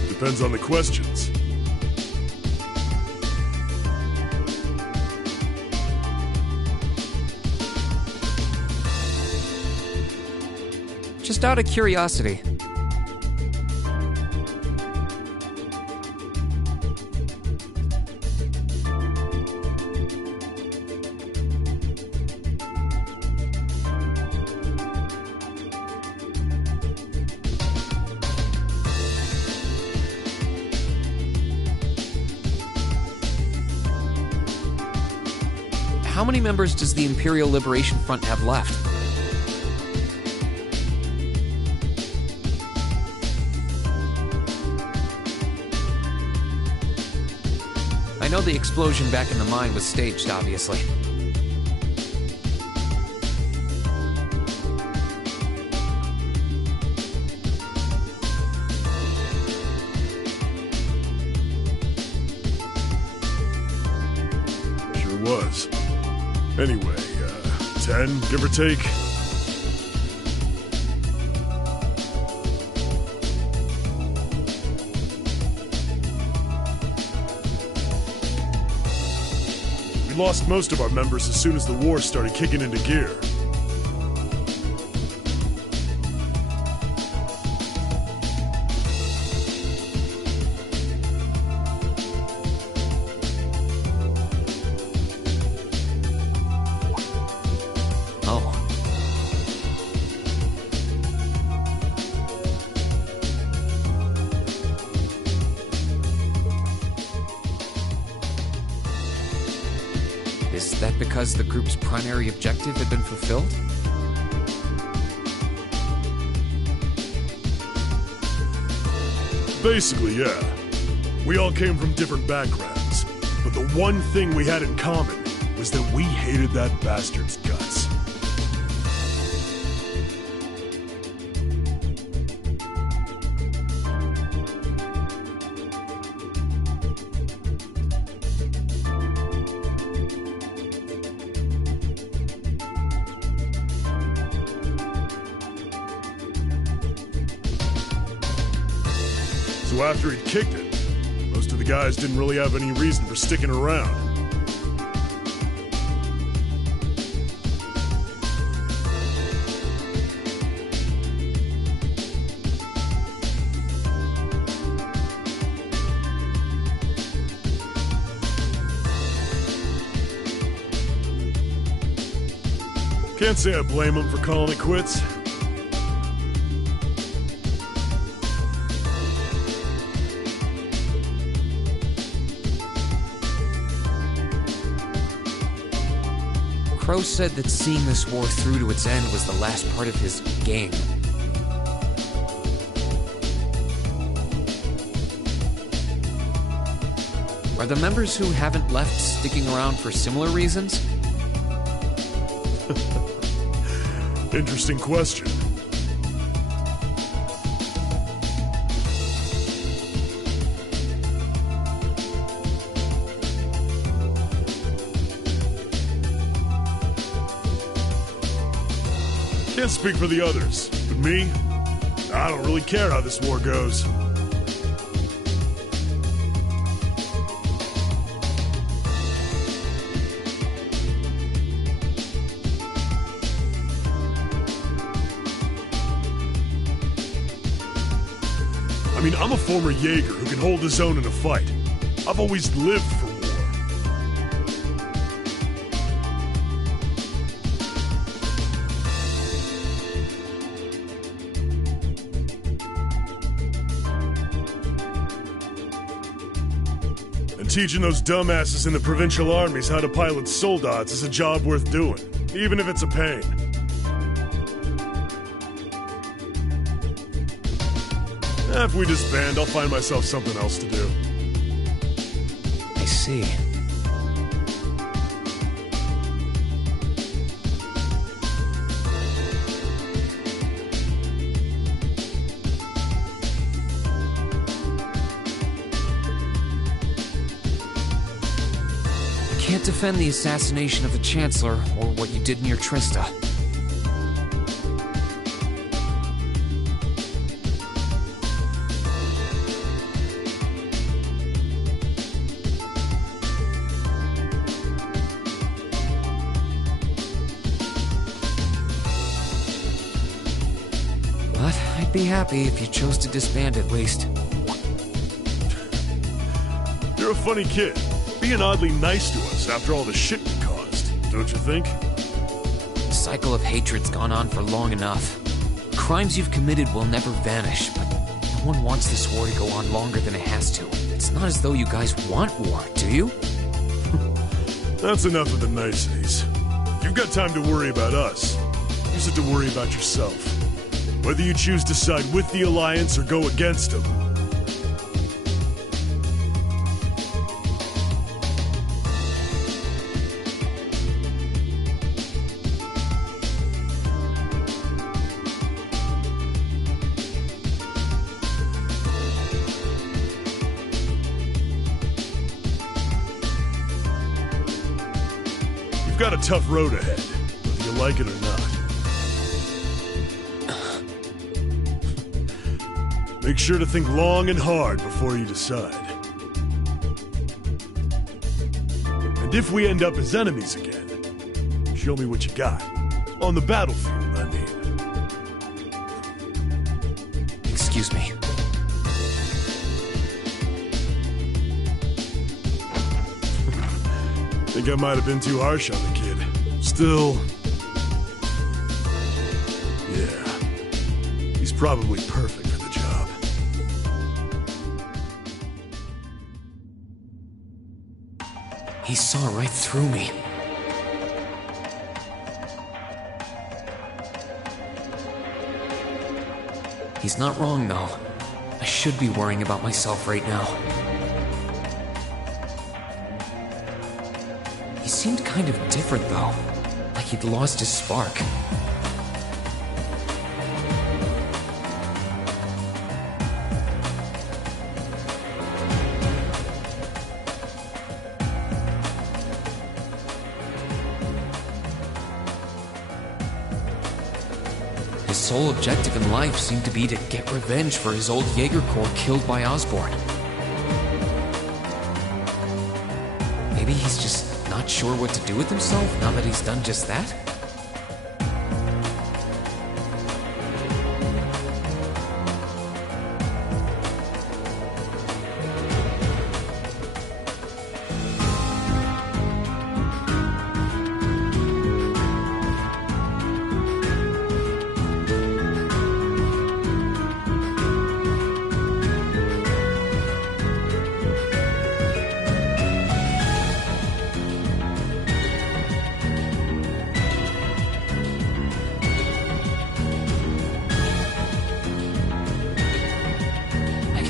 Depends on the questions. Just out of curiosity. How many members does the Imperial Liberation Front have left? know the explosion back in the mine was staged, obviously. Sure was. Anyway, 10, give or take. We lost most of our members as soon as the war started kicking into gear. Is that because the group's primary objective had been fulfilled? Basically, yeah. We all came from different backgrounds, but the one thing we had in common was that we hated that bastard's guts. So after he'd kicked it, most of the guys didn't really have any reason for sticking around. Can't say I blame them for calling it quits. Crow said that seeing this war through to its end was the last part of his game. Are the members who haven't left sticking around for similar reasons? Interesting question. Can't speak for the others, but me, I don't really care how this war goes. I mean, I'm a former Jaeger who can hold his own in a fight. I've always lived for war. And teaching those dumbasses in the provincial armies how to pilot soldats is a job worth doing, even if it's a pain. If we disband, I'll find myself something else to do. I see. I can't defend the assassination of the Chancellor or what you did near Trista. I'd be happy if you chose to disband at least. You're a funny kid, being oddly nice to us after all the shit we caused, don't you think? The cycle of hatred's gone on for long enough. Crimes you've committed will never vanish, but no one wants this war to go on longer than it has to. It's not as though you guys want war, do you? That's enough of the niceties. You've got time to worry about us. Use it to worry about yourself. Whether you choose to side with the Alliance or go against them. You've got a tough road ahead, whether you like it or not. Make sure to think long and hard before you decide. And if we end up as enemies again, show me what you got. On the battlefield, I mean. Excuse me. Think I might have been too harsh on the kid. Still... yeah. He's probably perfect for the job. He saw right through me. He's not wrong, though. I should be worrying about myself right now. He seemed kind of different, though. Like he'd lost his spark. His sole objective in life seemed to be to get revenge for his old Jaeger Corps killed by Osborn. Maybe he's just not sure what to do with himself now that he's done just that?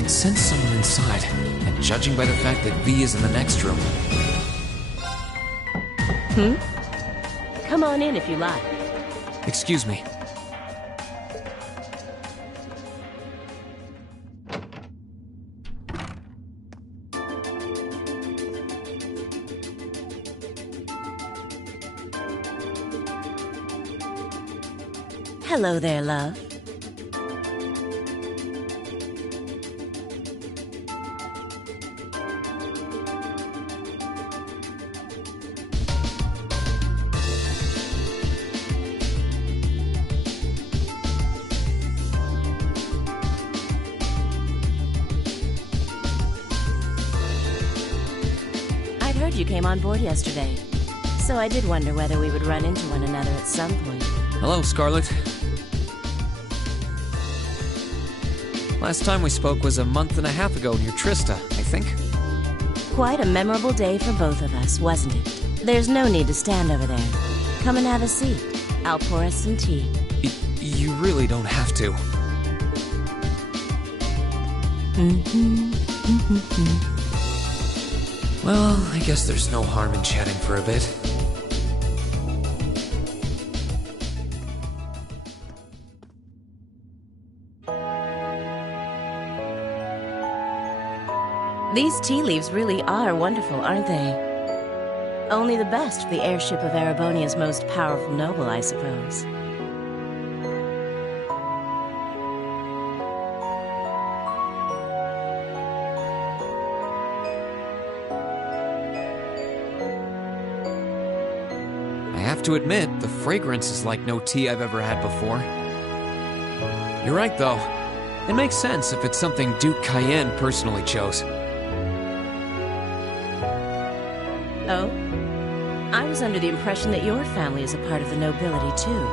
Sense someone inside, and judging by the fact that V is in the next room. Come on in if you like. Excuse me. Hello there, love. You came on board yesterday, so I did wonder whether we would run into one another at some point. Hello, Scarlet. Last time we spoke was a month and a half ago near Trista, I think. Quite a memorable day for both of us, wasn't it? There's no need to stand over there. Come and have a seat. I'll pour us some tea. You really don't have to. Well, I guess there's no harm in chatting for a bit. These tea leaves really are wonderful, aren't they? Only the best for the airship of Erebonia's most powerful noble, I suppose. To admit, the fragrance is like no tea I've ever had before. You're right, though. It makes sense if it's something Duke Cayenne personally chose. Oh? I was under the impression that your family is a part of the nobility, too.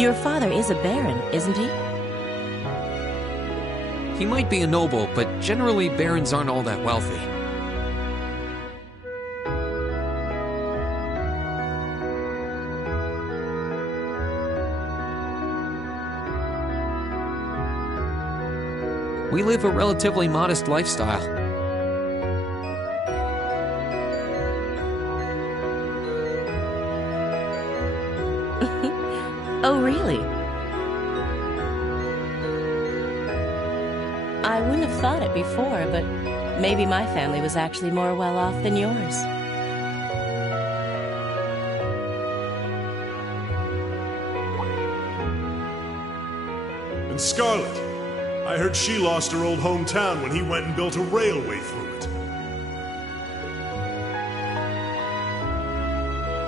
Your father is a baron, isn't he? He might be a noble, but generally barons aren't all that wealthy. We live a relatively modest lifestyle. Oh, really? I wouldn't have thought it before, but maybe my family was actually more well off than yours. And Scarlet, I heard she lost her old hometown when he went and built a railway through it.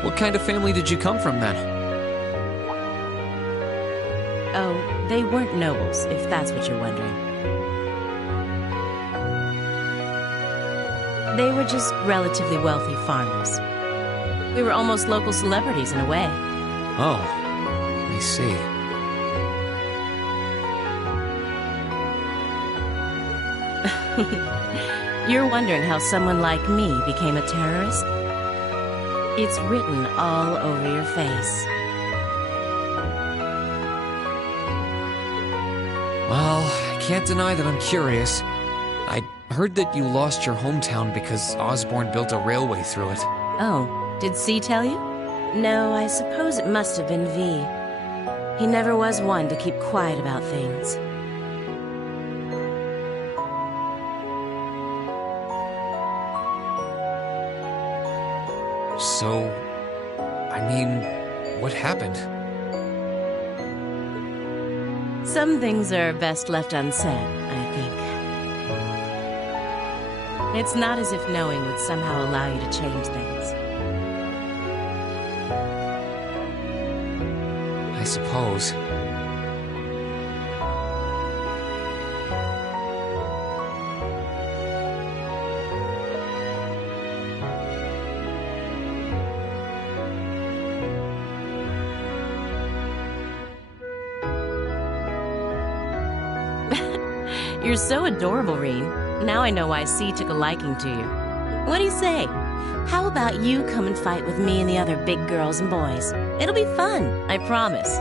What kind of family did you come from then? Oh, they weren't nobles, if that's what you're wondering. They were just relatively wealthy farmers. We were almost local celebrities in a way. Oh, I see. You're wondering how someone like me became a terrorist? It's written all over your face. Well, I can't deny that I'm curious. I heard that you lost your hometown because Osborne built a railway through it. Oh, did C tell you? No, I suppose it must have been V. He never was one to keep quiet about things. So, I mean, what happened? Some things are best left unsaid, I think. It's not as if knowing would somehow allow you to change things. I suppose. You're so adorable, Reen. Now I know why C took a liking to you. What do you say? How about you come and fight with me and the other big girls and boys? It'll be fun, I promise.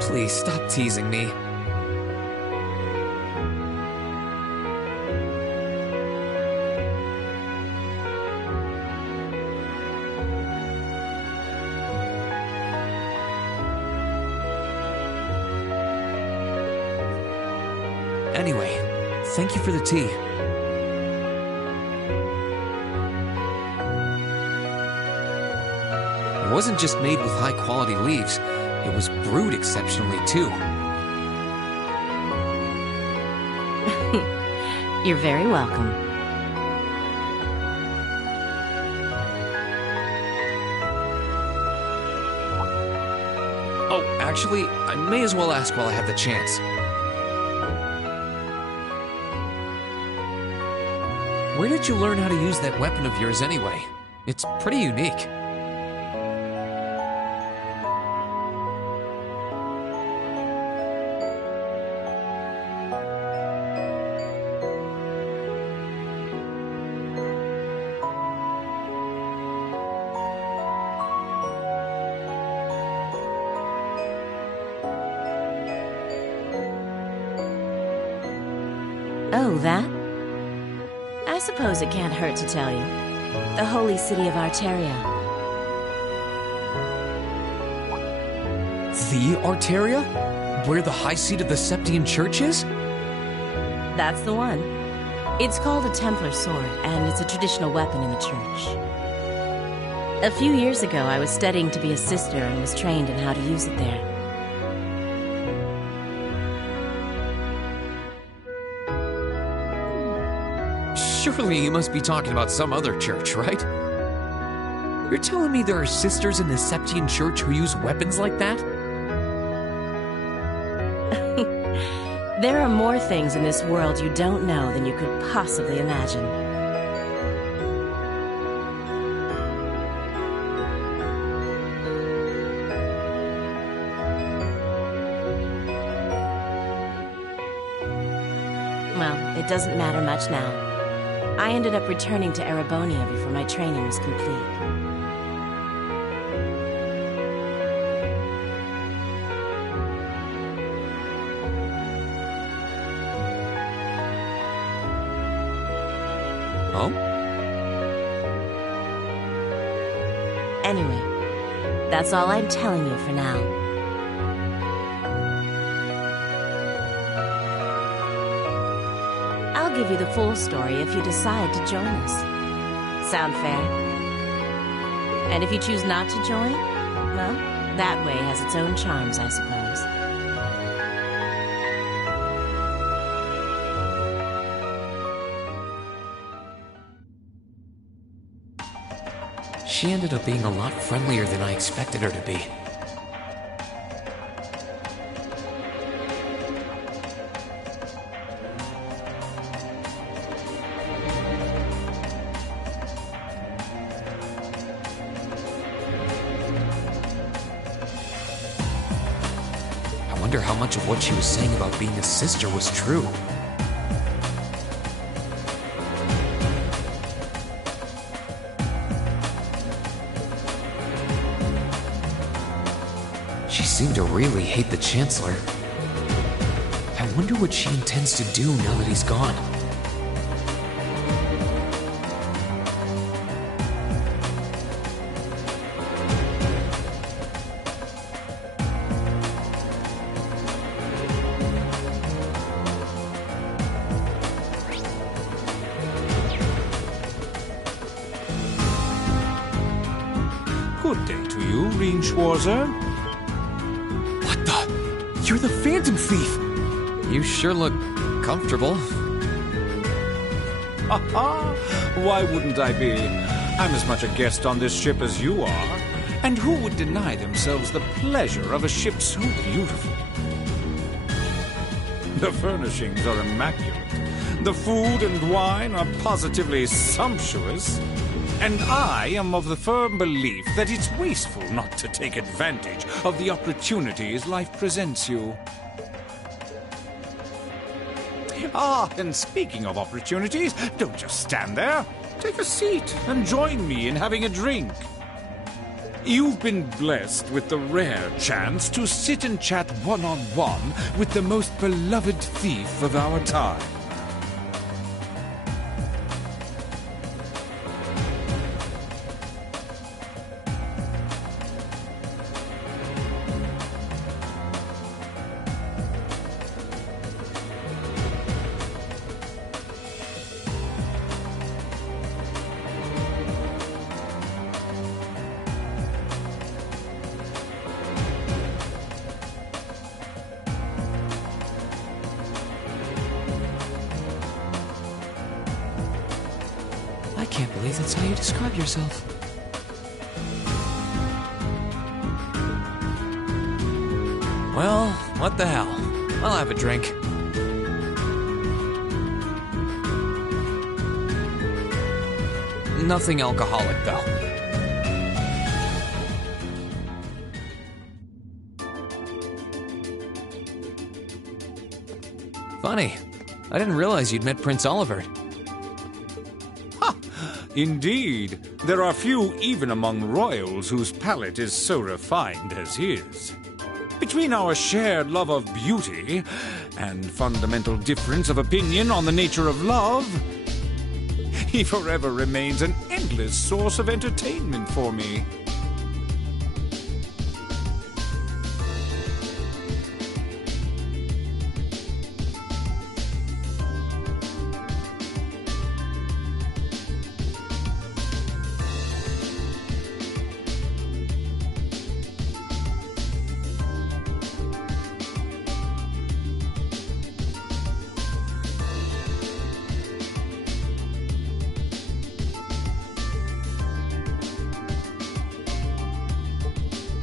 Please, stop teasing me. Anyway, thank you for the tea. It wasn't just made with high-quality leaves. It was brewed exceptionally, too. You're very welcome. Oh, actually, I may as well ask while I have the chance. Where did you learn how to use that weapon of yours anyway? It's pretty unique. Oh, that? I suppose it can't hurt to tell you. The holy city of Arteria. The Arteria? Where the high seat of the Septian Church is? That's the one. It's called a Templar sword, and it's a traditional weapon in the church. A few years ago, I was studying to be a sister and was trained in how to use it there. Surely you must be talking about some other church, right? You're telling me there are sisters in the Septian Church who use weapons like that? There are more things in this world you don't know than you could possibly imagine. Well, it doesn't matter much now. I ended up returning to Erebonia before my training was complete. Oh? Anyway, that's all I'm telling you for now. I'll give you the full story if you decide to join us. Sound fair? And if you choose not to join, well, that way has its own charms, I suppose. She ended up being a lot friendlier than I expected her to be. I wonder how much of what she was saying about being a sister was true. She seemed to really hate the Chancellor. I wonder what she intends to do now that he's gone. Good day to you, Reen Schwarzer. You're the Phantom Thief! You sure look comfortable. Why wouldn't I be? I'm as much a guest on this ship as you are. And who would deny themselves the pleasure of a ship so beautiful? The furnishings are immaculate. The food and wine are positively sumptuous. And I am of the firm belief that it's wasteful not to take advantage of the opportunities life presents you. And speaking of opportunities, don't just stand there. Take a seat and join me in having a drink. You've been blessed with the rare chance to sit and chat one-on-one with the most beloved thief of our time. I can't believe that's how you describe yourself. Well, what the hell? I'll have a drink. Nothing alcoholic, though. Funny. I didn't realize you'd met Prince Oliver. Indeed, there are few even among royals whose palate is so refined as his. Between our shared love of beauty and fundamental difference of opinion on the nature of love, he forever remains an endless source of entertainment for me.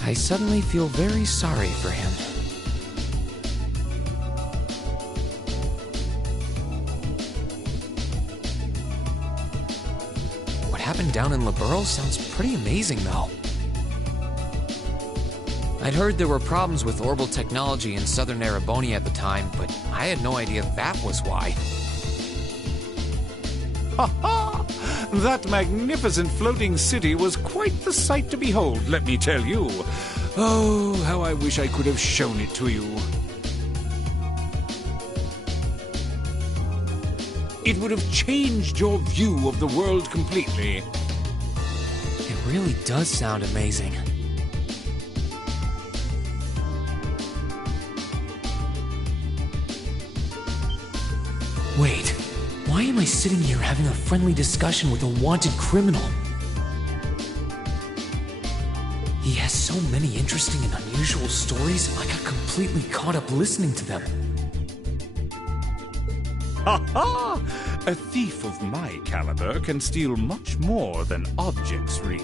I suddenly feel very sorry for him. What happened down in Liberl sounds pretty amazing, though. I'd heard there were problems with orbital technology in southern Erebonia at the time, but I had no idea that was why. That magnificent floating city was quite the sight to behold, let me tell you. Oh, how I wish I could have shown it to you. It would have changed your view of the world completely. It really does sound amazing. Wait, why am I sitting here having a friendly discussion with a wanted criminal? He has so many interesting and unusual stories, I got completely caught up listening to them. Ha ha! A thief of my caliber can steal much more than objects read.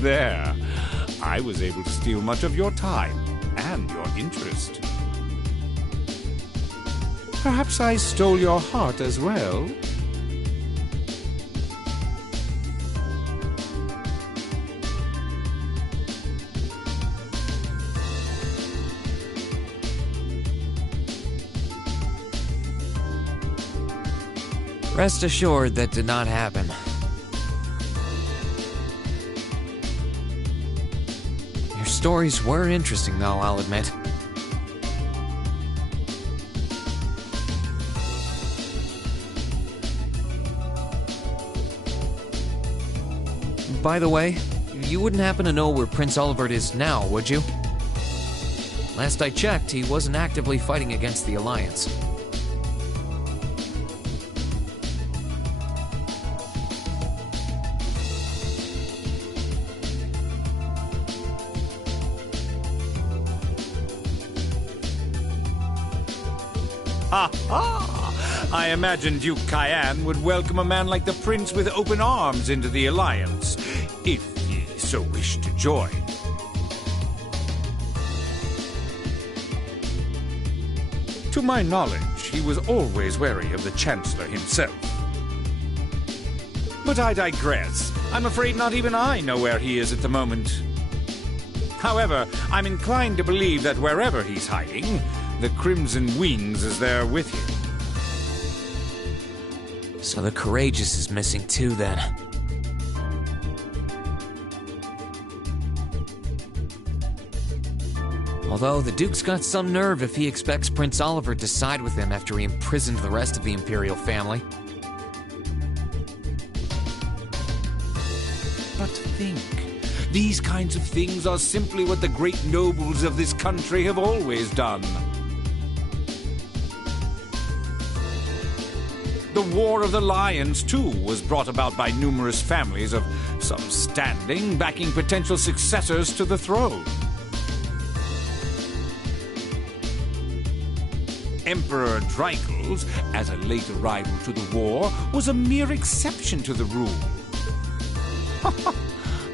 There. I was able to steal much of your time and your interest. Perhaps I stole your heart as well? Rest assured that did not happen. Your stories were interesting, though, I'll admit. By the way, you wouldn't happen to know where Prince Olivert is now, would you? Last I checked, he wasn't actively fighting against the Alliance. Ha ha! I imagine Duke Cayenne would welcome a man like the Prince with open arms into the Alliance, if he so wished to join. To my knowledge, he was always wary of the Chancellor himself. But I digress. I'm afraid not even I know where he is at the moment. However, I'm inclined to believe that wherever he's hiding, the Crimson Wings is there with him. So the Courageous is missing too, then. Although the Duke's got some nerve if he expects Prince Olivert to side with him after he imprisoned the rest of the Imperial family. But think, these kinds of things are simply what the great nobles of this country have always done. The War of the Lions, too, was brought about by numerous families of some standing, backing potential successors to the throne. Emperor Dreikels, as a late arrival to the war, was a mere exception to the rule.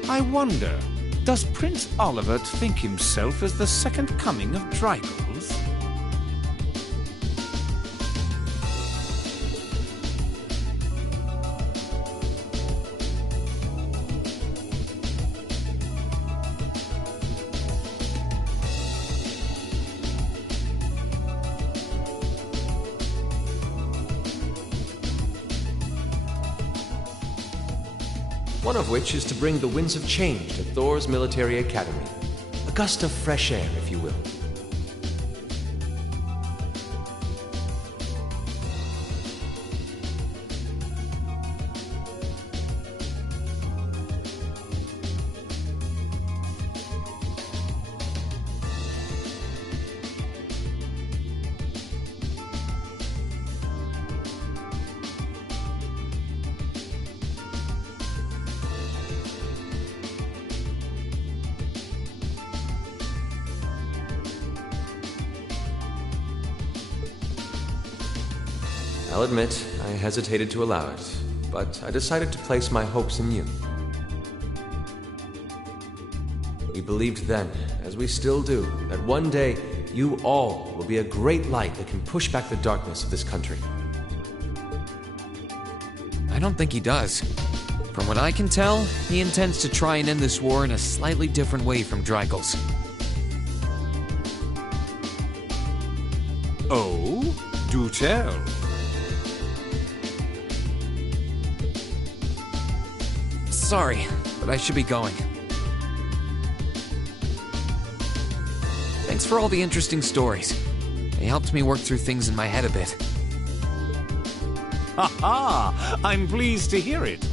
I wonder, does Prince Olivert think himself as the second coming of Dreikels? One of which is to bring the winds of change to Thor's military academy. A gust of fresh air, if you will. I'll admit, I hesitated to allow it, but I decided to place my hopes in you. We believed then, as we still do, that one day you all will be a great light that can push back the darkness of this country. I don't think he does. From what I can tell, he intends to try and end this war in a slightly different way from Dreikels. Oh? Do tell. Sorry, but I should be going. Thanks for all the interesting stories. They helped me work through things in my head a bit. Ha ha! I'm pleased to hear it.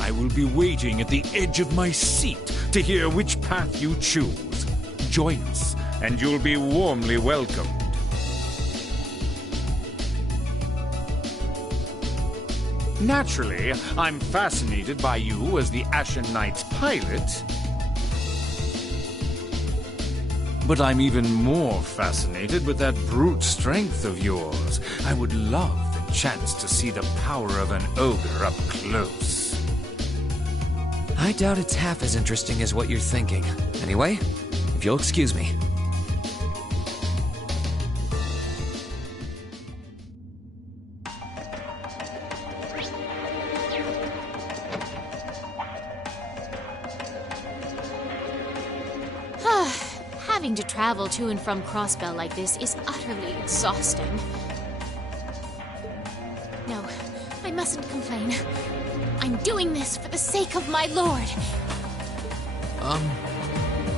I will be waiting at the edge of my seat to hear which path you choose. Join us, and you'll be warmly welcomed. Naturally, I'm fascinated by you as the Ashen Knight's pilot. But I'm even more fascinated with that brute strength of yours. I would love the chance to see the power of an ogre up close. I doubt it's half as interesting as what you're thinking. Anyway, if you'll excuse me. Having to travel to and from Crossbell like this is utterly exhausting. No, I mustn't complain. I'm doing this for the sake of my lord.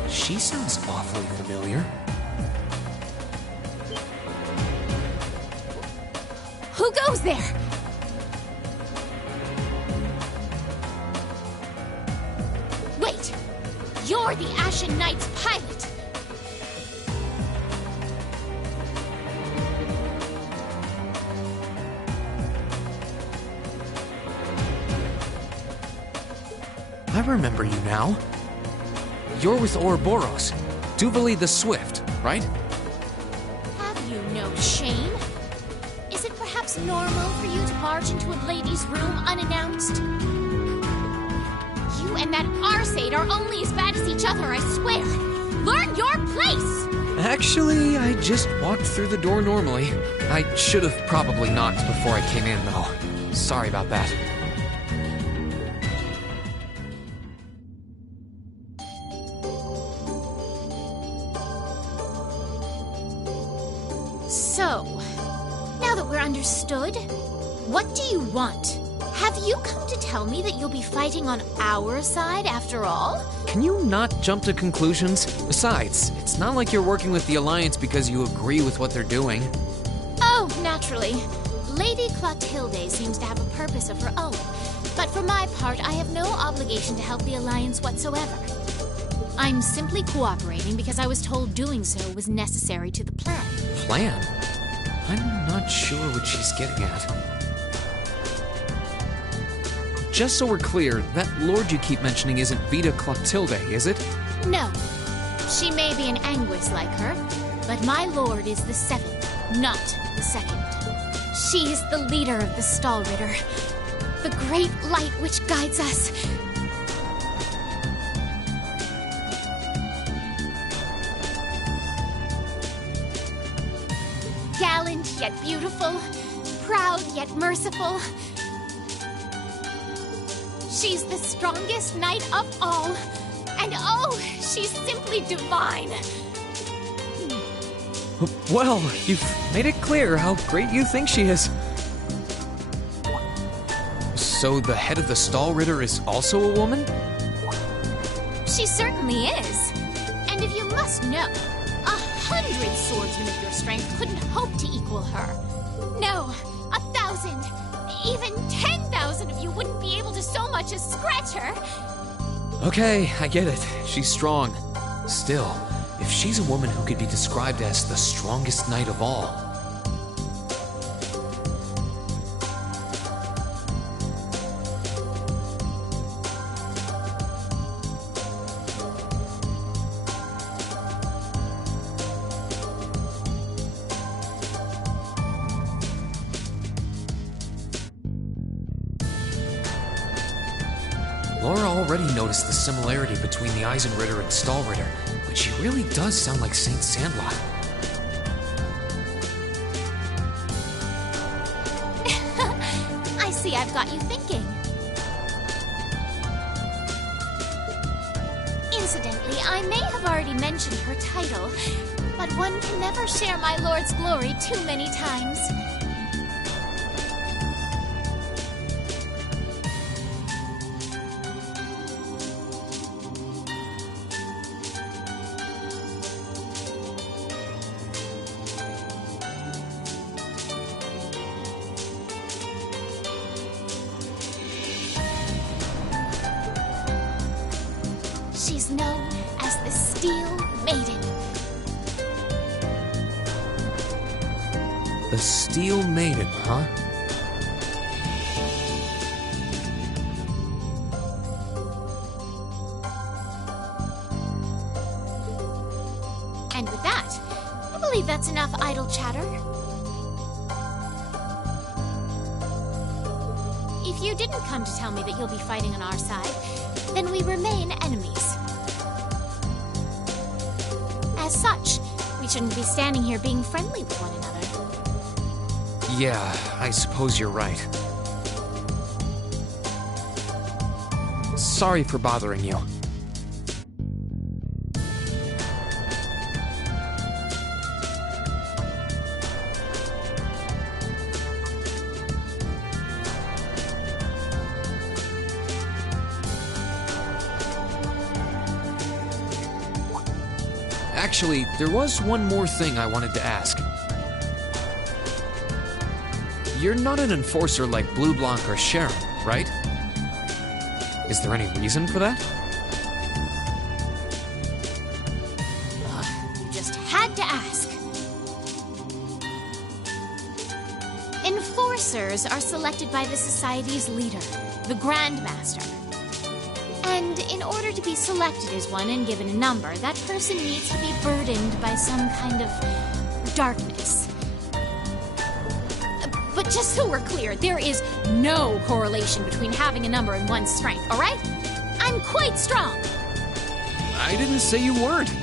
She sounds awfully familiar. Who goes there? Wait! You're the Ashen Knight's pilot! I remember you now. You're with Ouroboros, Duvali the Swift, right? Have you no shame? Is it perhaps normal for you to barge into a lady's room unannounced? You and that Arseid are only as bad as each other, I swear! Learn your place! Actually, I just walked through the door normally. I should have probably knocked before I came in, though. Sorry about that. So, now that we're understood, what do you want? Have you come to tell me that you'll be fighting on our side after all? Can you not jump to conclusions? Besides, it's not like you're working with the Alliance because you agree with what they're doing. Oh, naturally. Lady Clotilde seems to have a purpose of her own, but for my part, I have no obligation to help the Alliance whatsoever. I'm simply cooperating because I was told doing so was necessary to the plan. Plan? I'm not sure what she's getting at. Just so we're clear, that lord you keep mentioning isn't Vita Clotilde, is it? No. She may be an Anguis like her, but my lord is the seventh, not the second. She is the leader of the Stallritter, the great light which guides us. Gallant yet beautiful, proud yet merciful. She's the strongest knight of all, and oh, she's simply divine. Well, you've made it clear how great you think she is. So the head of the Stallritter is also a woman? She certainly is. And if you must know, 100 swordsmen of your strength couldn't hope to equal her. No, 1,000, even 10,000 of you wouldn't be able to so much as scratch her. Okay, I get it. She's strong. Still, if she's a woman who could be described as the strongest knight of all, Laura already noticed the similarity between the Eisenritter and Stallritter, but she really does sound like Saint Sandlot. I see I've got you thinking. In Incidentally, I may have already mentioned her title, but one can never share my lord's glory too many times. She's known as the Steel Maiden. The Steel Maiden, huh? And with that, I believe that's enough idle chatter. If you didn't come to tell me that you'll be fighting on our side, then we remain enemies. As such, we shouldn't be standing here being friendly with one another. Yeah, I suppose you're right. Sorry for bothering you. Actually, there was one more thing I wanted to ask. You're not an enforcer like Blue Blanc or Sharon, right? Is there any reason for that? You just had to ask. Enforcers are selected by the Society's leader, the Grand Master. And in order to be selected as one and given a number, that person needs to be burdened by some kind of darkness. But just so we're clear, there is no correlation between having a number and one's strength, all right? I'm quite strong. I didn't say you weren't.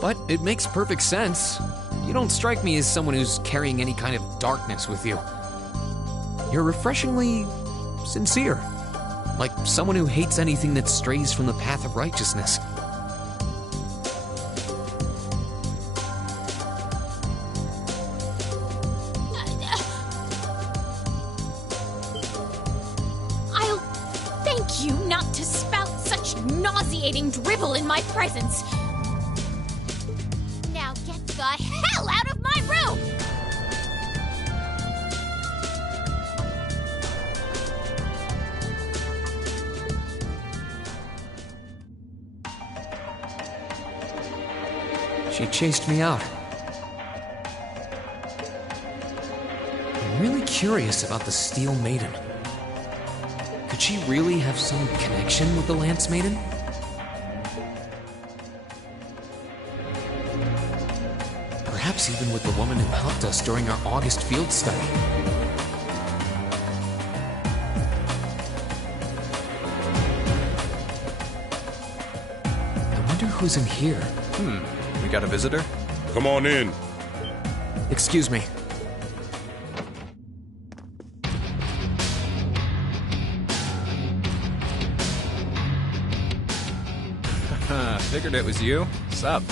But it makes perfect sense. You don't strike me as someone who's carrying any kind of darkness with you. You're refreshingly sincere. Like someone who hates anything that strays from the path of righteousness. I'll thank you not to spout such nauseating dribble in my presence. Now get the hell out of my room! She chased me out. I'm really curious about the Steel Maiden. Could she really have some connection with the Lance Maiden? Perhaps even with the woman who helped us during our August field study. I wonder who's in here. We got a visitor? Come on in. Excuse me. Figured it was you. What's up?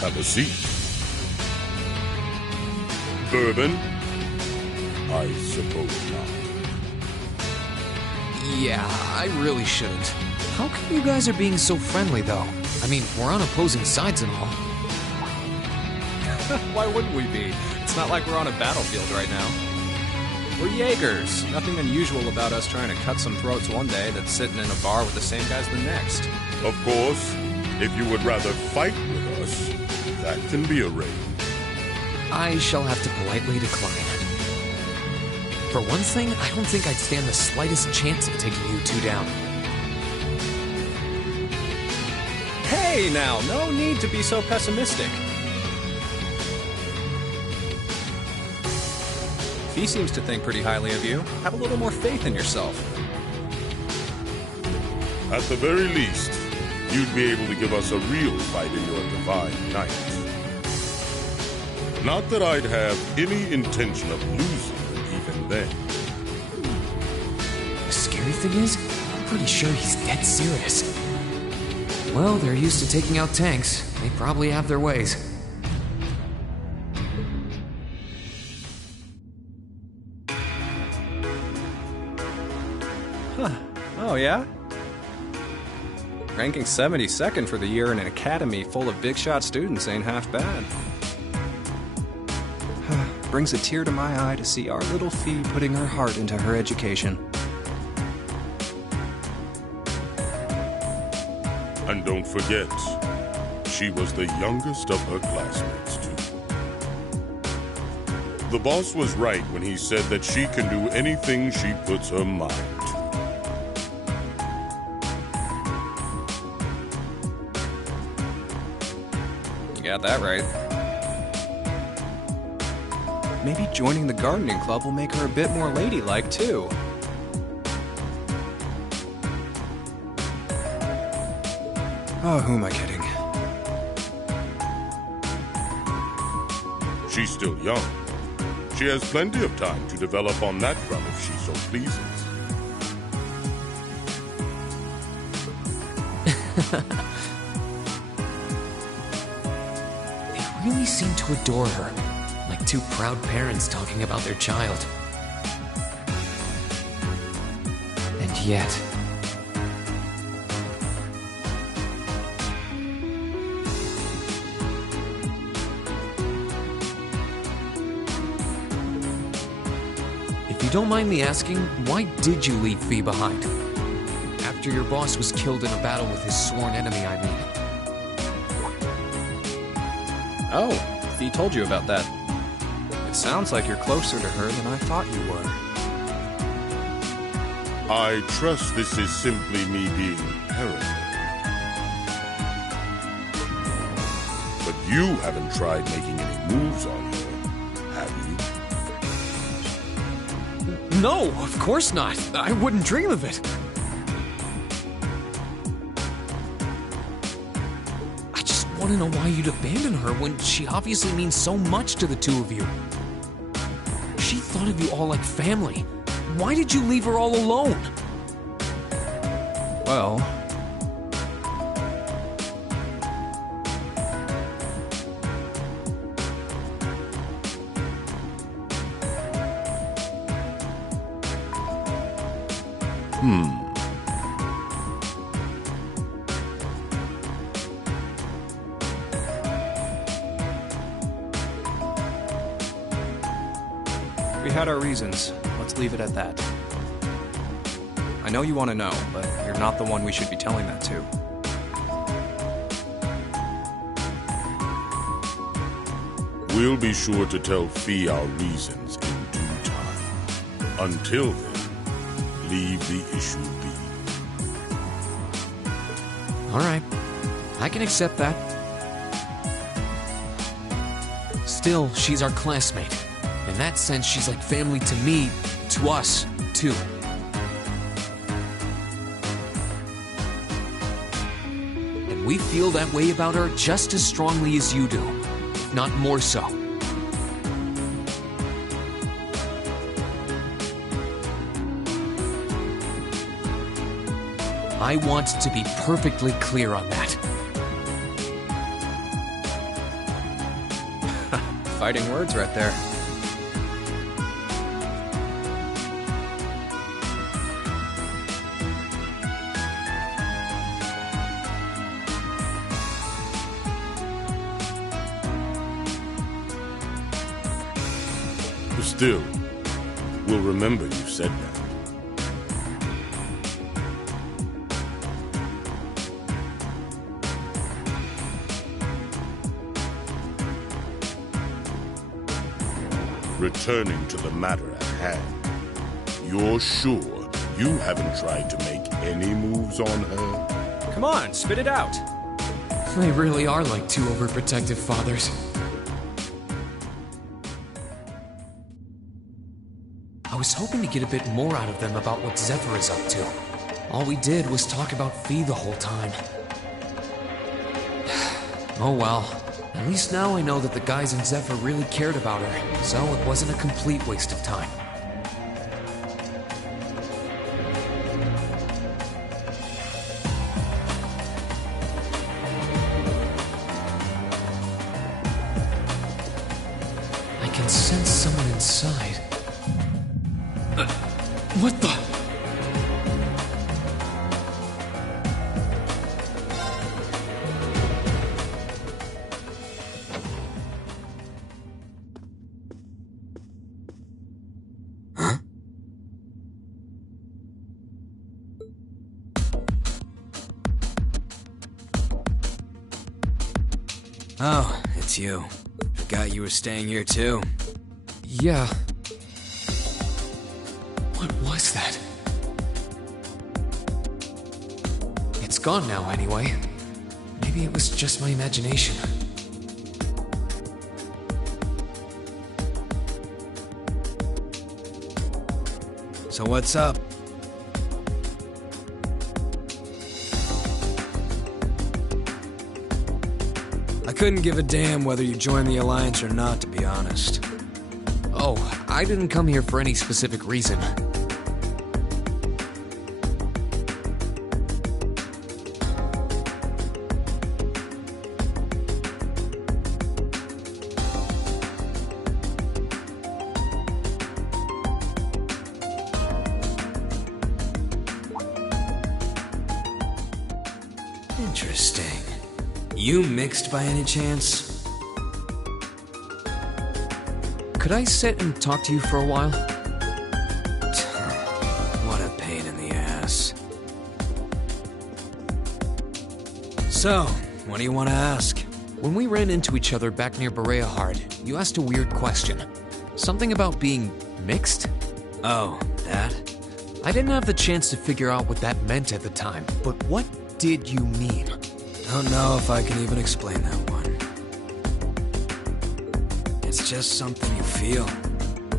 Have a seat. Bourbon? I suppose not. Yeah, I really shouldn't. How come you guys are being so friendly, though? I mean, we're on opposing sides and all. Why wouldn't we be? It's not like we're on a battlefield right now. We're Jaegers. Nothing unusual about us trying to cut some throats one day than sitting in a bar with the same guys the next. Of course, if you would rather fight with us, that can be arranged. I shall have to politely decline. For one thing, I don't think I'd stand the slightest chance of taking you two down. Hey now, no need to be so pessimistic. He seems to think pretty highly of you. Have a little more faith in yourself. At the very least, you'd be able to give us a real fight in your divine night. Not that I'd have any intention of losing even then. Scared scary thing is, I'm pretty sure he's dead serious. Well, they're used to taking out tanks. They probably have their ways. Huh. Oh, yeah? Ranking 72nd for the year in an academy full of big-shot students ain't half bad. Brings a tear to my eye to see our little Fee putting her heart into her education. And don't forget, she was the youngest of her classmates, too. The boss was right when he said that she can do anything she puts her mind to. You got that right. Maybe joining the gardening club will make her a bit more ladylike, too. Oh, who am I kidding? She's still young. She has plenty of time to develop on that front if she so pleases. They really seem to adore her. Like two proud parents talking about their child. And yet... If you don't mind me asking, why did you leave Fee behind? After your boss was killed in a battle with his sworn enemy, I mean. Oh, Fee told you about that. It sounds like you're closer to her than I thought you were. I trust this is simply me being paranoid. But you haven't tried making any moves on her, have you? No, of course not. I wouldn't dream of it. I just want to know why you'd abandon her when she obviously means so much to the two of you. She thought of you all like family. Why did you leave her all alone? Well... We had our reasons. Let's leave it at that. I know you want to know, but you're not the one we should be telling that to. We'll be sure to tell Fee our reasons in due time. Until then, leave the issue be. All right, I can accept that. Still, she's our classmate. In that sense, she's like family to me, to us, too. And we feel that way about her just as strongly as you do, if not more so. I want to be perfectly clear on that. Fighting words right there. Still, we'll remember you said that. Returning to the matter at hand, you're sure you haven't tried to make any moves on her? Come on, spit it out. They really are like two overprotective fathers. I was hoping to get a bit more out of them about what Zephyr is up to. All we did was talk about Fee the whole time. Oh well. At least now I know that the guys in Zephyr really cared about her, so it wasn't a complete waste of time. What the? Oh, it's you. Forgot you were staying here too. Yeah. What was that? It's gone now anyway. Maybe it was just my imagination. So what's up? I couldn't give a damn whether you joined the Alliance or not, to be honest. Oh, I didn't come here for any specific reason. Interesting. You mixed by any chance? Could I sit and talk to you for a while? What a pain in the ass. So, what do you want to ask? When we ran into each other back near Berea, you asked a weird question. Something about being mixed? Oh, that? I didn't have the chance to figure out what that meant at the time, but what did you mean? Don't know if I can even explain that one. It's just something you feel.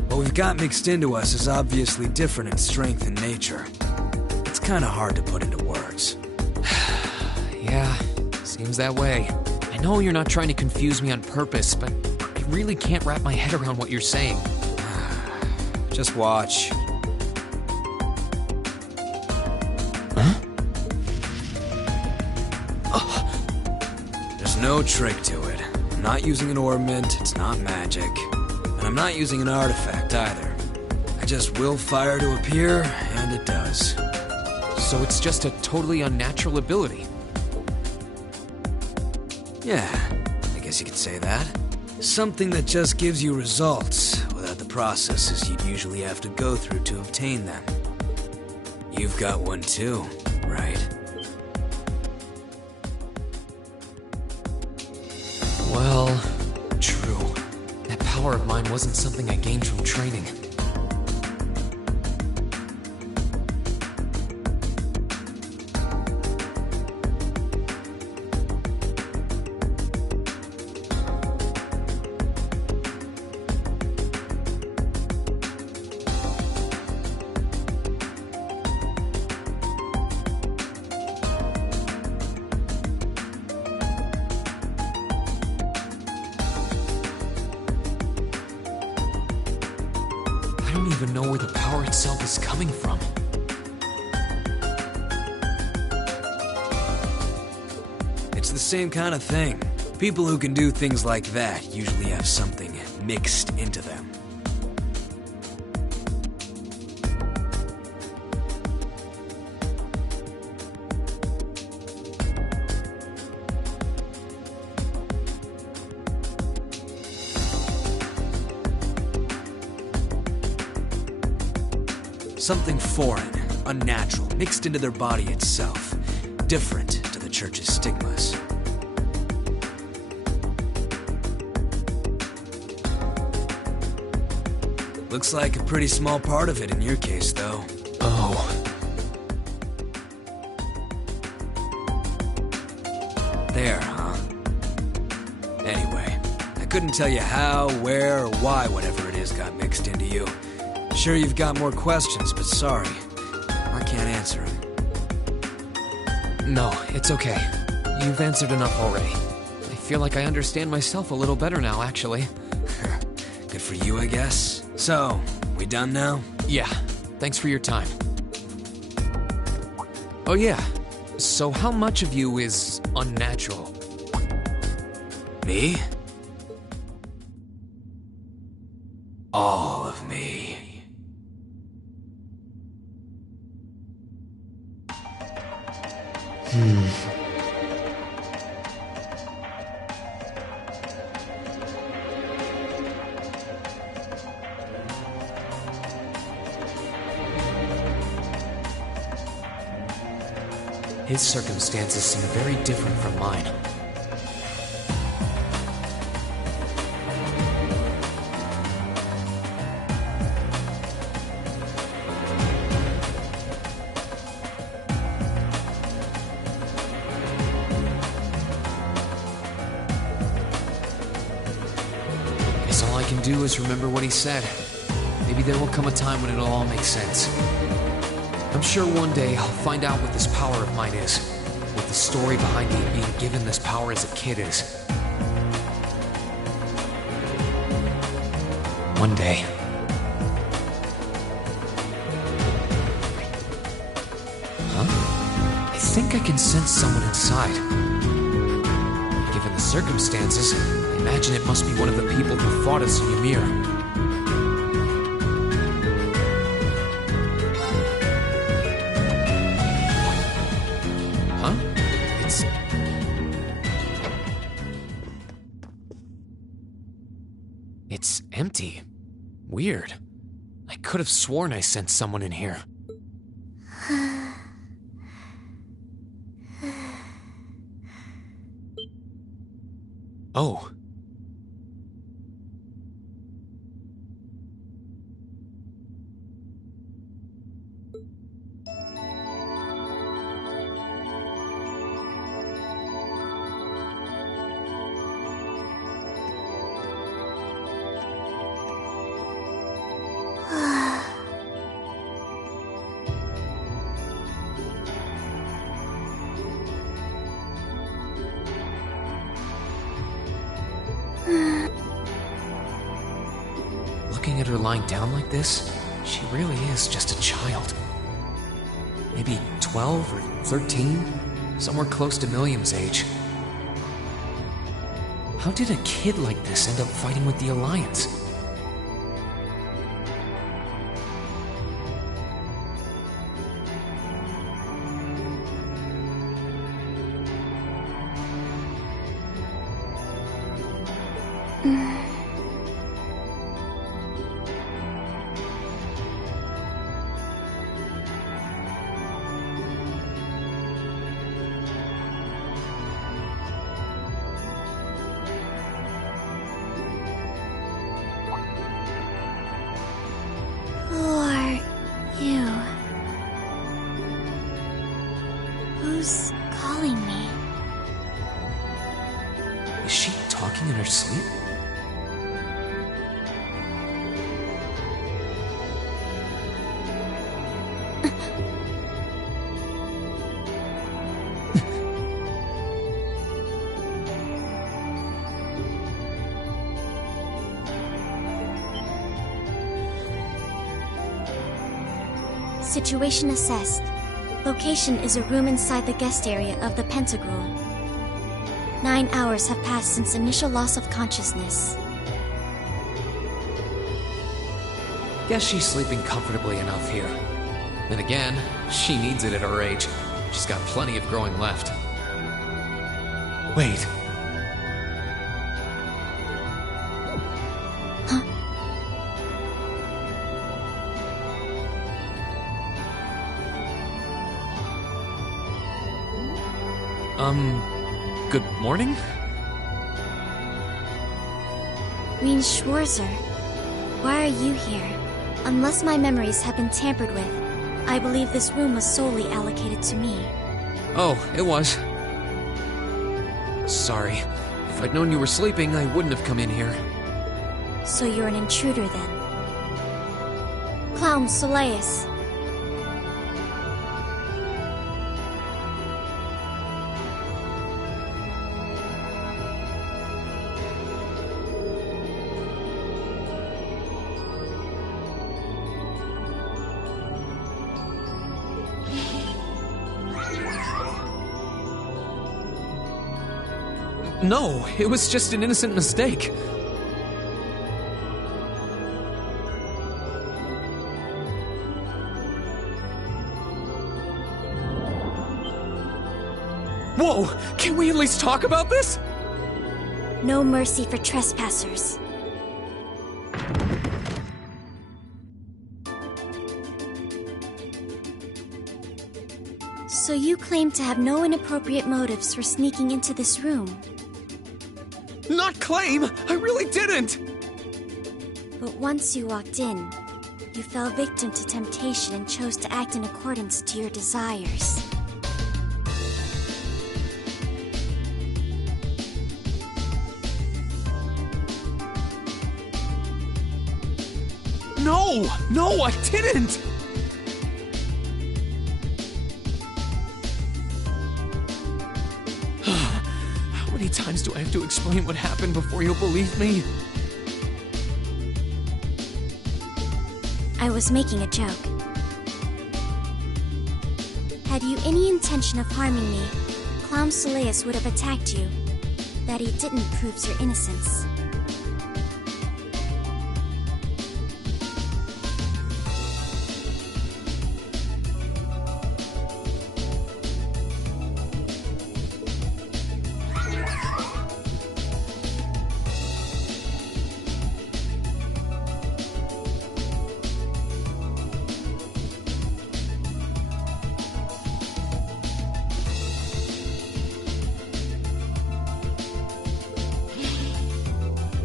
What we've got mixed into us is obviously different in strength and nature. It's kind of hard to put into words. Yeah, seems that way. I know you're not trying to confuse me on purpose, but I really can't wrap my head around what you're saying. Just watch. No trick to it. I'm not using an ornament, it's not magic. And I'm not using an artifact either. I just will fire to appear, and it does. So it's just a totally unnatural ability? Yeah, I guess you could say that. Something that just gives you results, without the processes you'd usually have to go through to obtain them. You've got one too, right? Well, true. That power of mine wasn't something I gained from training. I don't even know where the power itself is coming from. It's the same kind of thing. People who can do things like that usually have something mixed into them. Something foreign, unnatural, mixed into their body itself. Different to the Church's stigmas. Looks like a pretty small part of it in your case, though. Oh. There, huh? Anyway, I couldn't tell you how, where, or why whatever it is got mixed into you. Sure you've got more questions, but sorry. I can't answer them. No, it's okay. You've answered enough already. I feel like I understand myself a little better now, actually. Good for you, I guess. So, we done now? Yeah, thanks for your time. Oh yeah, so how much of you is unnatural? Me? All of me. His circumstances seem very different from mine. Guess all I can do is remember what he said. Maybe there will come a time when it'll all make sense. I'm sure one day I'll find out what this power of mine is, what the story behind me being given this power as a kid is. One day. Huh? I think I can sense someone inside. Given the circumstances, I imagine it must be one of the people who fought us in Ymir. It's empty. Weird. I could have sworn I sensed someone in here. Oh. Looking at her lying down like this, she really is just a child. Maybe 12 or 13? Somewhere close to Milliam's age. How did a kid like this end up fighting with the Alliance? Who's calling me? Is she talking in her sleep? Situation assessed. Location is a room inside the guest area of the Pentagram. 9 hours have passed since initial loss of consciousness. Guess she's sleeping comfortably enough here. Then again, she needs it at her age. She's got plenty of growing left. Wait. Good morning? Rean Schwarzer, why are you here? Unless my memories have been tampered with, I believe this room was solely allocated to me. Oh, it was. Sorry. If I'd known you were sleeping, I wouldn't have come in here. So you're an intruder then? Clown Soleus. No, it was just an innocent mistake. Whoa! Can we at least talk about this? No mercy for trespassers. So you claim to have no inappropriate motives for sneaking into this room. Not claim! I really didn't! But once you walked in, you fell victim to temptation and chose to act in accordance to your desires. No! No, I didn't! How many times do I have to explain what happened before you'll believe me? I was making a joke. Had you any intention of harming me, Clown Soleus would have attacked you. That he didn't proves your innocence.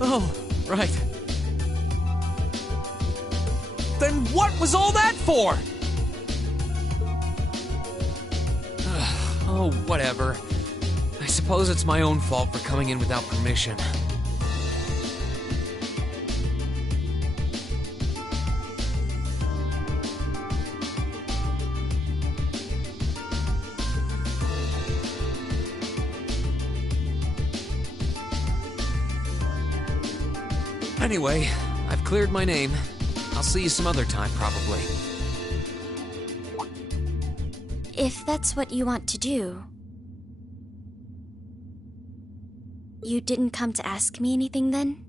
Oh, right. Then what was all that for? Oh, whatever. I suppose it's my own fault for coming in without permission. Anyway, I've cleared my name. I'll see you some other time, probably. If that's what you want to do... You didn't come to ask me anything then?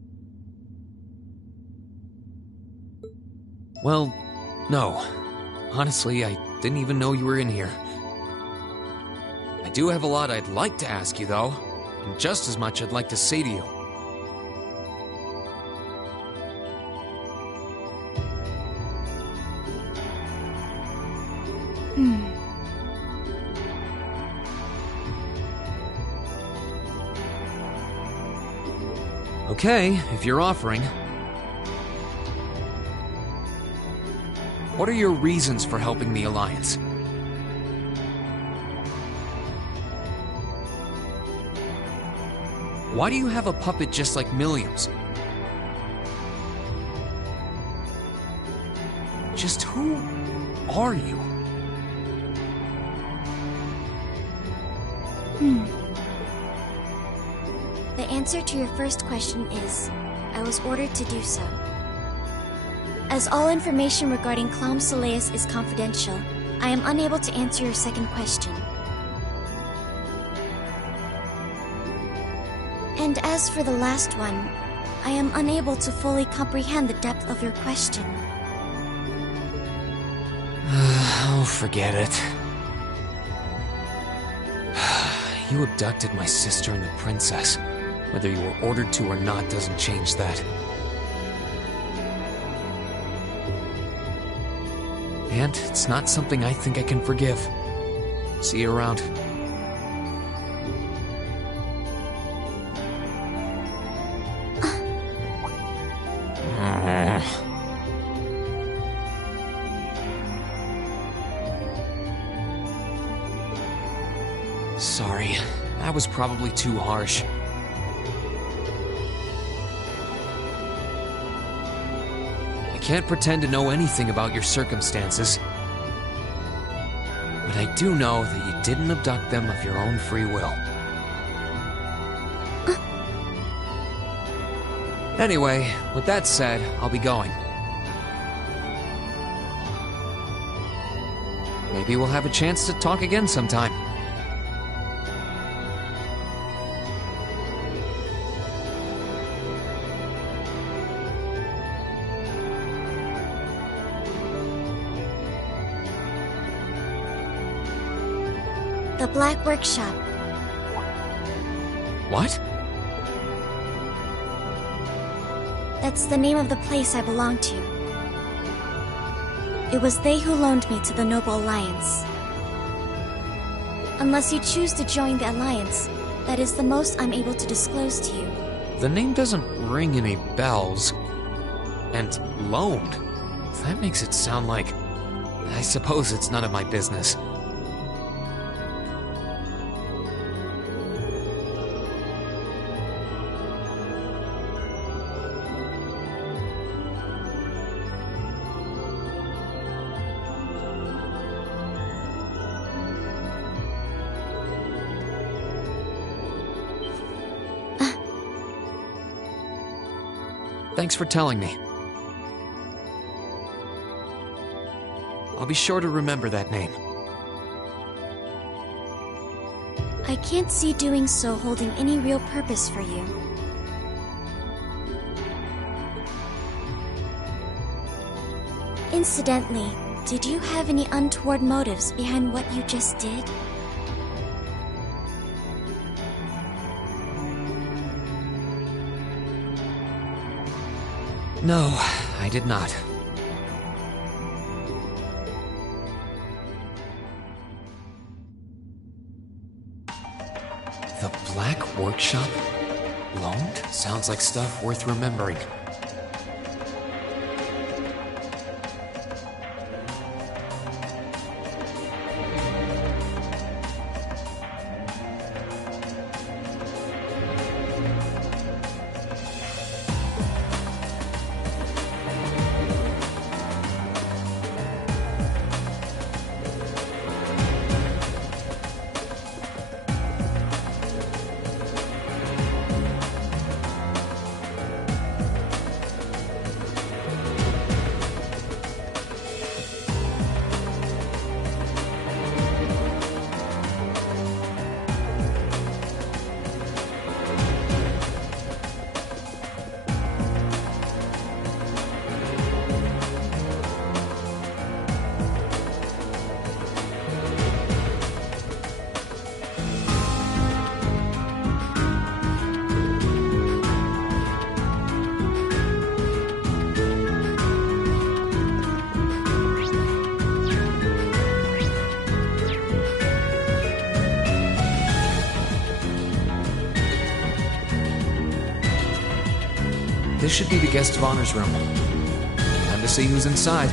Well, no. Honestly, I didn't even know you were in here. I do have a lot I'd like to ask you, though, and just as much I'd like to say to you. Okay, if you're offering. What are your reasons for helping the Alliance? Why do you have a puppet just like Milliam's? Just who are you? The answer to your first question is, I was ordered to do so. As all information regarding Clown Soleus is confidential, I am unable to answer your second question. And as for the last one, I am unable to fully comprehend the depth of your question. Oh, forget it. You abducted my sister and the princess. Whether you were ordered to or not doesn't change that. And it's not something I think I can forgive. See you around. Sorry, that was probably too harsh. I can't pretend to know anything about your circumstances. But I do know that you didn't abduct them of your own free will. Anyway, with that said, I'll be going. Maybe we'll have a chance to talk again sometime. The Black Workshop. What? That's the name of the place I belong to. It was they who loaned me to the Noble Alliance. Unless you choose to join the Alliance, that is the most I'm able to disclose to you. The name doesn't ring any bells. And loaned? That makes it sound like... I suppose it's none of my business. Thanks for telling me. I'll be sure to remember that name. I can't see doing so holding any real purpose for you. Incidentally, did you have any untoward motives behind what you just did? No, I did not. The Black Workshop? Loaned? Sounds like stuff worth remembering. This should be the guest of honor's room. Time to see who's inside.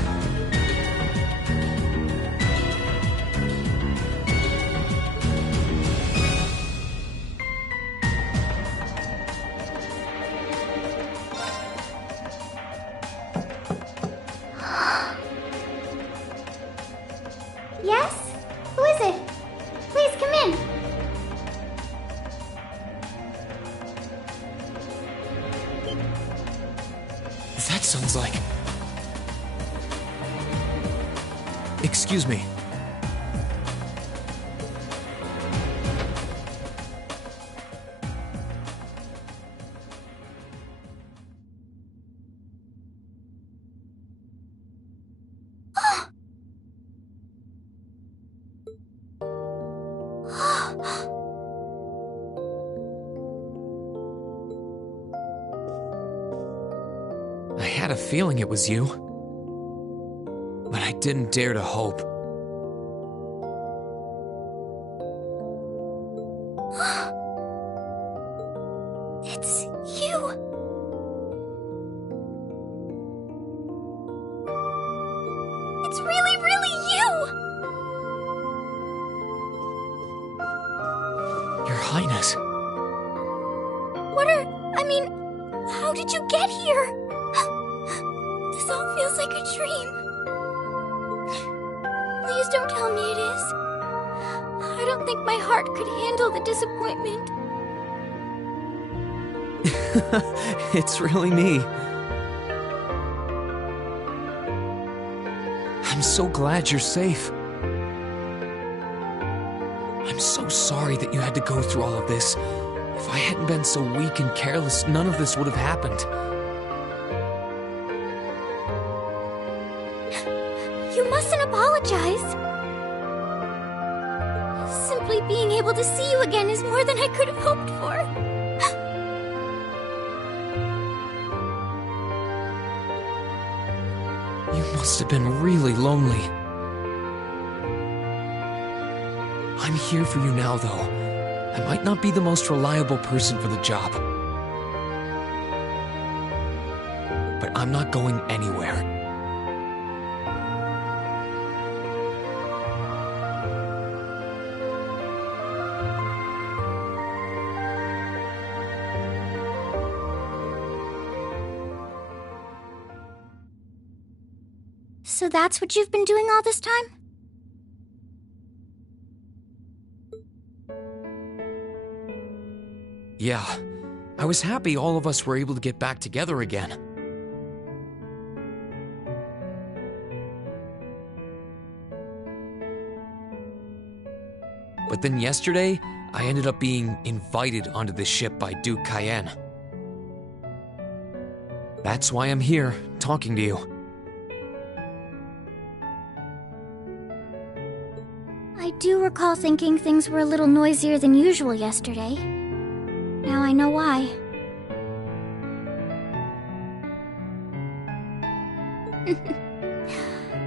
Yes? Who is it? Please come in. That sounds like... Excuse me. I had a feeling it was you, but I didn't dare to hope. It's you! It's really, really you! Your Highness. How did you get here? This all feels like a dream. Please don't tell me it is. I don't think my heart could handle the disappointment. It's really me. I'm so glad you're safe. I'm so sorry that you had to go through all of this. If I hadn't been so weak and careless, none of this would have happened. You mustn't apologize. Simply being able to see you again is more than I could have hoped for. must have been really lonely. I'm here for you now, though. I might not be the most reliable person for the job. But I'm not going anywhere. So that's what you've been doing all this time? Yeah, I was happy all of us were able to get back together again. But then yesterday, I ended up being invited onto the ship by Duke Cayenne. That's why I'm here, talking to you. I do recall thinking things were a little noisier than usual yesterday. Now I know why.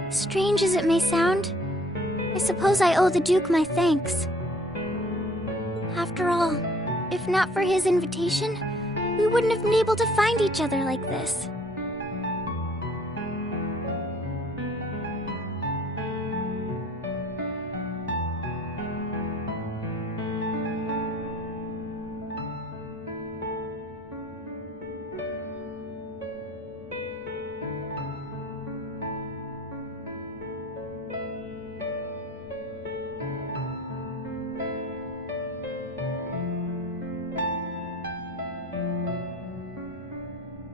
Strange as it may sound, I suppose I owe the Duke my thanks. After all, if not for his invitation, we wouldn't have been able to find each other like this.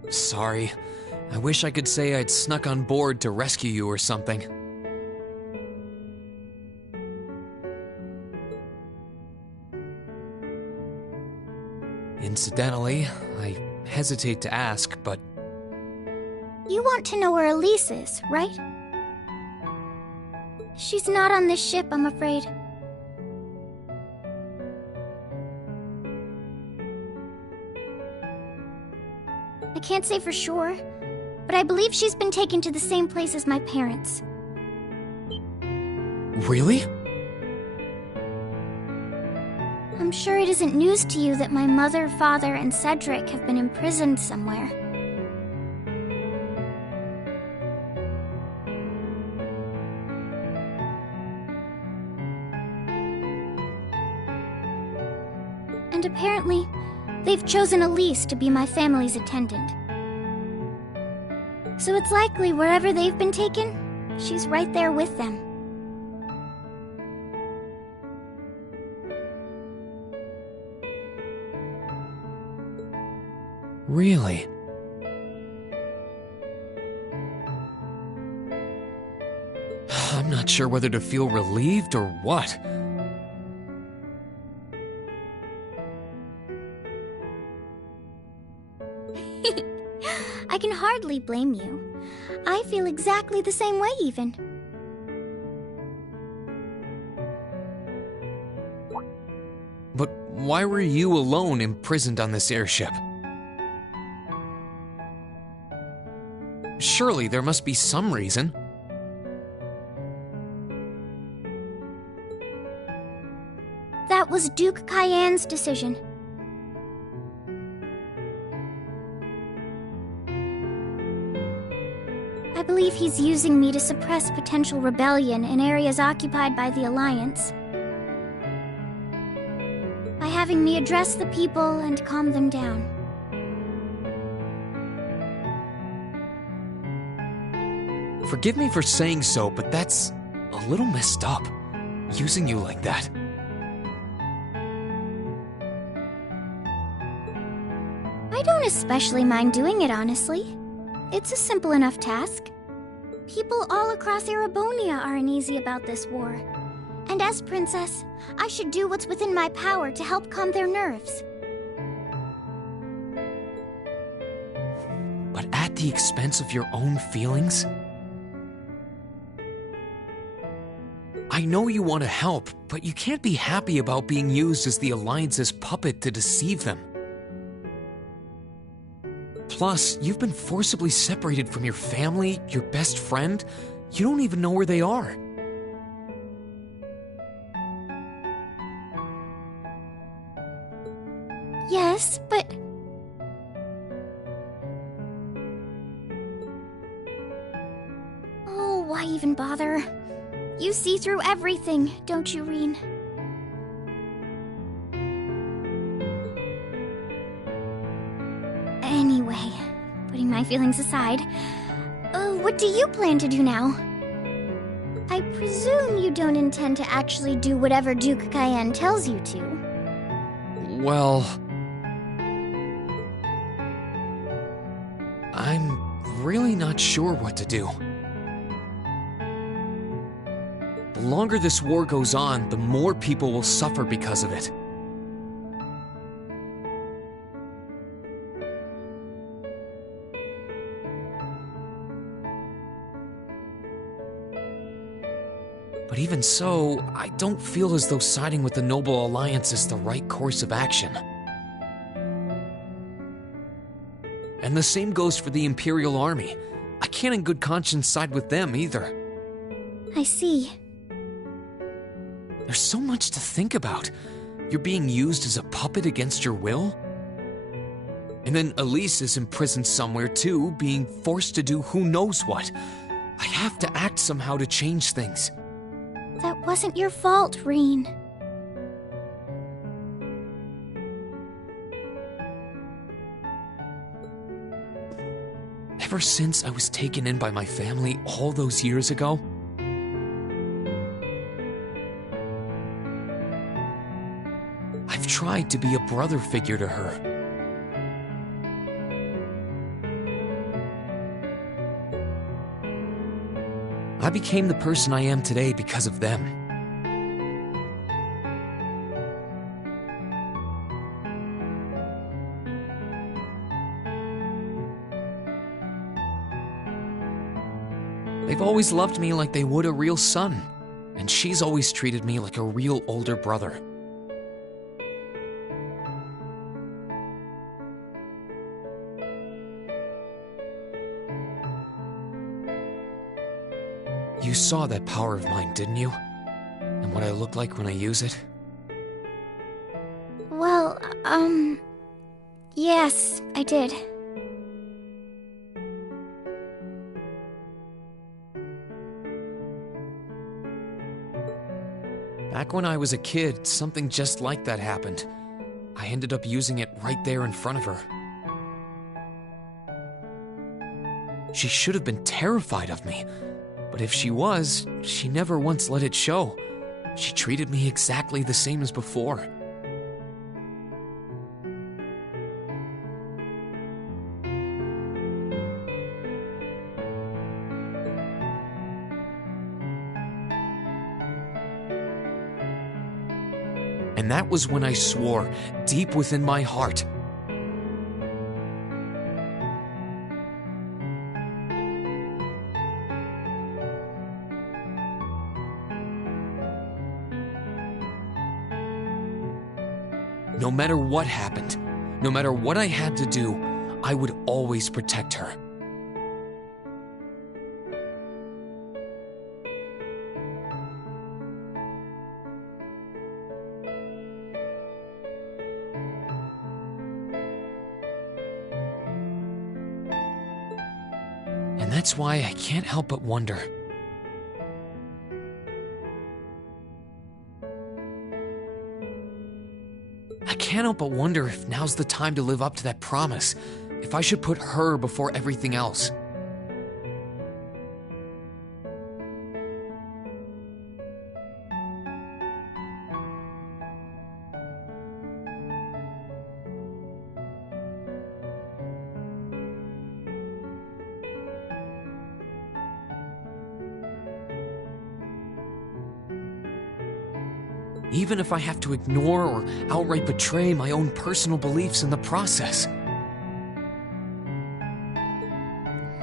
Sorry. I wish I could say I'd snuck on board to rescue you or something. Incidentally, I hesitate to ask, but... You want to know where Elise is, right? She's not on this ship, I'm afraid. I can't say for sure, but I believe she's been taken to the same place as my parents. Really? I'm sure it isn't news to you that my mother, father, and Cedric have been imprisoned somewhere. And apparently, they've chosen Elise to be my family's attendant. So it's likely wherever they've been taken, she's right there with them. Really? I'm not sure whether to feel relieved or what. I can hardly blame you. I feel exactly the same way, even. But why were you alone imprisoned on this airship? Surely there must be some reason. That was Duke Cayenne's decision. I believe he's using me to suppress potential rebellion in areas occupied by the Alliance. By having me address the people and calm them down. Forgive me for saying so, but that's a little messed up, using you like that. I don't especially mind doing it, honestly. It's a simple enough task. People all across Erebonia are uneasy about this war. And as princess, I should do what's within my power to help calm their nerves. But at the expense of your own feelings? I know you want to help, but you can't be happy about being used as the Alliance's puppet to deceive them. Plus, you've been forcibly separated from your family, your best friend. You don't even know where they are. Yes, but... Oh, why even bother? You see through everything, don't you, Reen? Anyway, putting my feelings aside, what do you plan to do now? I presume you don't intend to actually do whatever Duke Cayenne tells you to. Well... I'm really not sure what to do. The longer this war goes on, the more people will suffer because of it. But even so, I don't feel as though siding with the Noble Alliance is the right course of action. And the same goes for the Imperial Army. I can't in good conscience side with them either. I see. There's so much to think about. You're being used as a puppet against your will? And then Elise is imprisoned somewhere too, being forced to do who knows what. I have to act somehow to change things. That wasn't your fault, Reen. Ever since I was taken in by my family all those years ago, I've tried to be a brother figure to her. I became the person I am today because of them. They've always loved me like they would a real son, and she's always treated me like a real older brother. You saw that power of mine, didn't you? And what I look like when I use it? Well, yes, I did. Back when I was a kid, something just like that happened. I ended up using it right there in front of her. She should have been terrified of me. But if she was, she never once let it show. She treated me exactly the same as before. And that was when I swore, deep within my heart, no matter what happened, no matter what I had to do, I would always protect her. And that's why I can't help but wonder. I can't help but wonder if now's the time to live up to that promise, if I should put her before everything else. Even if I have to ignore or outright betray my own personal beliefs in the process.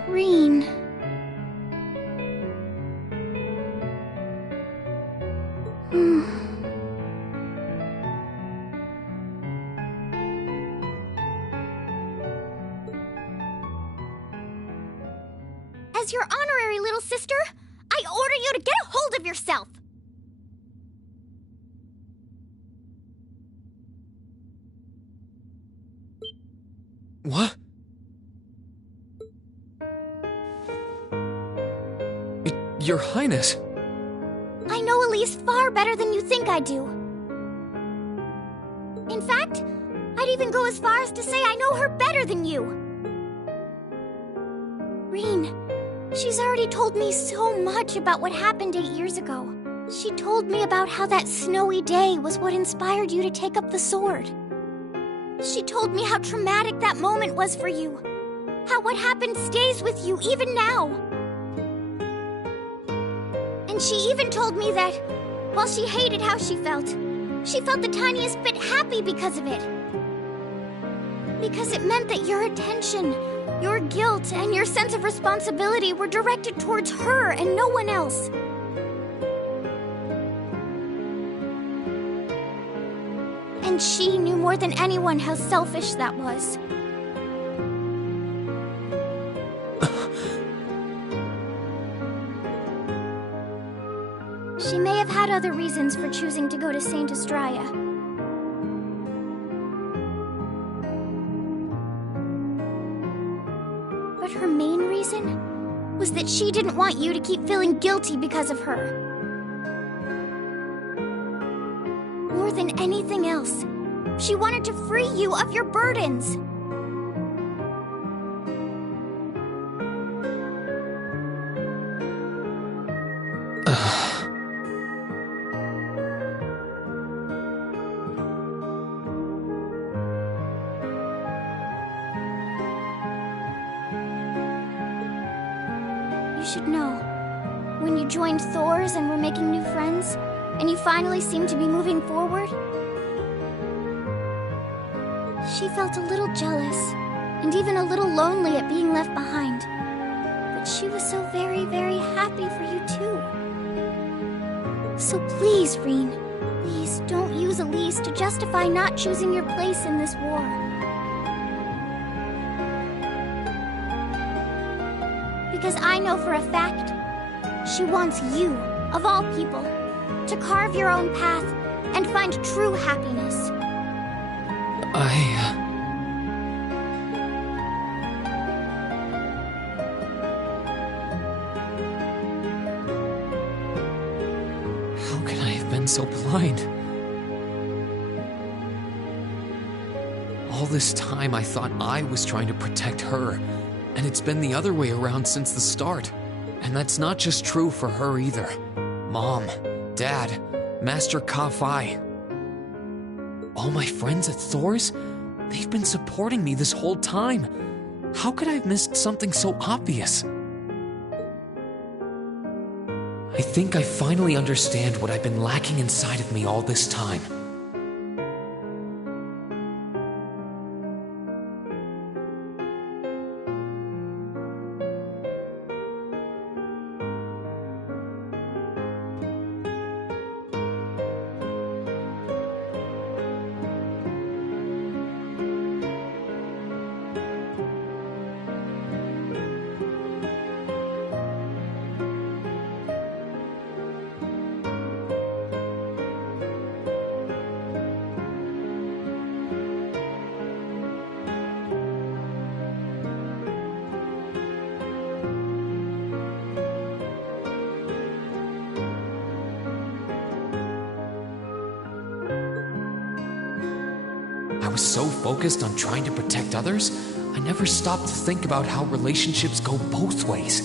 Reen. As your honorary little sister, I order you to get a hold of yourself! What? Your Highness. I know Elise far better than you think I do. In fact, I'd even go as far as to say I know her better than you. Reen, she's already told me so much about what happened 8 years ago. She told me about how that snowy day was what inspired you to take up the sword. She told me how traumatic that moment was for you. How what happened stays with you even now. And she even told me that, while she hated how she felt the tiniest bit happy because of it. Because it meant that your attention, your guilt, and your sense of responsibility were directed towards her and no one else. And she knew more than anyone how selfish that was. She may have had other reasons for choosing to go to Saint Estrella. But her main reason was that she didn't want you to keep feeling guilty because of her. More than anything else, she wanted to free you of your burdens. You should know, when you joined Thor's and were making new friends, and you finally seemed to be moving forward, she felt a little jealous, and even a little lonely at being left behind. But she was so very, very happy for you too. So please, Reen, please don't use Elise to justify not choosing your place in this war. Because I know for a fact, she wants you, of all people, to carve your own path and find true happiness. How could I have been so blind? All this time I thought I was trying to protect her, and it's been the other way around since the start. And that's not just true for her either. Mom, Dad, Master Ka-Fai. All my friends at Thor's, they've been supporting me this whole time. How could I have missed something so obvious? I think I finally understand what I've been lacking inside of me all this time. I was so focused on trying to protect others, I never stopped to think about how relationships go both ways.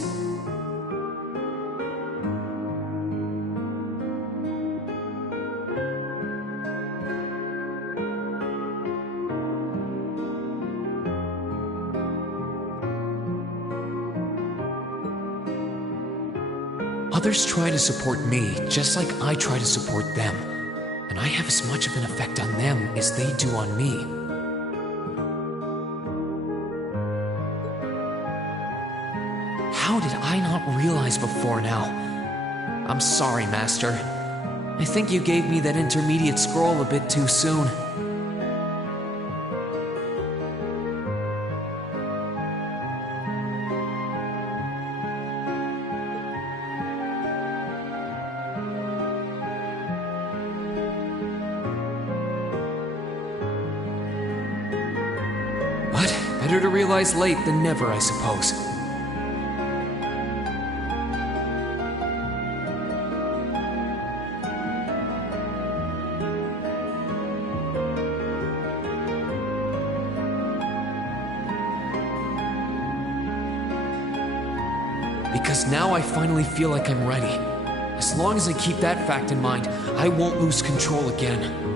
Others try to support me just like I try to support them. And I have as much of an effect on them as they do on me. How did I not realize before now? I'm sorry, Master. I think you gave me that intermediate scroll a bit too soon. Better to realize late than never, I suppose. Because now I finally feel like I'm ready. As long as I keep that fact in mind, I won't lose control again.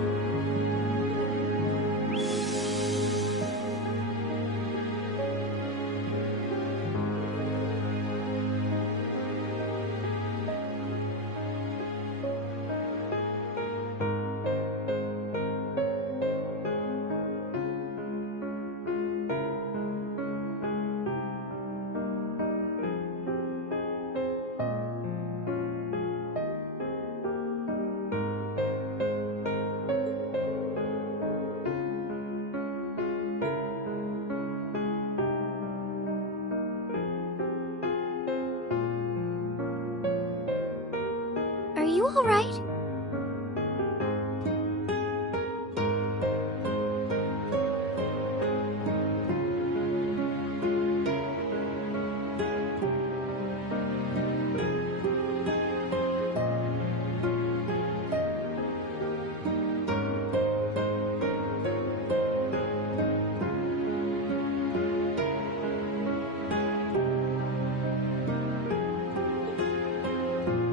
Are you alright?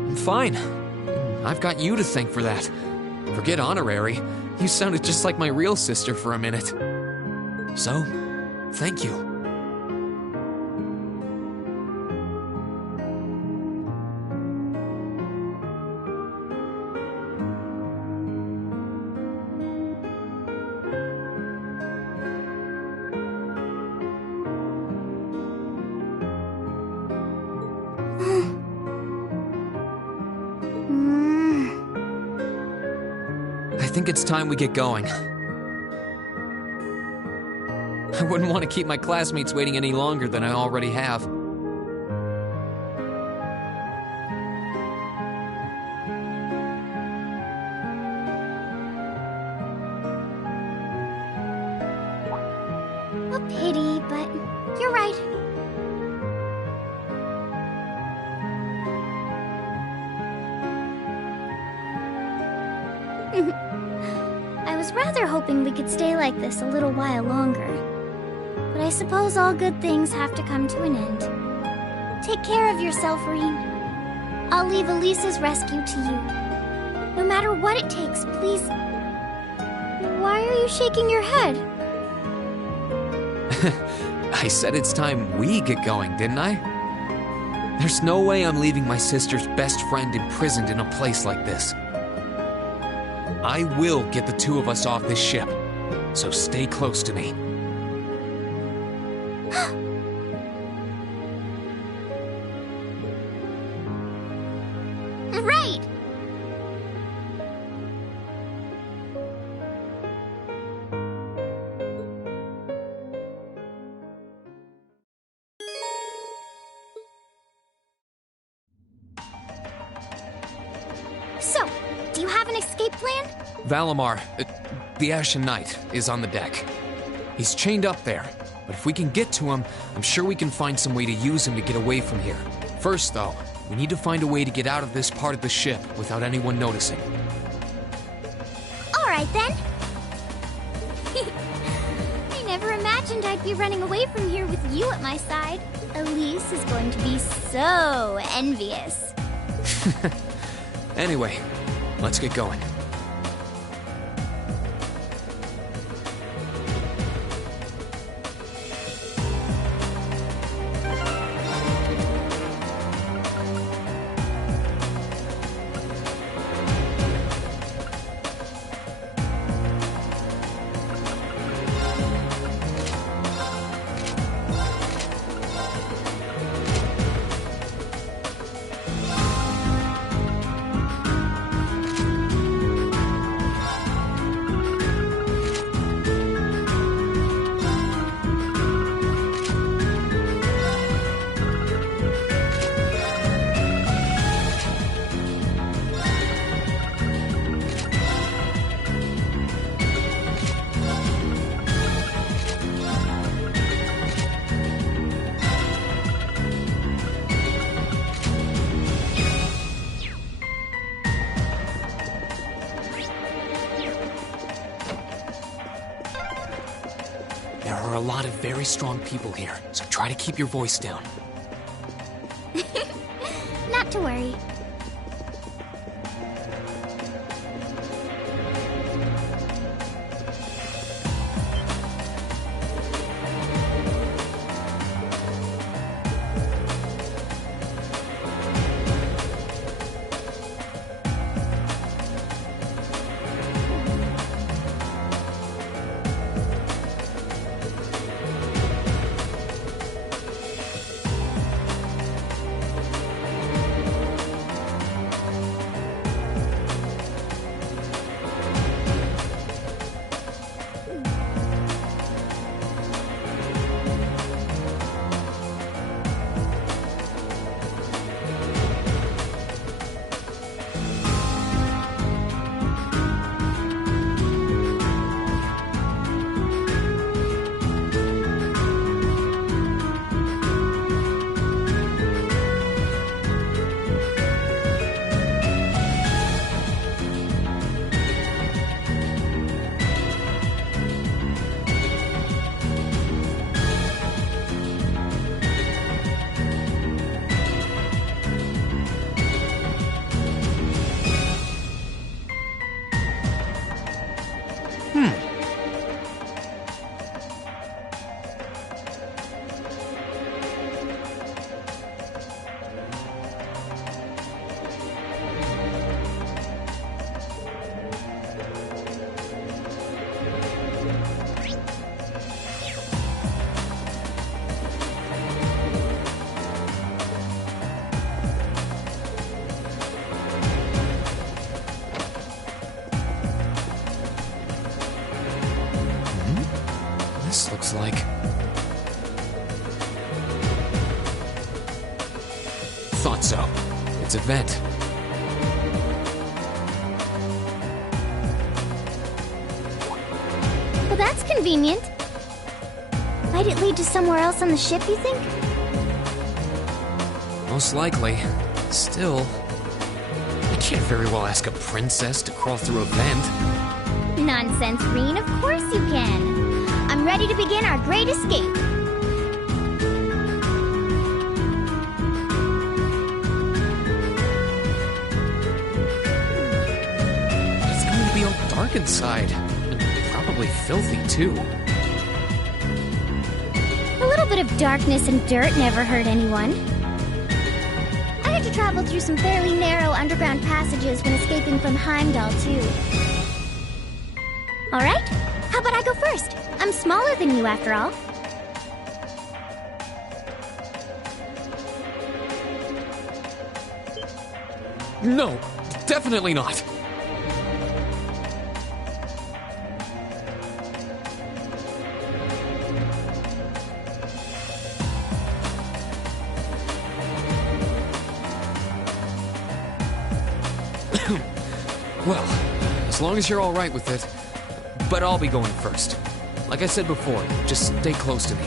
I'm fine. I've got you to thank for that. Forget honorary. You sounded just like my real sister for a minute. So, thank you. I think it's time we get going. I wouldn't want to keep my classmates waiting any longer than I already have. A pity, but you're right. I was rather hoping we could stay like this a little while longer. But I suppose all good things have to come to an end. Take care of yourself, Rean. I'll leave Elisa's rescue to you. No matter what it takes, please. Why are you shaking your head? I said it's time we get going, didn't I? There's no way I'm leaving my sister's best friend imprisoned in a place like this. I will get the two of us off this ship, so stay close to me. Right! So, do you have an escape plan? Valimar, the Ashen Knight, is on the deck. He's chained up there, but if we can get to him, I'm sure we can find some way to use him to get away from here. First, though, we need to find a way to get out of this part of the ship without anyone noticing. Alright then. I never imagined I'd be running away from here with you at my side. Elise is going to be so envious. Anyway, let's get going. are a lot of very strong people here, so try to keep your voice down. Not to worry. This looks like... Thought so. It's a vent. Well, that's convenient. Might it lead to somewhere else on the ship, you think? Most likely. Still, I can't very well ask a princess to crawl through a vent. Nonsense, Reen. Of course you can. I'm ready to begin our great escape. It's going to be all dark inside. And probably filthy, too. A little bit of darkness and dirt never hurt anyone. I had to travel through some fairly narrow underground passages when escaping from Heimdall, too. All right, how about I go first? I'm smaller than you, after all. No, definitely not. Well, as long as you're all right with it. But I'll be going first. Like I said before, just stay close to me.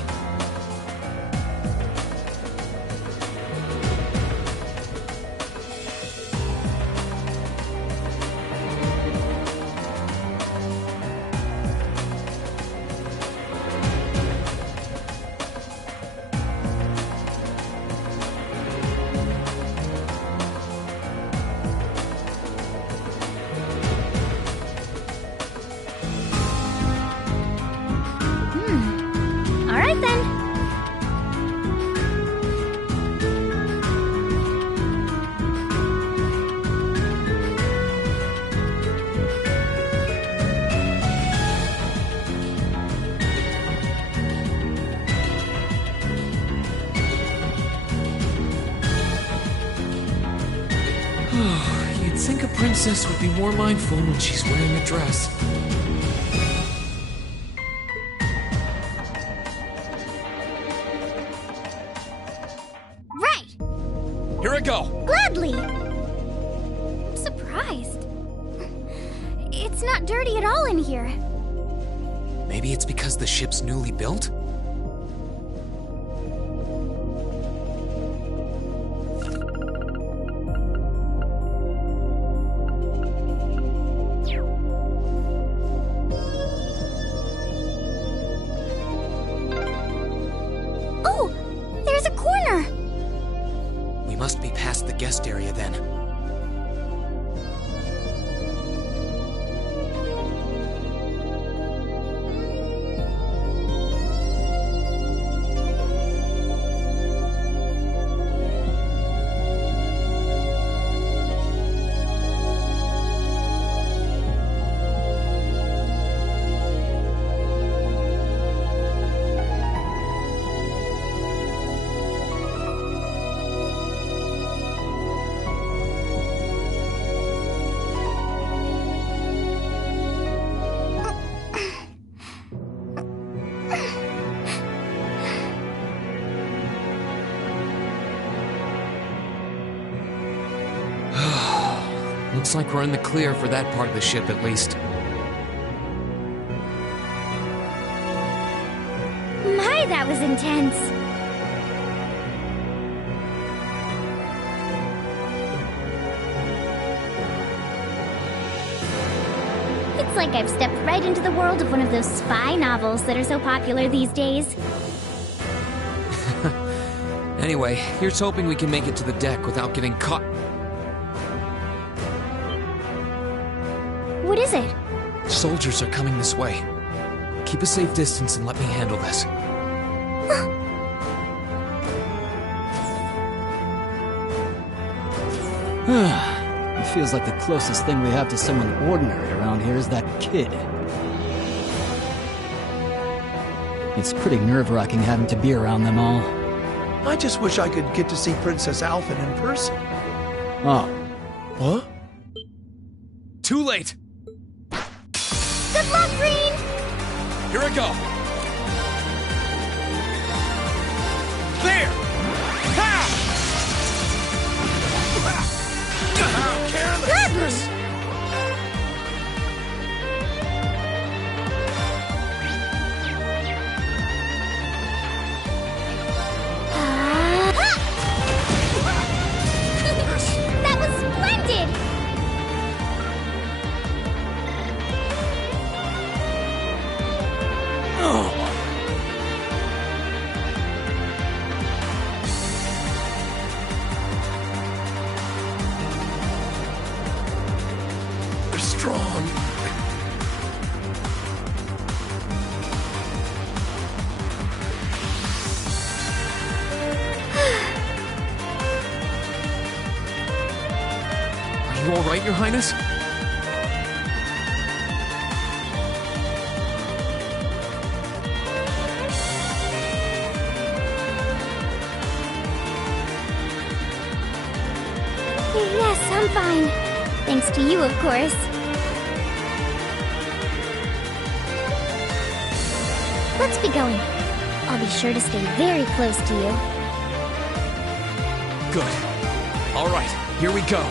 You'd think a princess would be more mindful when she's wearing a dress. Right! Here I go! Gladly! I'm surprised. It's not dirty at all in here. Maybe it's because the ship's newly built? Looks like we're in the clear for that part of the ship, at least. My, that was intense. It's like I've stepped right into the world of one of those spy novels that are so popular these days. Anyway, here's hoping we can make it to the deck without getting caught. What is it? Soldiers are coming this way. Keep a safe distance and let me handle this. It feels like the closest thing we have to someone ordinary around here is that kid. It's pretty nerve-wracking having to be around them all. I just wish I could get to see Princess Alphen in person. Oh. What? Too late! Good luck, Green! Here I go! There! Careless! That was splendid! They're strong. Are you alright, Your Highness? Yes, I'm fine. Thanks to you, of course. Let's be going. I'll be sure to stay very close to you. Good. Alright, here we go.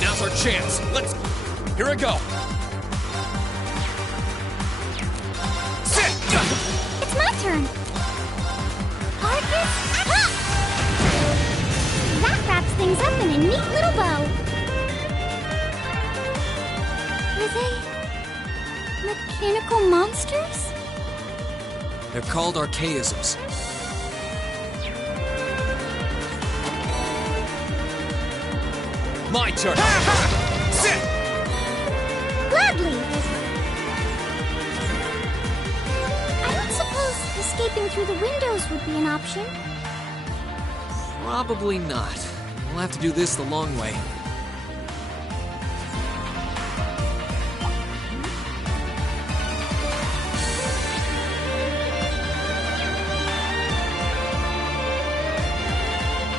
Now's our chance. Let's... Here I go. Sit! It's my turn. Arcus, that wraps things up in a neat little bow. Are they mechanical monsters? They're called archaisms. My turn! Sit! Gladly! I don't suppose escaping through the windows would be an option. Probably not. We'll have to do this the long way.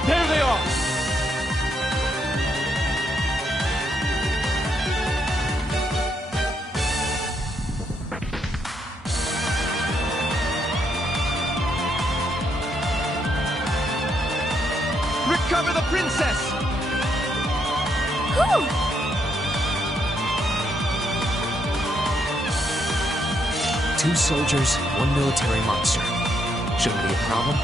There they are! Recover the princess! Whew! Two soldiers, one military monster. Shouldn't be a problem.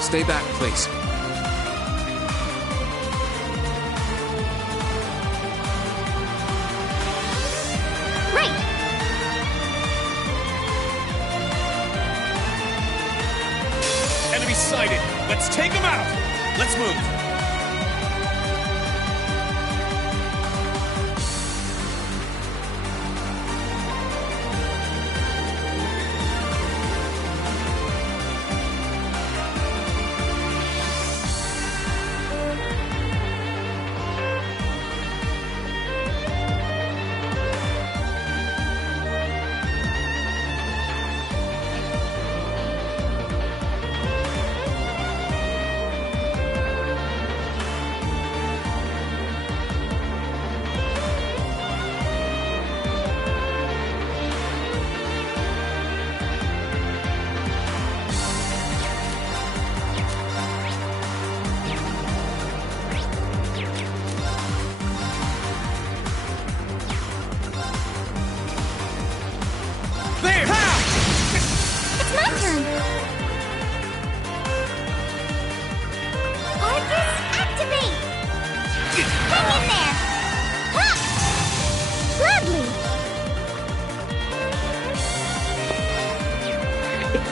Stay back, please. excited. Let's take them out. Let's move.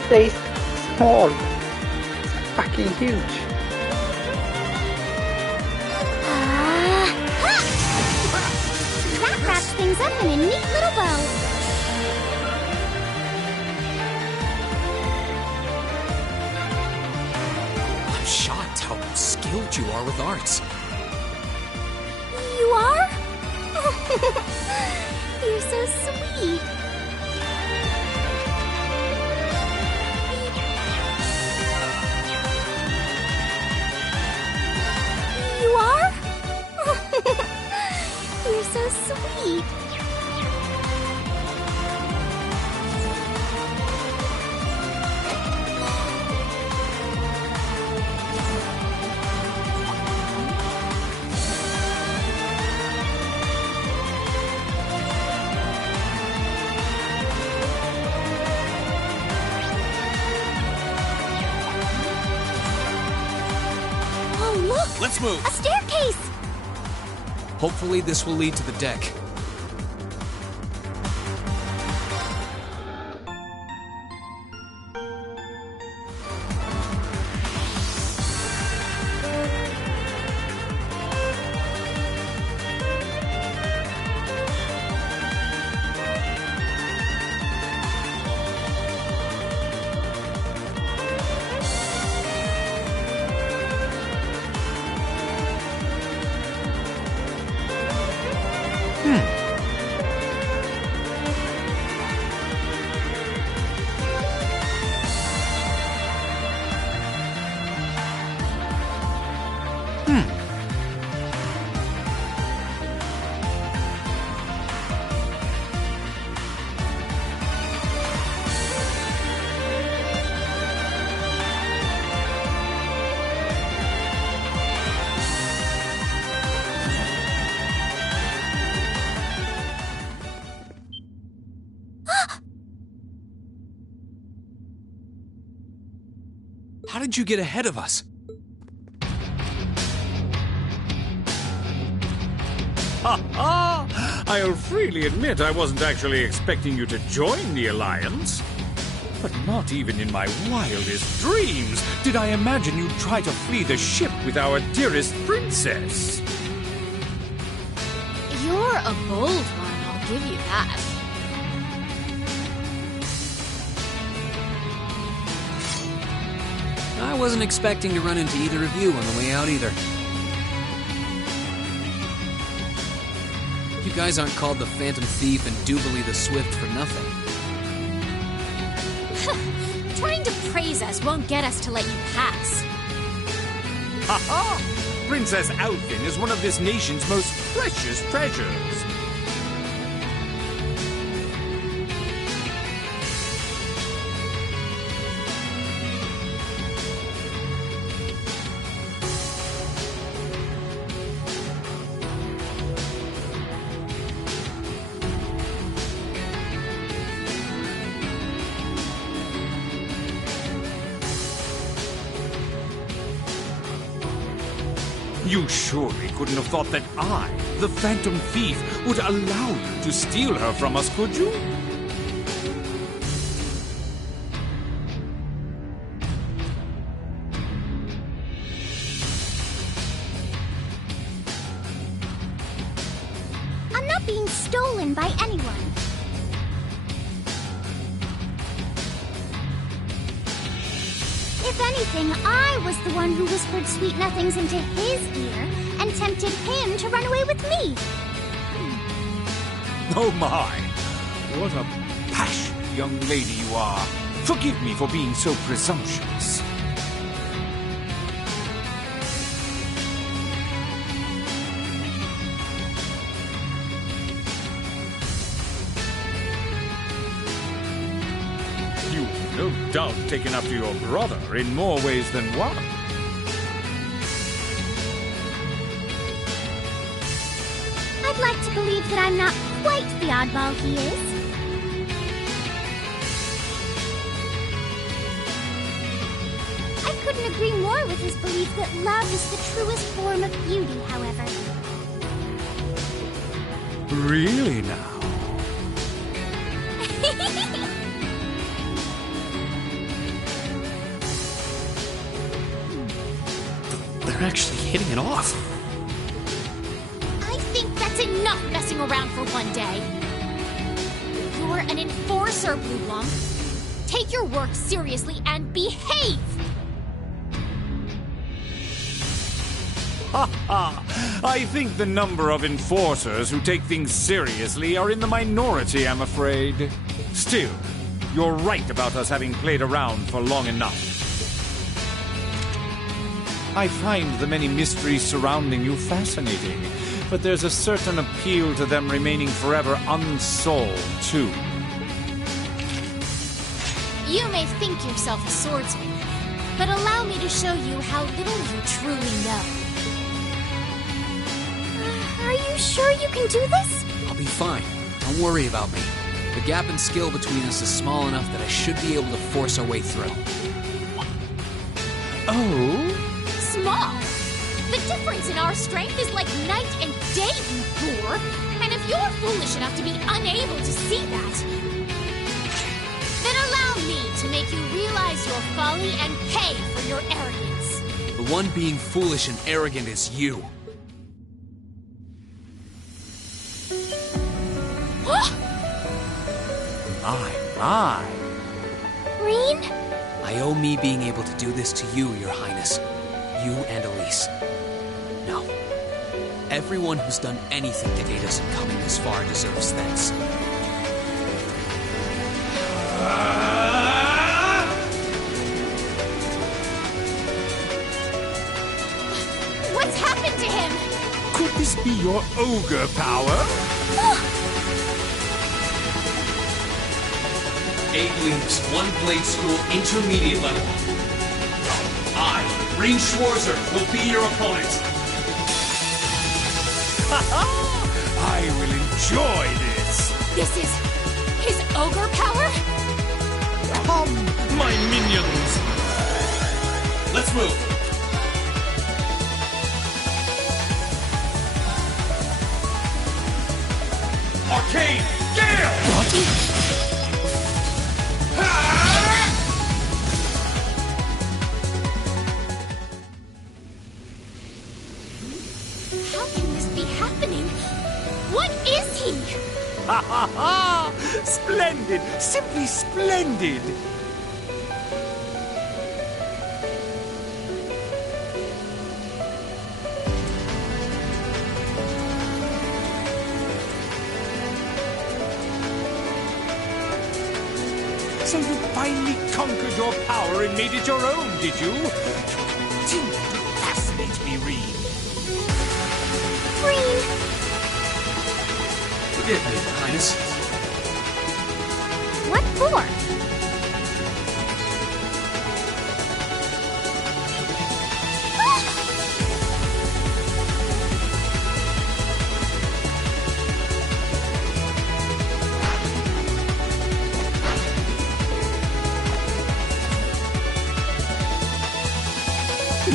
Stays small. It's fucking huge. That wraps things up in a neat little bow. I'm shocked how skilled you are with arts. You are? You're so sweet. You are? You're so sweet. Oh, look! Let's move. A staircase! Hopefully this will lead to the deck. How did you get ahead of us? Ha ha! I'll freely admit I wasn't actually expecting you to join the Alliance. But not even in my wildest dreams did I imagine you'd try to flee the ship with our dearest princess. You're a bold one, I'll give you that. I wasn't expecting to run into either of you on the way out either. You guys aren't called the Phantom Thief and Doobly the Swift for nothing. Trying to praise us won't get us to let you pass. Ha ha! Princess Alfin is one of this nation's most precious treasures. You surely couldn't have thought that I, the Phantom Thief, would allow you to steal her from us, could you? I'm not being stolen by anyone. If anything, I was the one who whispered sweet nothings into his ear and tempted him to run away with me. Oh my! What a passionate young lady you are. Forgive me for being so presumptuous. You've no doubt taken after your brother in more ways than one. I'd like to believe that I'm not quite the oddball he is. I couldn't agree more with his belief that love is the truest form of beauty, however. Really now? They're actually hitting it off. I think that's enough messing around for one day. You're an enforcer, Blue Lump. Take your work seriously and behave! Ha ha! I think the number of enforcers who take things seriously are in the minority, I'm afraid. Still, you're right about us having played around for long enough. I find the many mysteries surrounding you fascinating, but there's a certain appeal to them remaining forever unsolved, too. You may think yourself a swordsman, but allow me to show you how little you truly know. Are you sure you can do this? I'll be fine. Don't worry about me. The gap in skill between us is small enough that I should be able to force our way through. Oh? Small? The difference in our strength is like night and day, you boor! And if you're foolish enough to be unable to see that, then allow me to make you realize your folly and pay for your arrogance. The one being foolish and arrogant is you. My. Rean? I owe me being able to do this to you, Your Highness. You and Elise. No. Everyone who's done anything to aid us in coming this far deserves thanks. What's happened to him? Could this be your ogre power? Leagues, One Blade School Intermediate level. I, Rean Schwarzer, will be your opponent. I will enjoy this. This is his ogre power? Come, my minions. Let's move. Arcane Gale! What? How can this be happening? What is he? Ha ha ha! Splendid! Simply splendid! So you finally conquered your power and made it your own, did you? You continue to fascinate me, Rean. Rean! Forgive me, Your Highness. What for?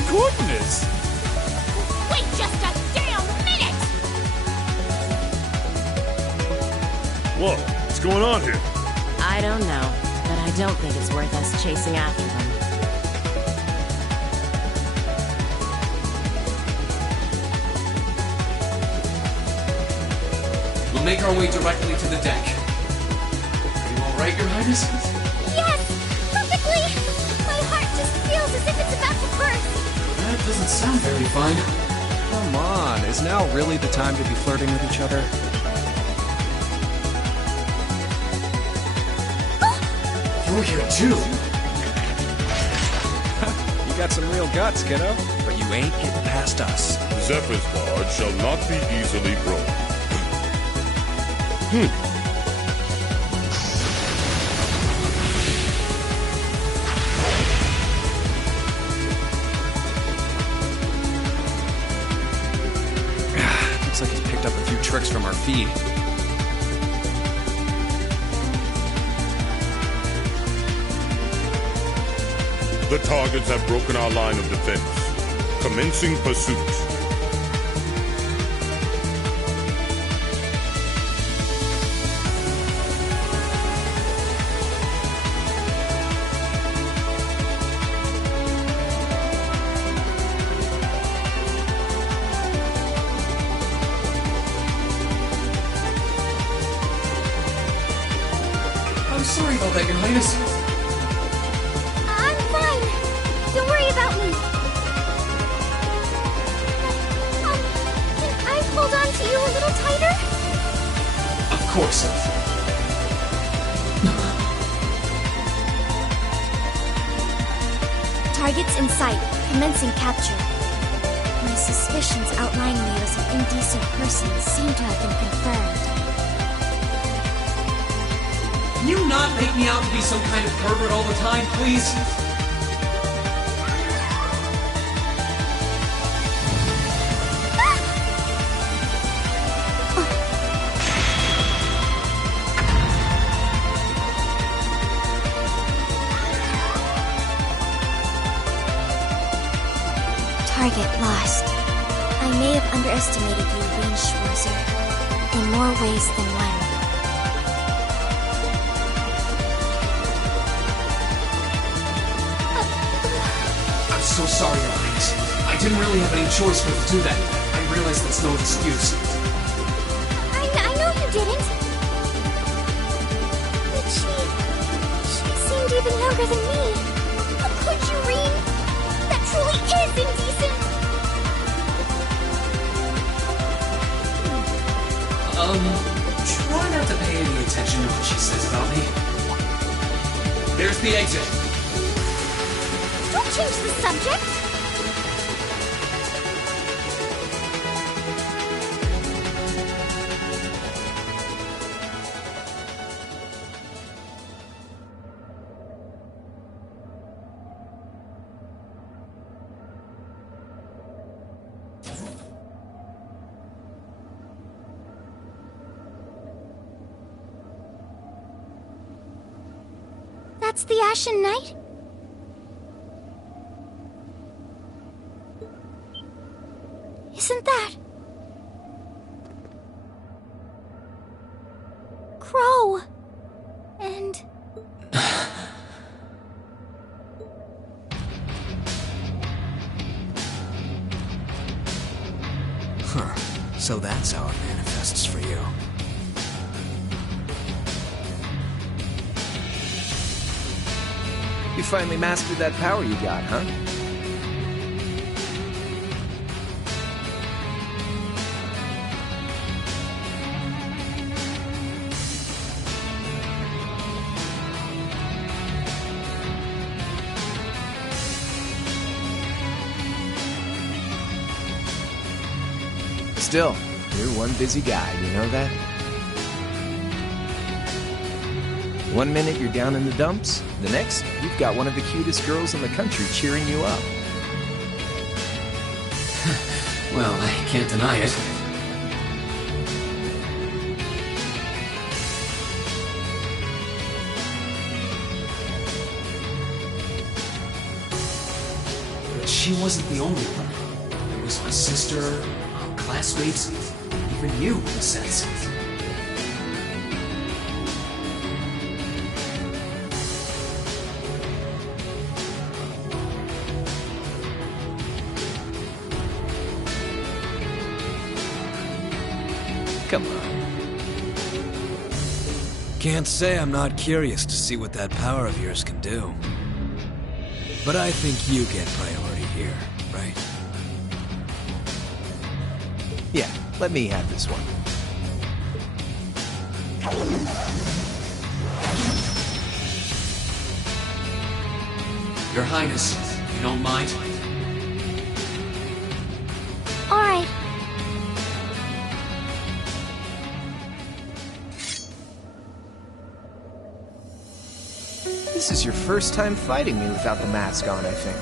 Goodness! Wait just a damn minute! Whoa, what's going on here? I don't know, but I don't think it's worth us chasing after them. We'll make our way directly to the deck. Are you alright, Your Highness? Yes! Perfectly! My heart just feels as if it's about to burst. That doesn't sound very fine. Come on, is now really the time to be flirting with each other? You're here too. You got some real guts, kiddo. But you ain't getting past us. Zephyr's guard shall not be easily broken. Looks like he's picked up a few tricks from our feed. The targets have broken our line of defense. Commencing pursuit. I'm sorry about that, Your Highness. I'm fine. Don't worry about me. Can I hold on to you a little tighter? Of course. Targets in sight. Commencing capture. My suspicions outlining you as an indecent person seem to have been confirmed. Can you not make me out to be some kind of pervert all the time, please? Target lost. I may have underestimated you, Schwarzer, in more ways than one. I'm so sorry, Your Highness. I didn't really have any choice but to do that. I realize that's no excuse. I know you didn't. But she seemed even younger than me. How could you, Rean? That truly is indecent. Try not to pay any attention to what she says about me. There's the exit. Don't change the subject. That's the Ashen Knight? Isn't that... Crow? And... Huh. So that's how it manifests for you. You finally mastered that power you got, huh? Still, you're one busy guy, you know that? One minute you're down in the dumps, the next, you've got one of the cutest girls in the country cheering you up. Well, I can't deny it. But she wasn't the only one. There was my sister, our classmates, even you, in a sense. Come on. Can't say I'm not curious to see what that power of yours can do. But I think you get priority here, right? Yeah, let me have this one. Your Highness, you don't mind? All right. This is your first time fighting me without the mask on, I think.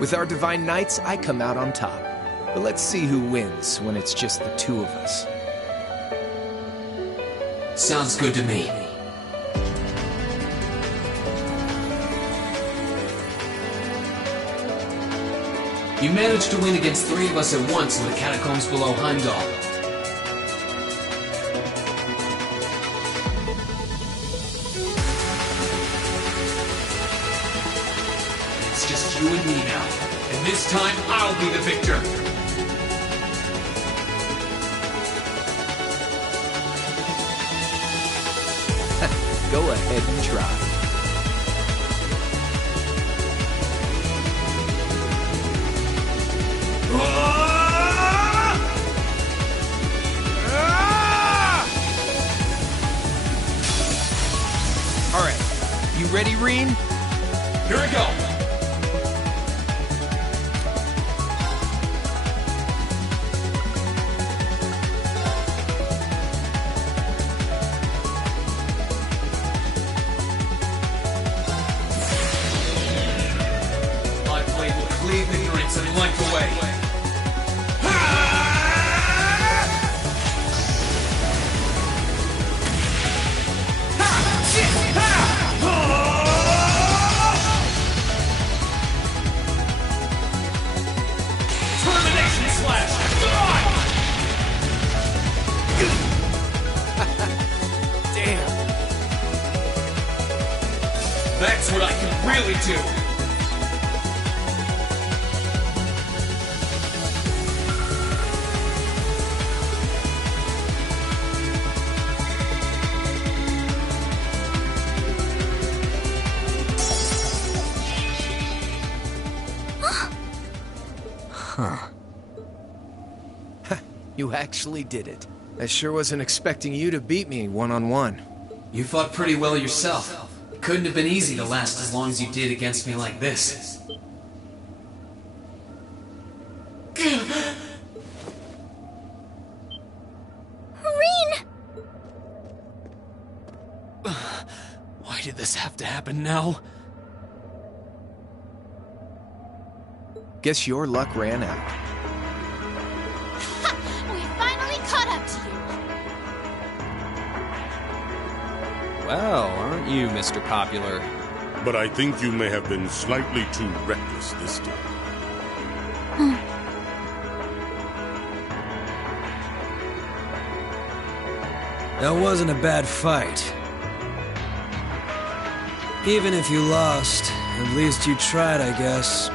With our Divine Knights, I come out on top. But let's see who wins when it's just the two of us. Sounds good to me. You managed to win against 3 of us at once in the catacombs below Heimdall. It's just you and me now. And this time, I'll be the victor. Go ahead and try. All right, you ready, Reen? Here we go. My blade will cleave ignorance and light the way. Termination slash! Damn. That's what I can really do. Huh. You actually did it. I sure wasn't expecting you to beat me one-on-one. You fought pretty well yourself. It couldn't have been easy to last as long as you did against me like this. Reen! Why did this have to happen now? Guess your luck ran out. We finally caught up to you. Well, aren't you, Mr. Popular? But I think you may have been slightly too reckless this time. That wasn't a bad fight. Even if you lost, at least you tried, I guess.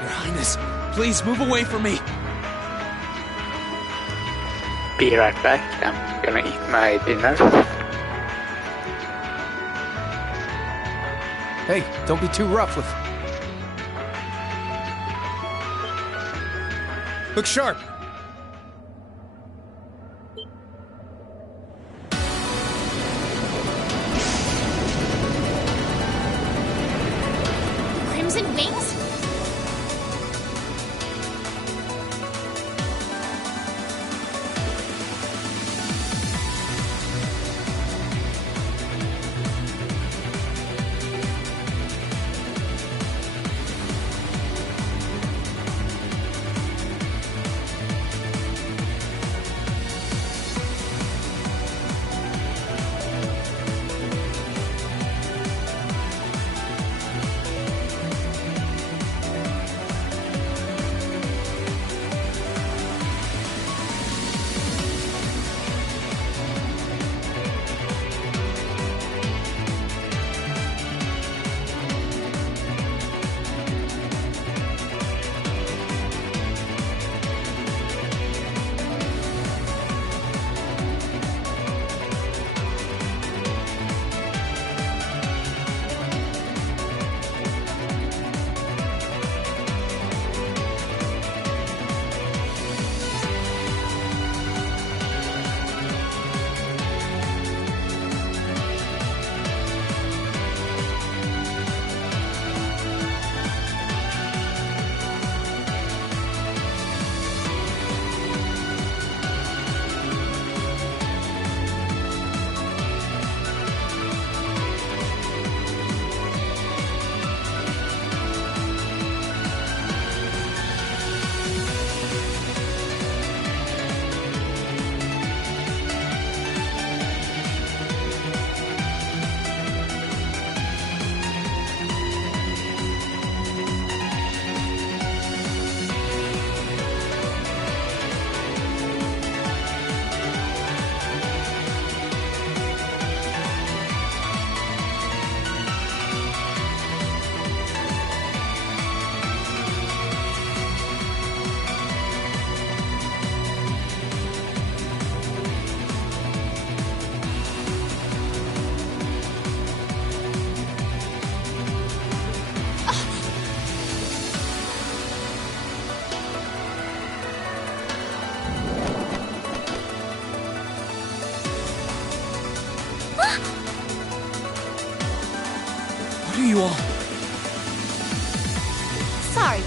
Your Highness, please move away from me. Be right back. I'm gonna eat my dinner. Hey, don't be too rough with... Look sharp! Crimson Wings?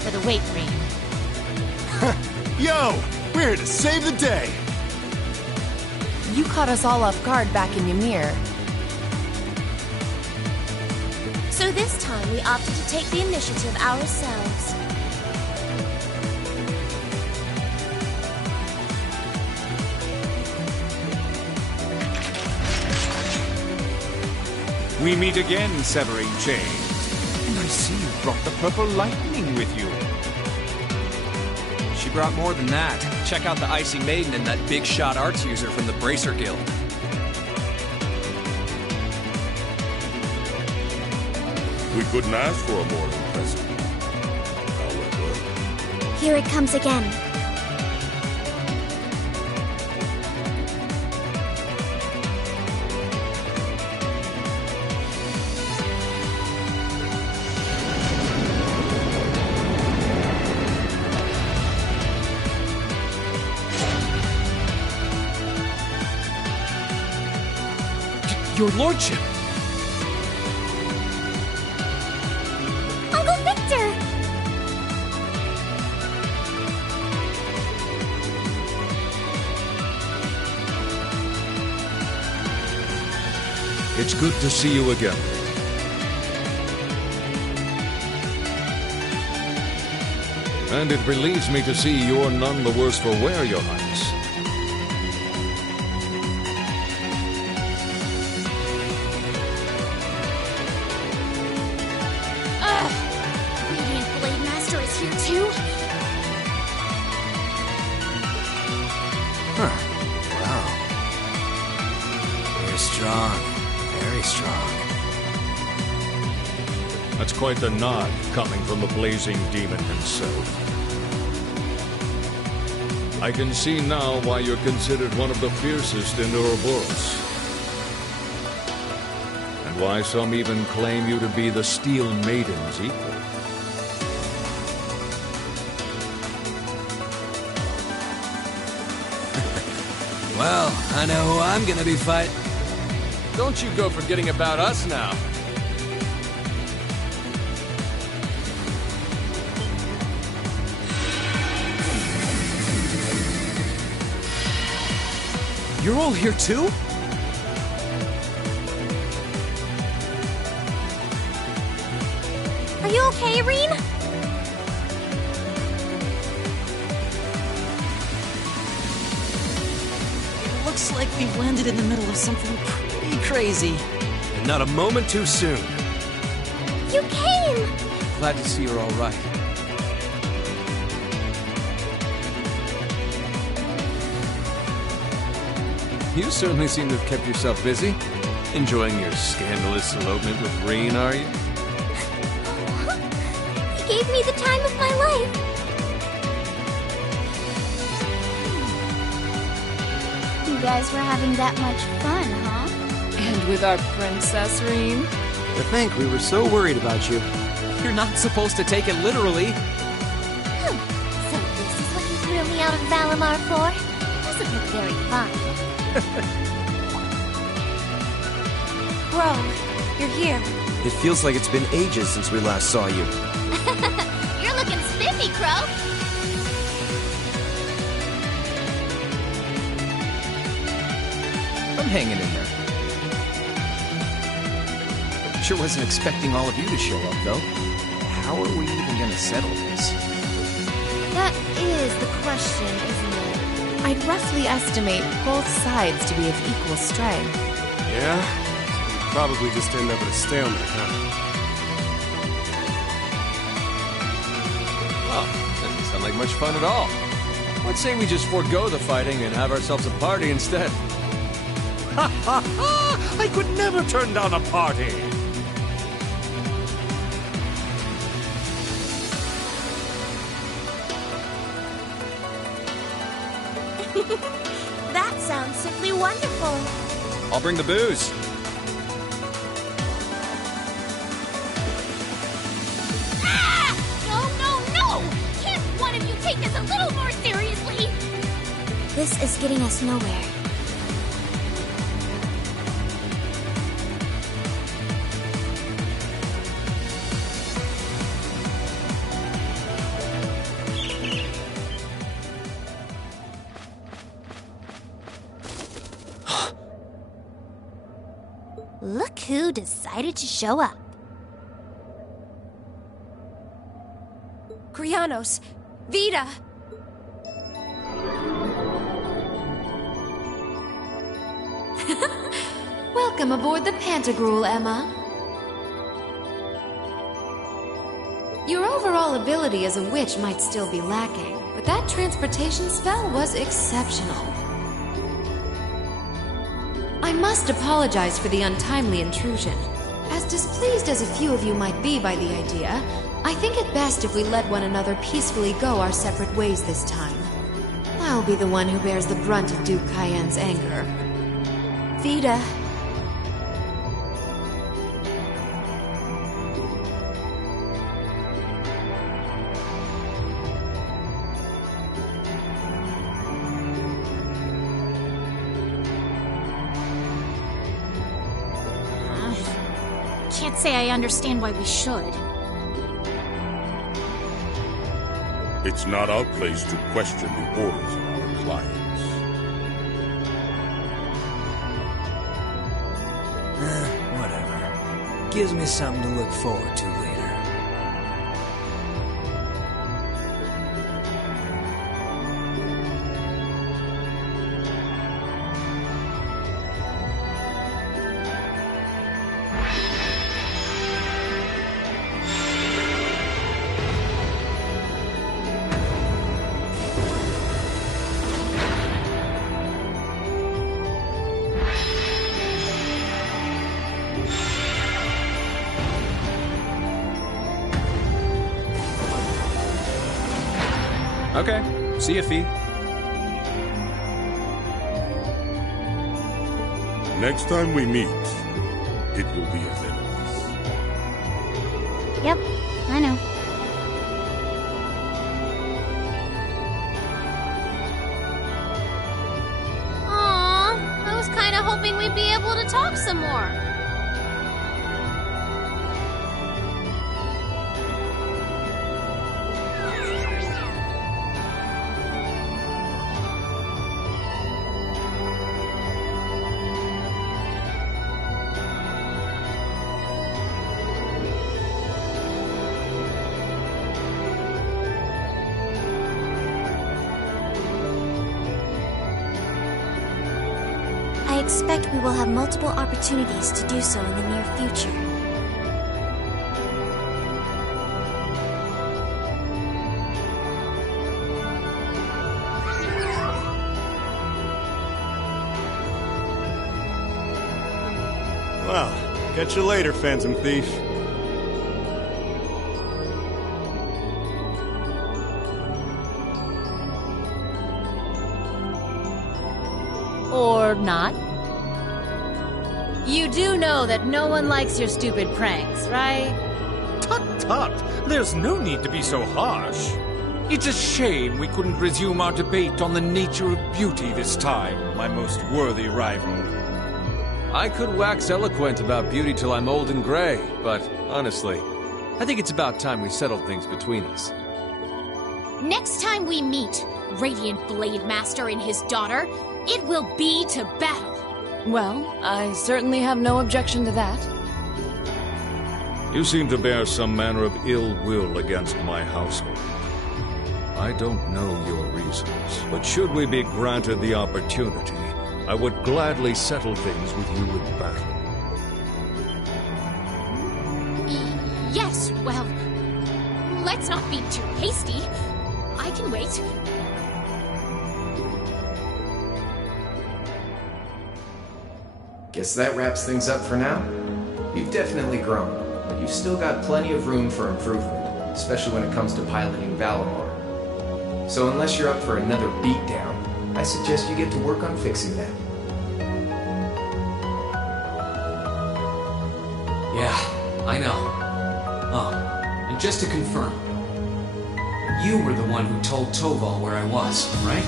for the wait, Rean. Yo! We're here to save the day! You caught us all off guard back in Ymir. So this time we opted to take the initiative ourselves. We meet again, severing chains. And I see you brought the purple lightning with you. She brought more than that. Check out the Icy Maiden and that big shot arts user from the Bracer Guild. We couldn't ask for a more impressive one. However, Here it comes again. Your lordship! Uncle Victor! It's good to see you again. And it relieves me to see you're none the worse for wear, Your Highness. Radiant Blade Master is here too? Huh. Wow. You're strong. Very strong. That's quite the nod coming from the blazing demon himself. I can see now why you're considered one of the fiercest in Ouroboros. And why some even claim you to be the Steel Maiden's equal. Well, I know who I'm gonna be fighting. Don't you go forgetting about us now. You're all here too? Are you okay, Rean? It looks like we've landed in the middle of something pretty crazy. And not a moment too soon. You came! Glad to see you're all right. You certainly seem to have kept yourself busy. Enjoying your scandalous elopement with Rean, are you? He gave me the time of my life. You guys were having that much fun, huh? And with our princess, Rean? To think we were so worried about you. You're not supposed to take it literally. So this is what you threw me out of Valimar for? Doesn't look very fun. Bro, you're here. It feels like it's been ages since we last saw you. You're looking spiffy, Crow. I'm hanging in there. Sure wasn't expecting all of you to show up, though. How are we even gonna settle this? That is the question, isn't it? I'd roughly estimate both sides to be of equal strength. Yeah? We'd probably just end up at a stalemate, huh? Oh, doesn't sound like much fun at all. Let's say we just forego the fighting and have ourselves a party instead. Ha ha ha! I could never turn down a party! That sounds simply wonderful. I'll bring the booze. Ah! No, no, no! Can't one of you take this a little more seriously? This is getting us nowhere. Look who decided to show up. Krianos! Vida! Welcome aboard the Pantagruel, Emma. Your overall ability as a witch might still be lacking, but that transportation spell was exceptional. I must apologize for the untimely intrusion. As displeased as a few of you might be by the idea, I think it best if we let one another peacefully go our separate ways this time. I'll be the one who bears the brunt of Duke Cayenne's anger. Vida. Can't say I understand why we should. It's not our place to question the orders of our clients. Whatever. Gives me something to look forward to later. Okay. See ya, Fee. Next time we meet, it will be as enemies. Yep, I know. Aw, I was kinda hoping we'd be able to talk some more. I expect we will have multiple opportunities to do so in the near future. Well, catch you later, Phantom Thief. Or not. You do know that no one likes your stupid pranks, right? Tut tut! There's no need to be so harsh. It's a shame we couldn't resume our debate on the nature of beauty this time, my most worthy rival. I could wax eloquent about beauty till I'm old and gray, but honestly, I think it's about time we settled things between us. Next time we meet, Radiant Blade Master and his daughter, it will be to battle. Well, I certainly have no objection to that. You seem to bear some manner of ill will against my household. I don't know your reasons, but should we be granted the opportunity, I would gladly settle things with you in battle. Yes, well, let's not be too hasty. I can wait. Guess that wraps things up for now. You've definitely grown, but you've still got plenty of room for improvement, especially when it comes to piloting Valamor. So unless you're up for another beatdown, I suggest you get to work on fixing that. Yeah, I know. Oh, and just to confirm, you were the one who told Toval where I was, right?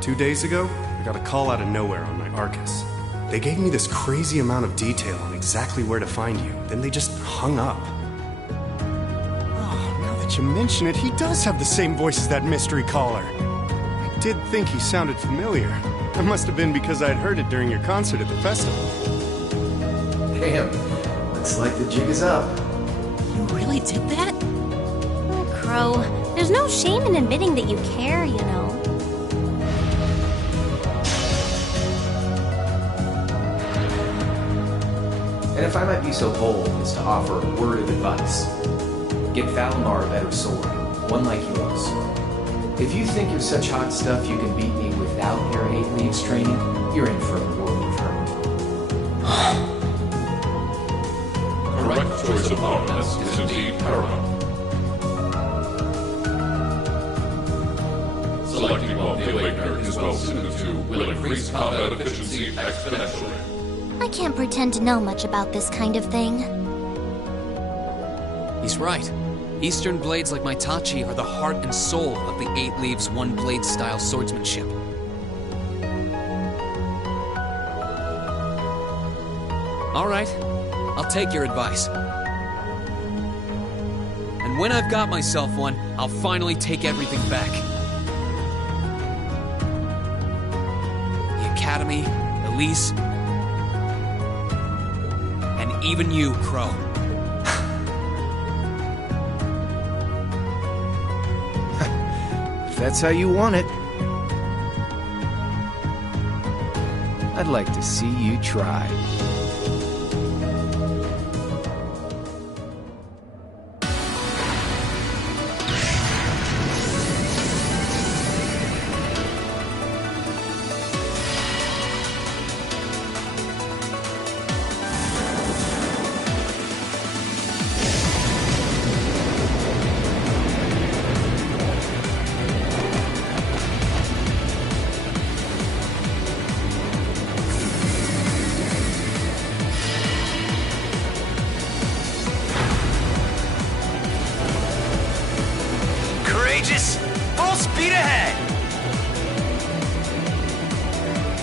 2 days ago, I got a call out of nowhere on my Arcus. They gave me this crazy amount of detail on exactly where to find you, then they just hung up. Oh, now that you mention it, he does have the same voice as that mystery caller. I did think he sounded familiar. That must have been because I'd heard it during your concert at the festival. Damn, looks like the jig is up. You really did that? Oh, Crow, there's no shame in admitting that you care, you know. And if I might be so bold as to offer a word of advice, get Valimar a better sword, one like yours. If you think you're such hot stuff you can beat me without your 8 leaves training, you're in for a world of hurt. Correct choice of harness is indeed paramount. Selecting one the Awakener is well suited to will increase combat efficiency exponentially. I can't pretend to know much about this kind of thing. He's right. Eastern blades like my Tachi are the heart and soul of the 8 Leaves, 1 Blade style swordsmanship. Alright, I'll take your advice. And when I've got myself one, I'll finally take everything back. The Academy, Elise, and even you, Crow. If that's how you want it. I'd like to see you try. Full speed ahead!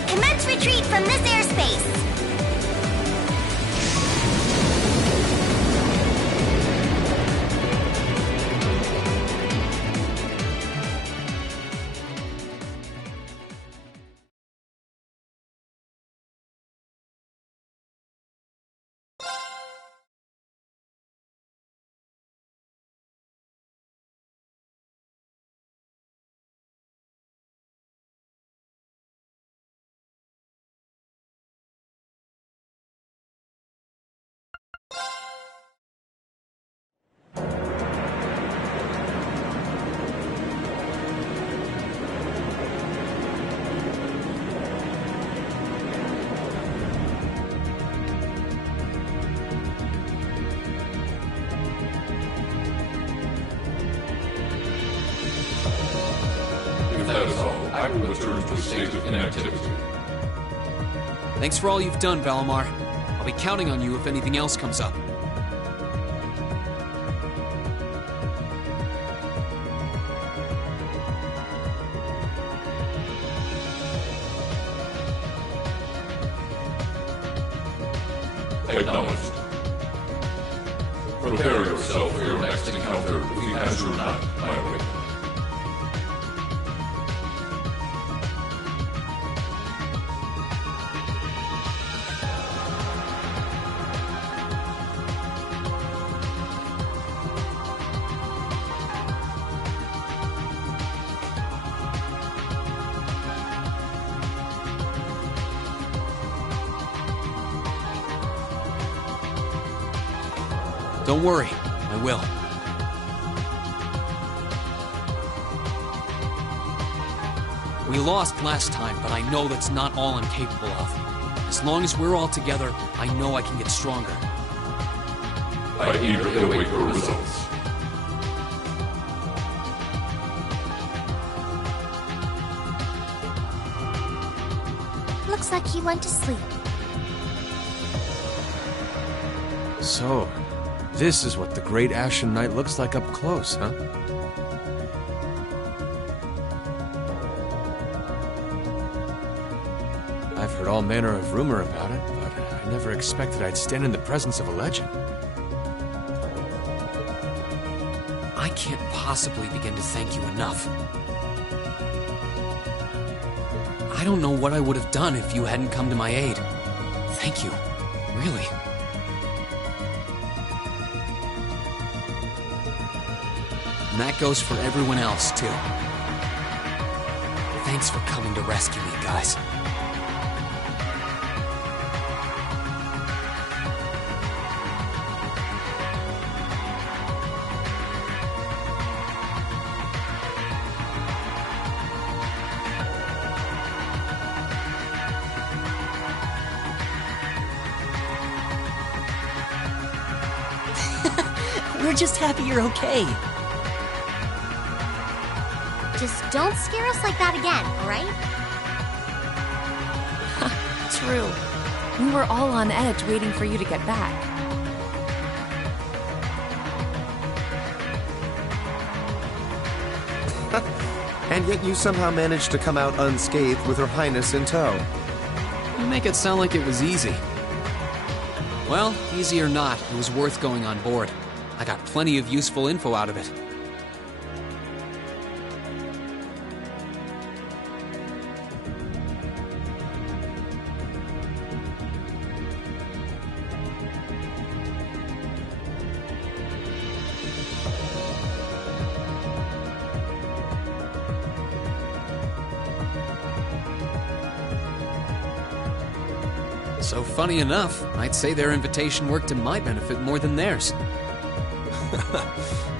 Commence retreat from this airspace! If that is all, I will return to a state of inactivity. Thanks for all you've done, Valimar. I'll be counting on you if anything else comes up. Acknowledged. Prepare yourself for your next encounter with the Azure Knight, my Awakener. Don't worry, I will. We lost last time, but I know that's not all I'm capable of. As long as we're all together, I know I can get stronger. I eagerly await your results. Looks like he went to sleep. So, this is what the Great Ashen Knight looks like up close, huh? I've heard all manner of rumor about it, but I never expected I'd stand in the presence of a legend. I can't possibly begin to thank you enough. I don't know what I would have done if you hadn't come to my aid. Thank you. Really. And that goes for everyone else, too. Thanks for coming to rescue me, guys. We're just happy you're okay. Just don't scare us like that again, alright? True. We were all on edge waiting for you to get back. And yet you somehow managed to come out unscathed with Her Highness in tow. You make it sound like it was easy. Well, easy or not, it was worth going on board. I got plenty of useful info out of it. So funny enough, I'd say their invitation worked to my benefit more than theirs.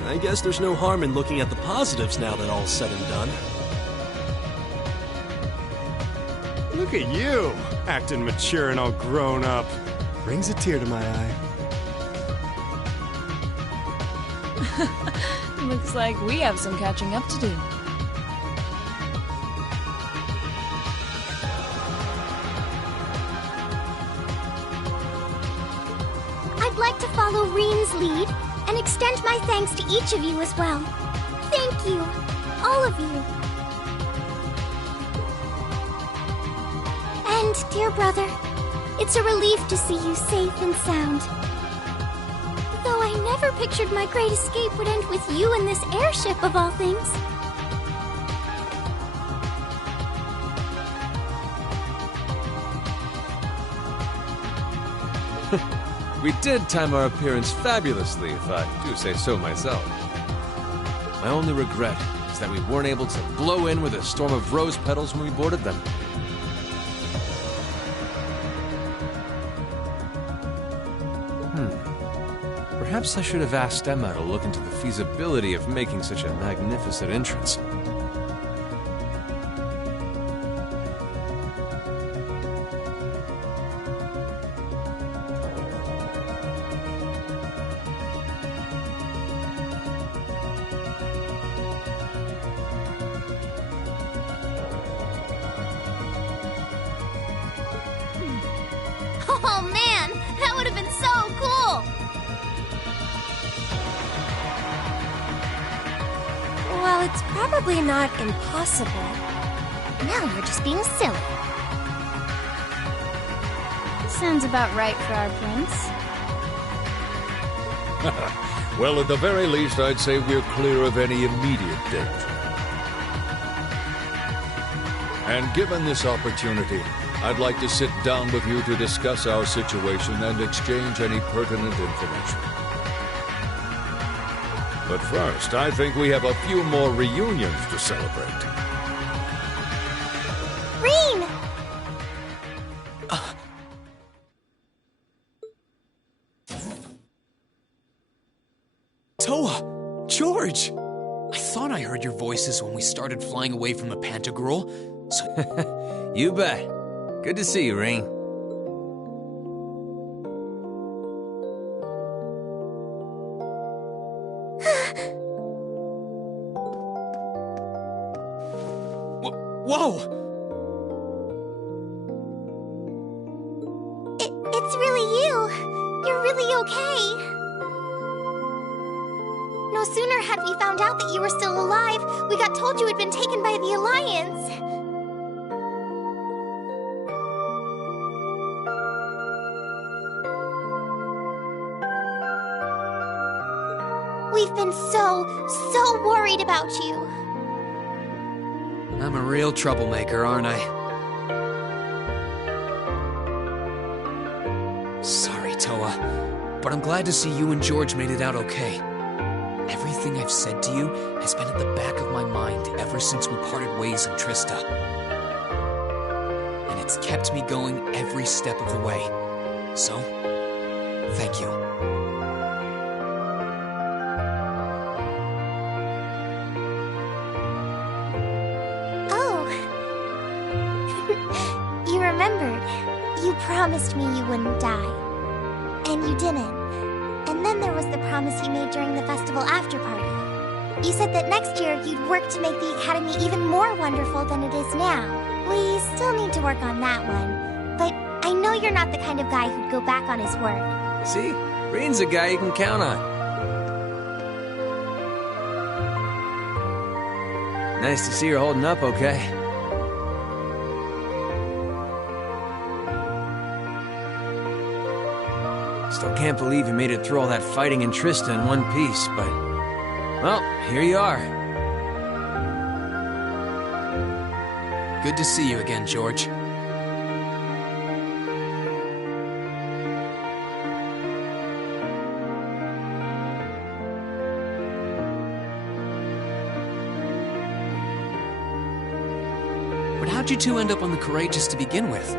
I guess there's no harm in looking at the positives now that all's said and done. Look at you, acting mature and all grown up. Brings a tear to my eye. Looks like we have some catching up to do. I'd like to follow Reen's lead and extend my thanks to each of you as well. Thank you, all of you. And, dear brother, it's a relief to see you safe and sound. Though I never pictured my great escape would end with you in this airship of all things. We did time our appearance fabulously, if I do say so myself. My only regret is that we weren't able to blow in with a storm of rose petals when we boarded them. Perhaps I should have asked Emma to look into the feasibility of making such a magnificent entrance. Oh man, that would have been so cool! Well, it's probably not impossible. Now you're just being silly. Sounds about right for our prince. Well, at the very least, I'd say we're clear of any immediate danger. And given this opportunity, I'd like to sit down with you to discuss our situation and exchange any pertinent information. But first, I think we have a few more reunions to celebrate. Reen! Toa! George! I thought I heard your voices when we started flying away from the Pantagruel, so... You bet. Good to see you, Reen. Whoa! It's really you. You're really okay. No sooner had we found out that you were still alive, we got told you had been taken by the Alliance. We've been so worried about you. I'm a real troublemaker, aren't I? but I'm glad to see you and George made it out okay. Everything I've said to you has been at the back of my mind ever since we parted ways in Trista. And it's kept me going every step of the way. So, thank you. Oh. You remembered. You promised me you wouldn't die. And you didn't. And then there was the promise you made during the festival after party. You said that next year you'd work to make the Academy even more wonderful than it is now. We still need to work on that one. But I know you're not the kind of guy who'd go back on his word. See? Reen's a guy you can count on. Nice to see you're holding up okay. Still can't believe you made it through all that fighting in Trista in one piece, but... well, here you are. Good to see you again, George. But how'd you two end up on the Courageous to begin with?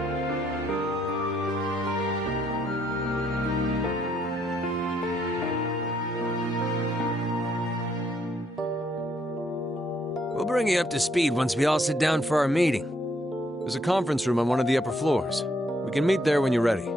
We'll bring you up to speed once we all sit down for our meeting. There's a conference room on one of the upper floors. We can meet there when you're ready.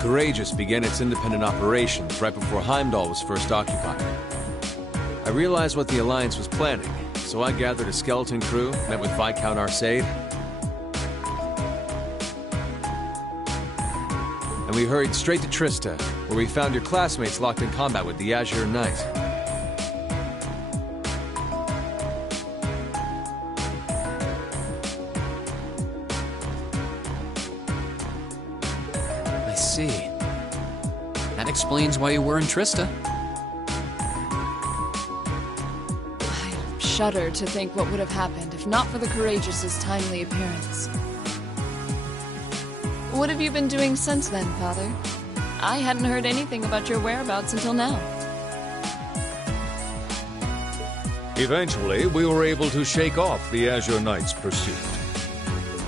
Courageous began its independent operations right before Heimdall was first occupied. I realized what the Alliance was planning, so I gathered a skeleton crew, met with Viscount Arcade, and we hurried straight to Trista, where we found your classmates locked in combat with the Azure Knight. I see. That explains why you were in Trista. I shudder to think what would have happened if not for the Courageous's timely appearance. What have you been doing since then, Father? I hadn't heard anything about your whereabouts until now. Eventually, we were able to shake off the Azure Knight's pursuit.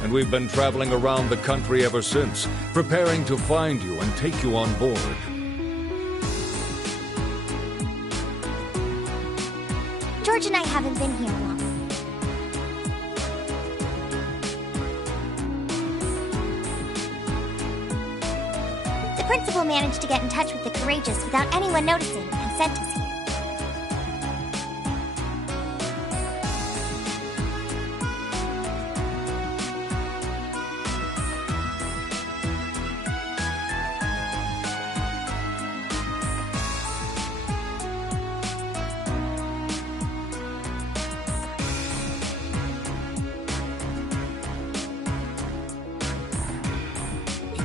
And we've been traveling around the country ever since, preparing to find you and take you on board. George and I haven't been here long. The principal managed to get in touch with the Courageous without anyone noticing and sent us here.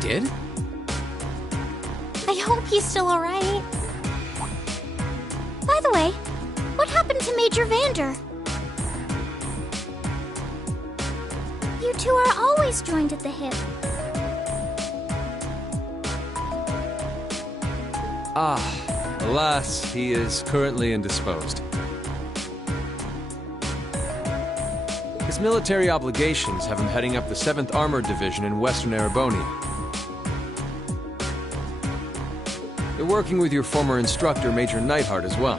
Did? I hope he's still alright. By the way, what happened to Major Vander? You two are always joined at the hip. Alas, he is currently indisposed. His military obligations have him heading up the 7th Armored Division in Western Erebonia. They're working with your former instructor, Major Neidhart, as well.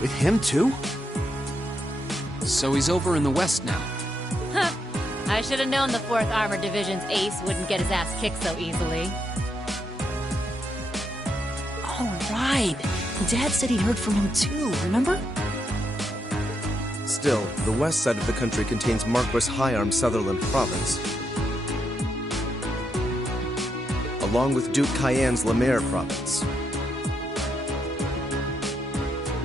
With him too? So he's over in the west now. I should have known the 4th Armored Division's ace wouldn't get his ass kicked so easily. right. Dad said he'd heard from him too, remember? Still, the west side of the country contains Marquis Hyarm Sutherland Province, along with Duke Cayenne's Lemaire Province.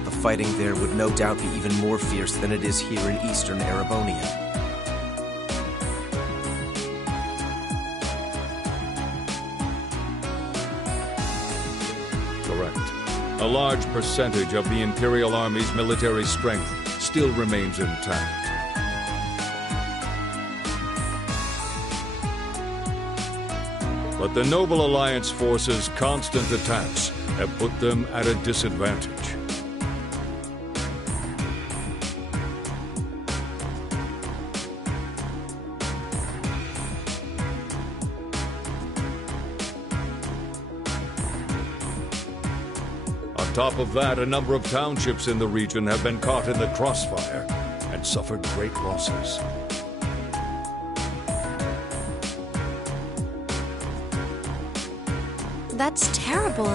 The fighting there would no doubt be even more fierce than it is here in eastern Erebonia. A large percentage of the Imperial Army's military strength still remains intact. But the Noble Alliance forces' constant attacks have put them at a disadvantage. On top of that, a number of townships in the region have been caught in the crossfire and suffered great losses. That's terrible.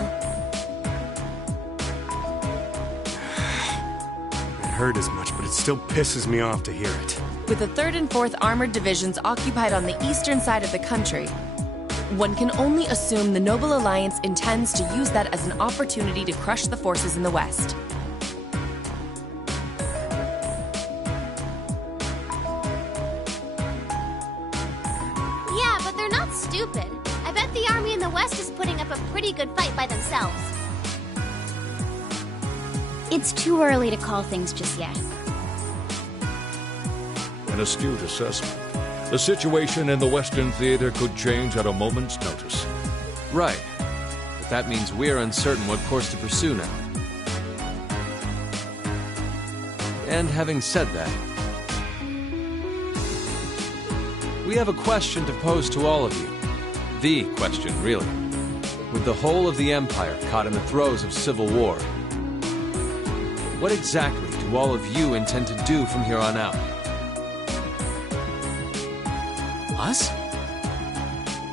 It hurt as much, but it still pisses me off to hear it. With the 3rd and 4th Armored Divisions occupied on the eastern side of the country, one can only assume the Noble Alliance intends to use that as an opportunity to crush the forces in the west. Yeah, but they're not stupid. I bet the army in the west is putting up a pretty good fight by themselves. It's too early to call things just yet. An astute assessment. The situation in the Western Theater could change at a moment's notice. Right. But that means we're uncertain what course to pursue now. And having said that, we have a question to pose to all of you. The question, really. With the whole of the Empire caught in the throes of civil war, what exactly do all of you intend to do from here on out? Us?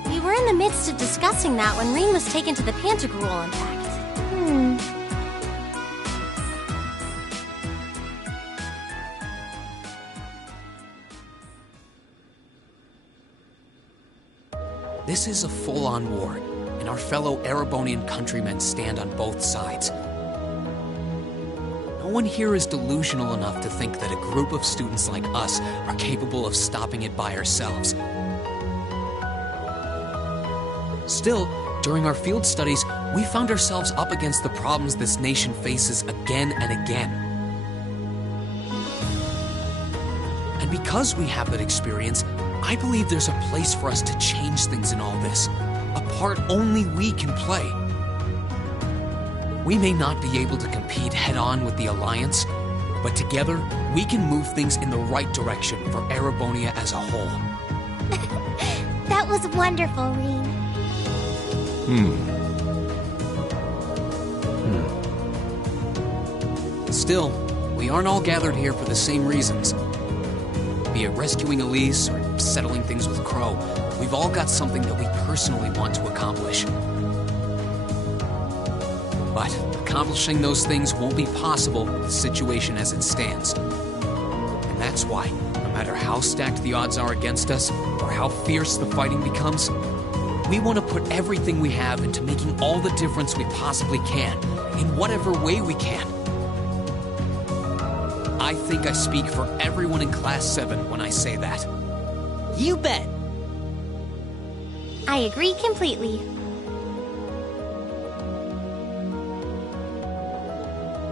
We were in the midst of discussing that when Reen was taken to the Pantagruel, in fact. This is a full-on war, and our fellow Erebonian countrymen stand on both sides. No one here is delusional enough to think that a group of students like us are capable of stopping it by ourselves. Still, during our field studies, we found ourselves up against the problems this nation faces again and again. And because we have that experience, I believe there's a place for us to change things in all this, a part only we can play. We may not be able to compete head-on with the Alliance, but together, we can move things in the right direction for Erebonia as a whole. That was wonderful, Reen. Still, we aren't all gathered here for the same reasons. Be it rescuing Elise or settling things with Crow, we've all got something that we personally want to accomplish. But accomplishing those things won't be possible with the situation as it stands. And that's why, no matter how stacked the odds are against us, or how fierce the fighting becomes, we want to put everything we have into making all the difference we possibly can, in whatever way we can. I think I speak for everyone in Class 7 when I say that. You bet! I agree completely.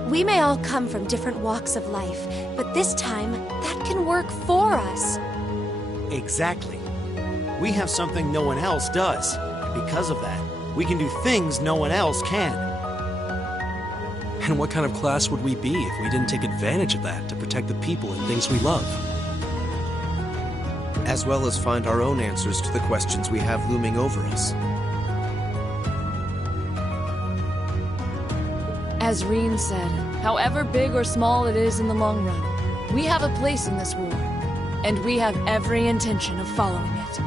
We may all come from different walks of life, but this time, that can work for us. Exactly. We have something no one else does. And because of that, we can do things no one else can. And what kind of class would we be if we didn't take advantage of that to protect the people and things we love? As well as find our own answers to the questions we have looming over us. As Reen said, however big or small it is in the long run, we have a place in this war, and we have every intention of following it.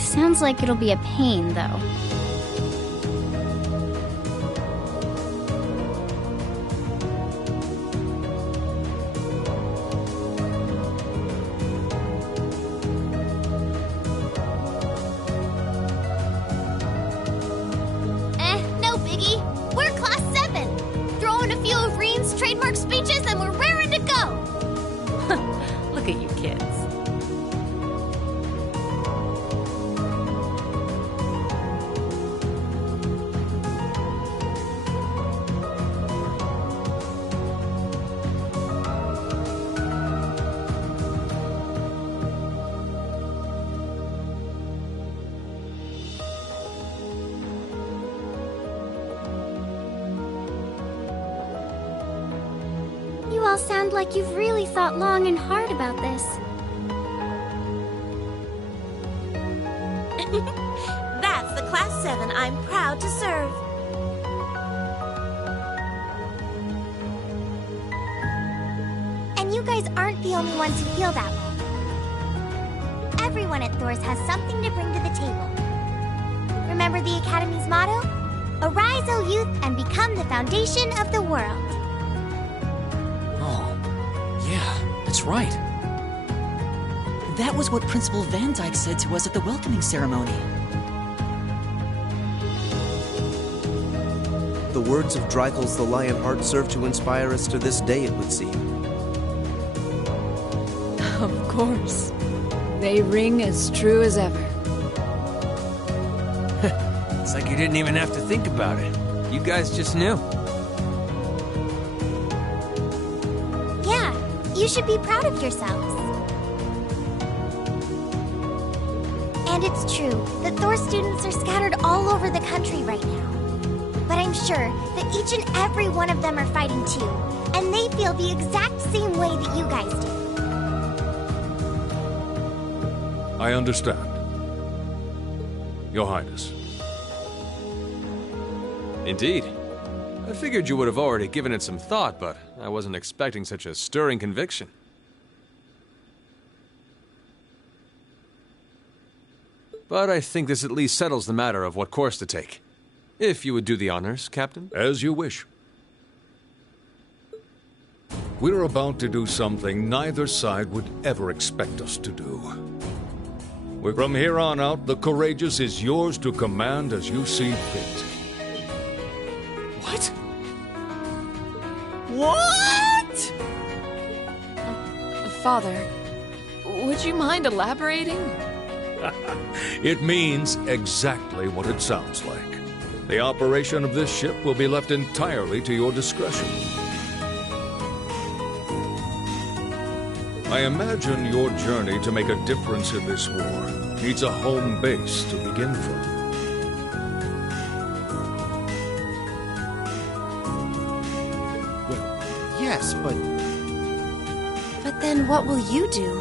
Sounds like it'll be a pain, though. sound like you've really thought long and hard about this. That's the Class 7 I'm proud to serve. And you guys aren't the only ones who feel that way. Everyone at Thor's has something to bring to the table. Remember the Academy's motto? Arise, O youth, and become the foundation of the world. Oh, yeah, that's right. That was what Principal Van Dyke said to us at the welcoming ceremony. The words of Dreichels the Lionheart serve to inspire us to this day, it would seem. Of course. They ring as true as ever. It's like you didn't even have to think about it. You guys just knew. Yeah, you should be proud of yourselves. And it's true that Thor students are scattered all over the country right now. But I'm sure that each and every one of them are fighting too, and they feel the exact same way that you guys do. I understand. Your Highness. Indeed. I figured you would have already given it some thought, but I wasn't expecting such a stirring conviction. But I think this at least settles the matter of what course to take. If you would do the honors, Captain. As you wish. We're about to do something neither side would ever expect us to do. From here on out, the Courageous is yours to command as you see fit. What? What? Father, would you mind elaborating? It means exactly what it sounds like. The operation of this ship will be left entirely to your discretion. I imagine your journey to make a difference in this war needs a home base to begin from. Well, yes, but... But then what will you do?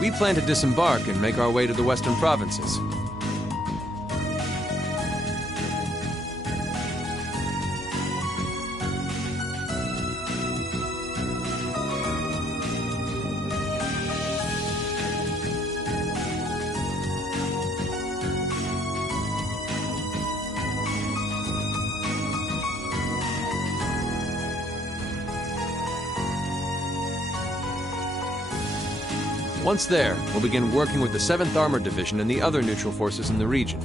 We plan to disembark and make our way to the western provinces. Once there, we'll begin working with the 7th Armored Division and the other neutral forces in the region.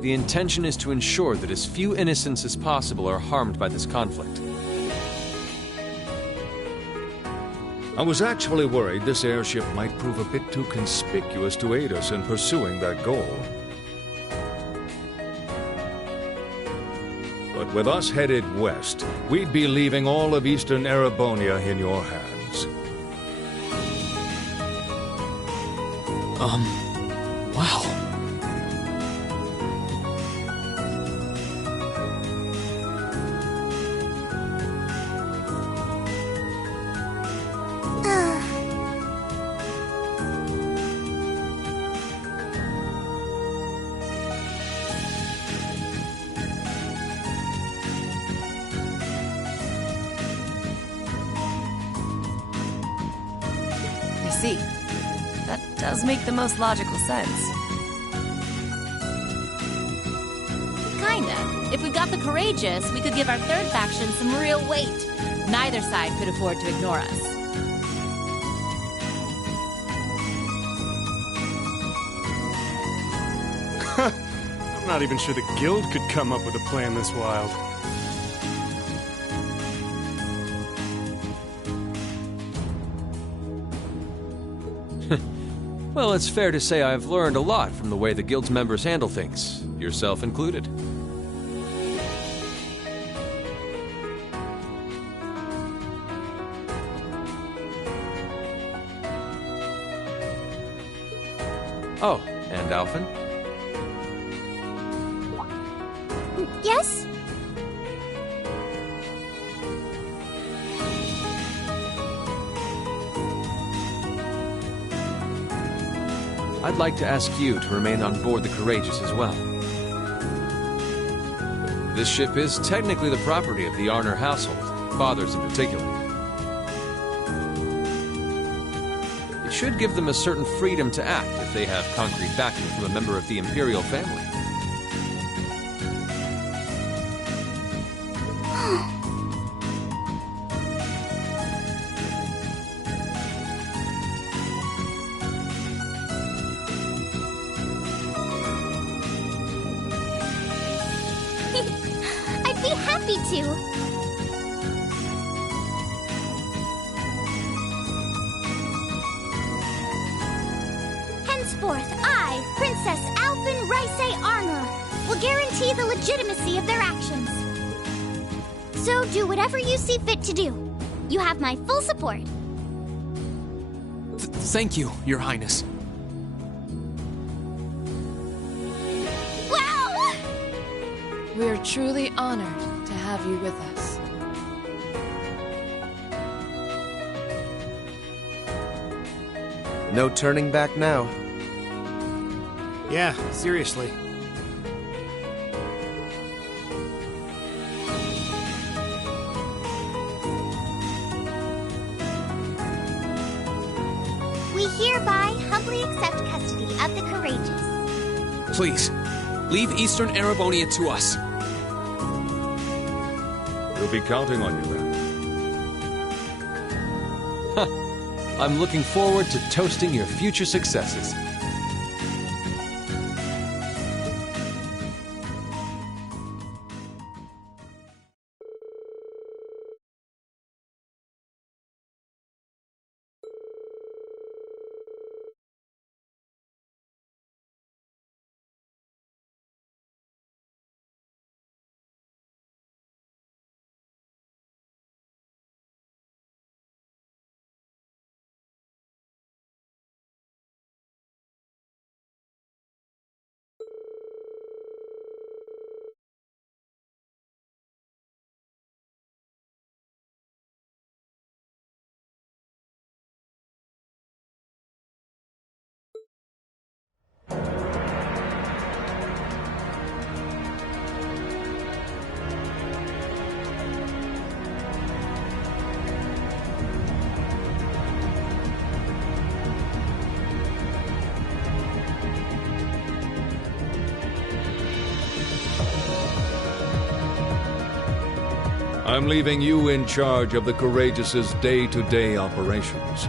The intention is to ensure that as few innocents as possible are harmed by this conflict. I was actually worried this airship might prove a bit too conspicuous to aid us in pursuing that goal. But with us headed west, we'd be leaving all of Eastern Erebonia in your hands. Wow. See, that does make the most logical sense. Kinda. If we got the Courageous, we could give our third faction some real weight. Neither side could afford to ignore us. I'm not even sure the Guild could come up with a plan this wild. Well, it's fair to say I've learned a lot from the way the Guild's members handle things, yourself included. Oh, and Alphen? Yes? I'd like to ask you to remain on board the Courageous as well. This ship is technically the property of the Arner household, fathers in particular. It should give them a certain freedom to act if they have concrete backing from a member of the Imperial family. I'd be happy to. Henceforth, I, Princess Alphen Rice Arner, will guarantee the legitimacy of their actions. So do whatever you see fit to do. You have my full support. Thank you, Your Highness. Wow! We're truly honored to have you with us. No turning back now. Yeah, seriously. We hereby humbly accept custody of the Courageous. Please, leave Eastern Erebonia to us. We'll be counting on you then. I'm looking forward to toasting your future successes. I'm leaving you in charge of the Courageous's day-to-day operations.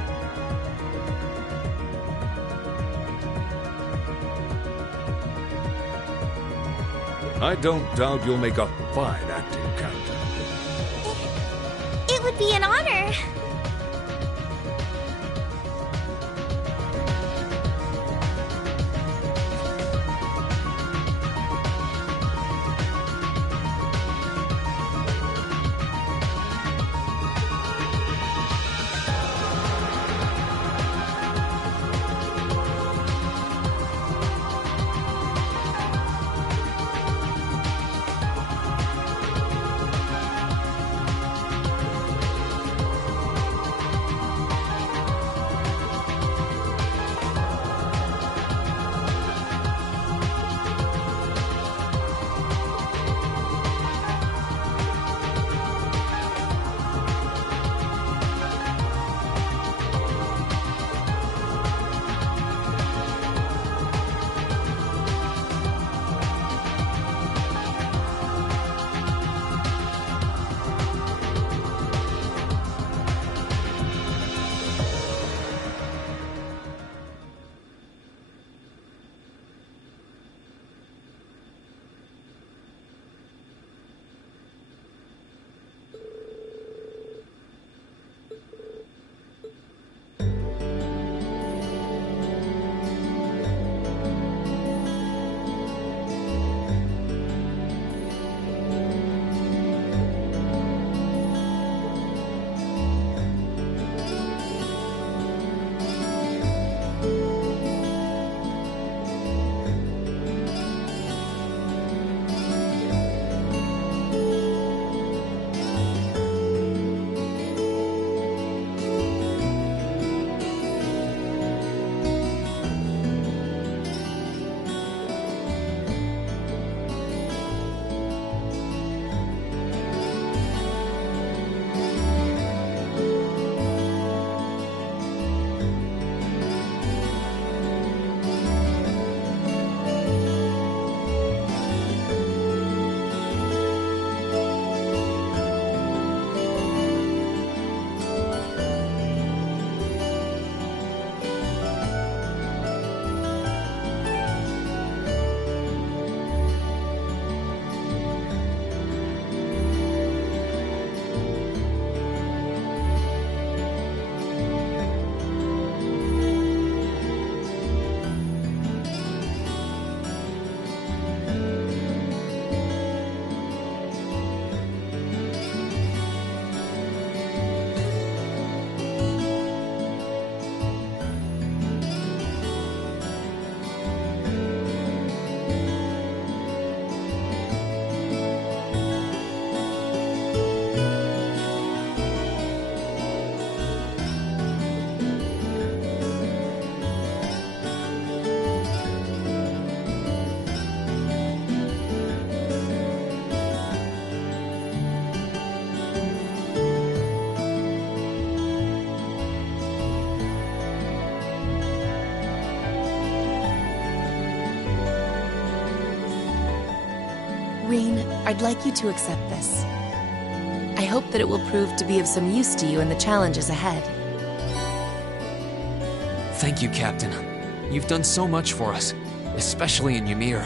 I don't doubt you'll make a fine acting captain. It would be an honor. Reen, I'd like you to accept this. I hope that it will prove to be of some use to you in the challenges ahead. Thank you, Captain. You've done so much for us, especially in Ymir.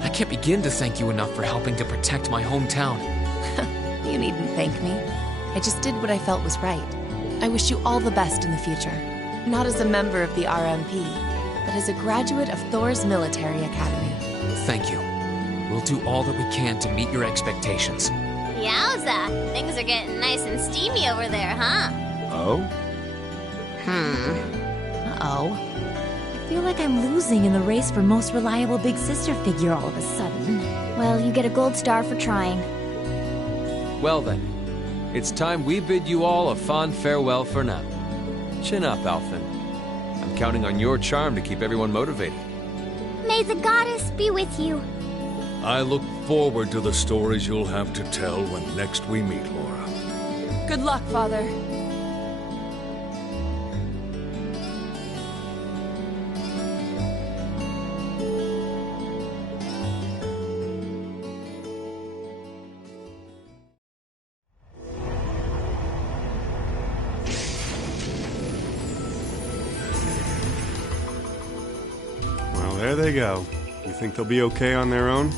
I can't begin to thank you enough for helping to protect my hometown. You needn't thank me. I just did what I felt was right. I wish you all the best in the future. Not as a member of the RMP, but as a graduate of Thor's military academy. Thank you. We'll do all that we can to meet your expectations. Yowza! Things are getting nice and steamy over there, huh? Oh? Uh-oh. I feel like I'm losing in the race for most reliable big sister figure all of a sudden. Well, you get a gold star for trying. Well then, it's time we bid you all a fond farewell for now. Chin up, Alphen. I'm counting on your charm to keep everyone motivated. May the goddess be with you. I look forward to the stories you'll have to tell when next we meet, Laura. Good luck, Father. Well, there they go. You think they'll be okay on their own?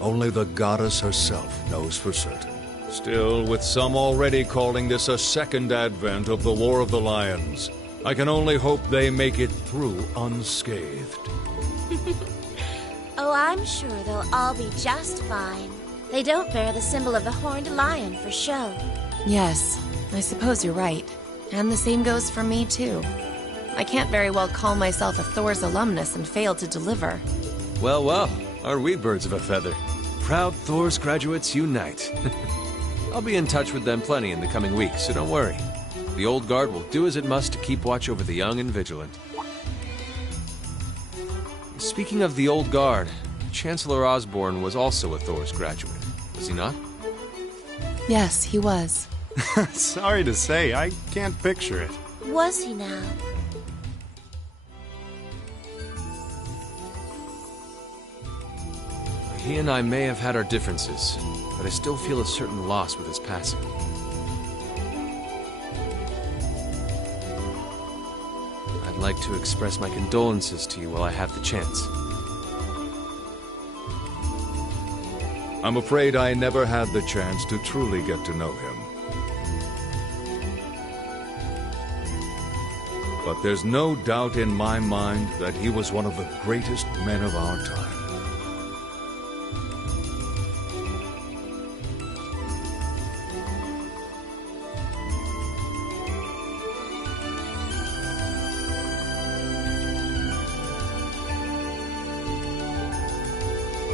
Only the goddess herself knows for certain. Still, with some already calling this a second advent of the War of the Lions, I can only hope they make it through unscathed. Oh, I'm sure they'll all be just fine. They don't bear the symbol of the horned lion for show. Yes, I suppose you're right. And the same goes for me, too. I can't very well call myself a Thor's alumnus and fail to deliver. Well, well, aren't we birds of a feather? Proud Thor's graduates unite. I'll be in touch with them plenty in the coming weeks, so don't worry. The old guard will do as it must to keep watch over the young and vigilant. Speaking of the old guard, Chancellor Osborne was also a Thor's graduate, was he not? Yes, he was. Sorry to say, I can't picture it. Was he now? He and I may have had our differences, but I still feel a certain loss with his passing. I'd like to express my condolences to you while I have the chance. I'm afraid I never had the chance to truly get to know him. But there's no doubt in my mind that he was one of the greatest men of our time.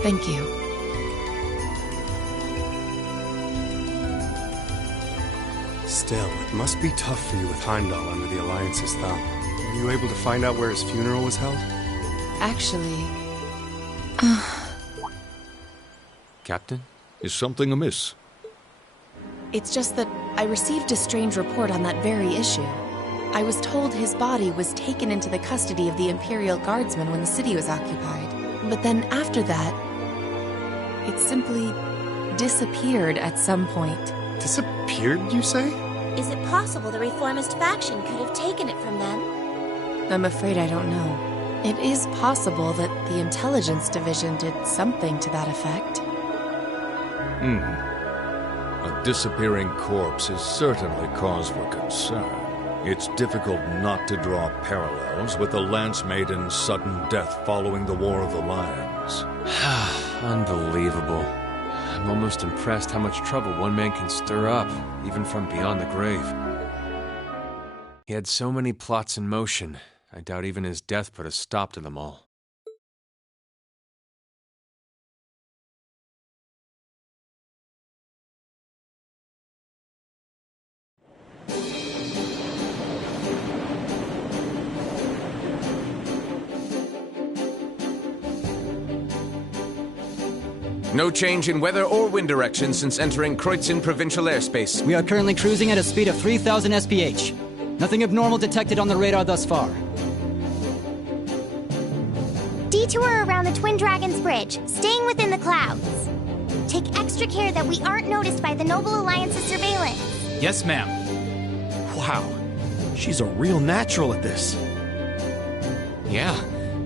Thank you. Still, it must be tough for you with Heimdall under the Alliance's thumb. Were you able to find out where his funeral was held? Actually... Captain? Is something amiss? It's just that I received a strange report on that very issue. I was told his body was taken into the custody of the Imperial Guardsmen when the city was occupied. But then after that, it simply disappeared at some point. Disappeared, you say? Is it possible the reformist faction could have taken it from them? I'm afraid I don't know. It is possible that the Intelligence Division did something to that effect. A disappearing corpse is certainly cause for concern. It's difficult not to draw parallels with the Lance Maiden's sudden death following the War of the Lions. Unbelievable. I'm almost impressed how much trouble one man can stir up, even from beyond the grave. He had so many plots in motion, I doubt even his death put a stop to them all. No change in weather or wind direction since entering Kreutzen provincial airspace. We are currently cruising at a speed of 3,000 SPH. Nothing abnormal detected on the radar thus far. Detour around the Twin Dragons bridge, staying within the clouds. Take extra care that we aren't noticed by the Noble Alliance's surveillance. Yes, ma'am. Wow, she's a real natural at this. Yeah,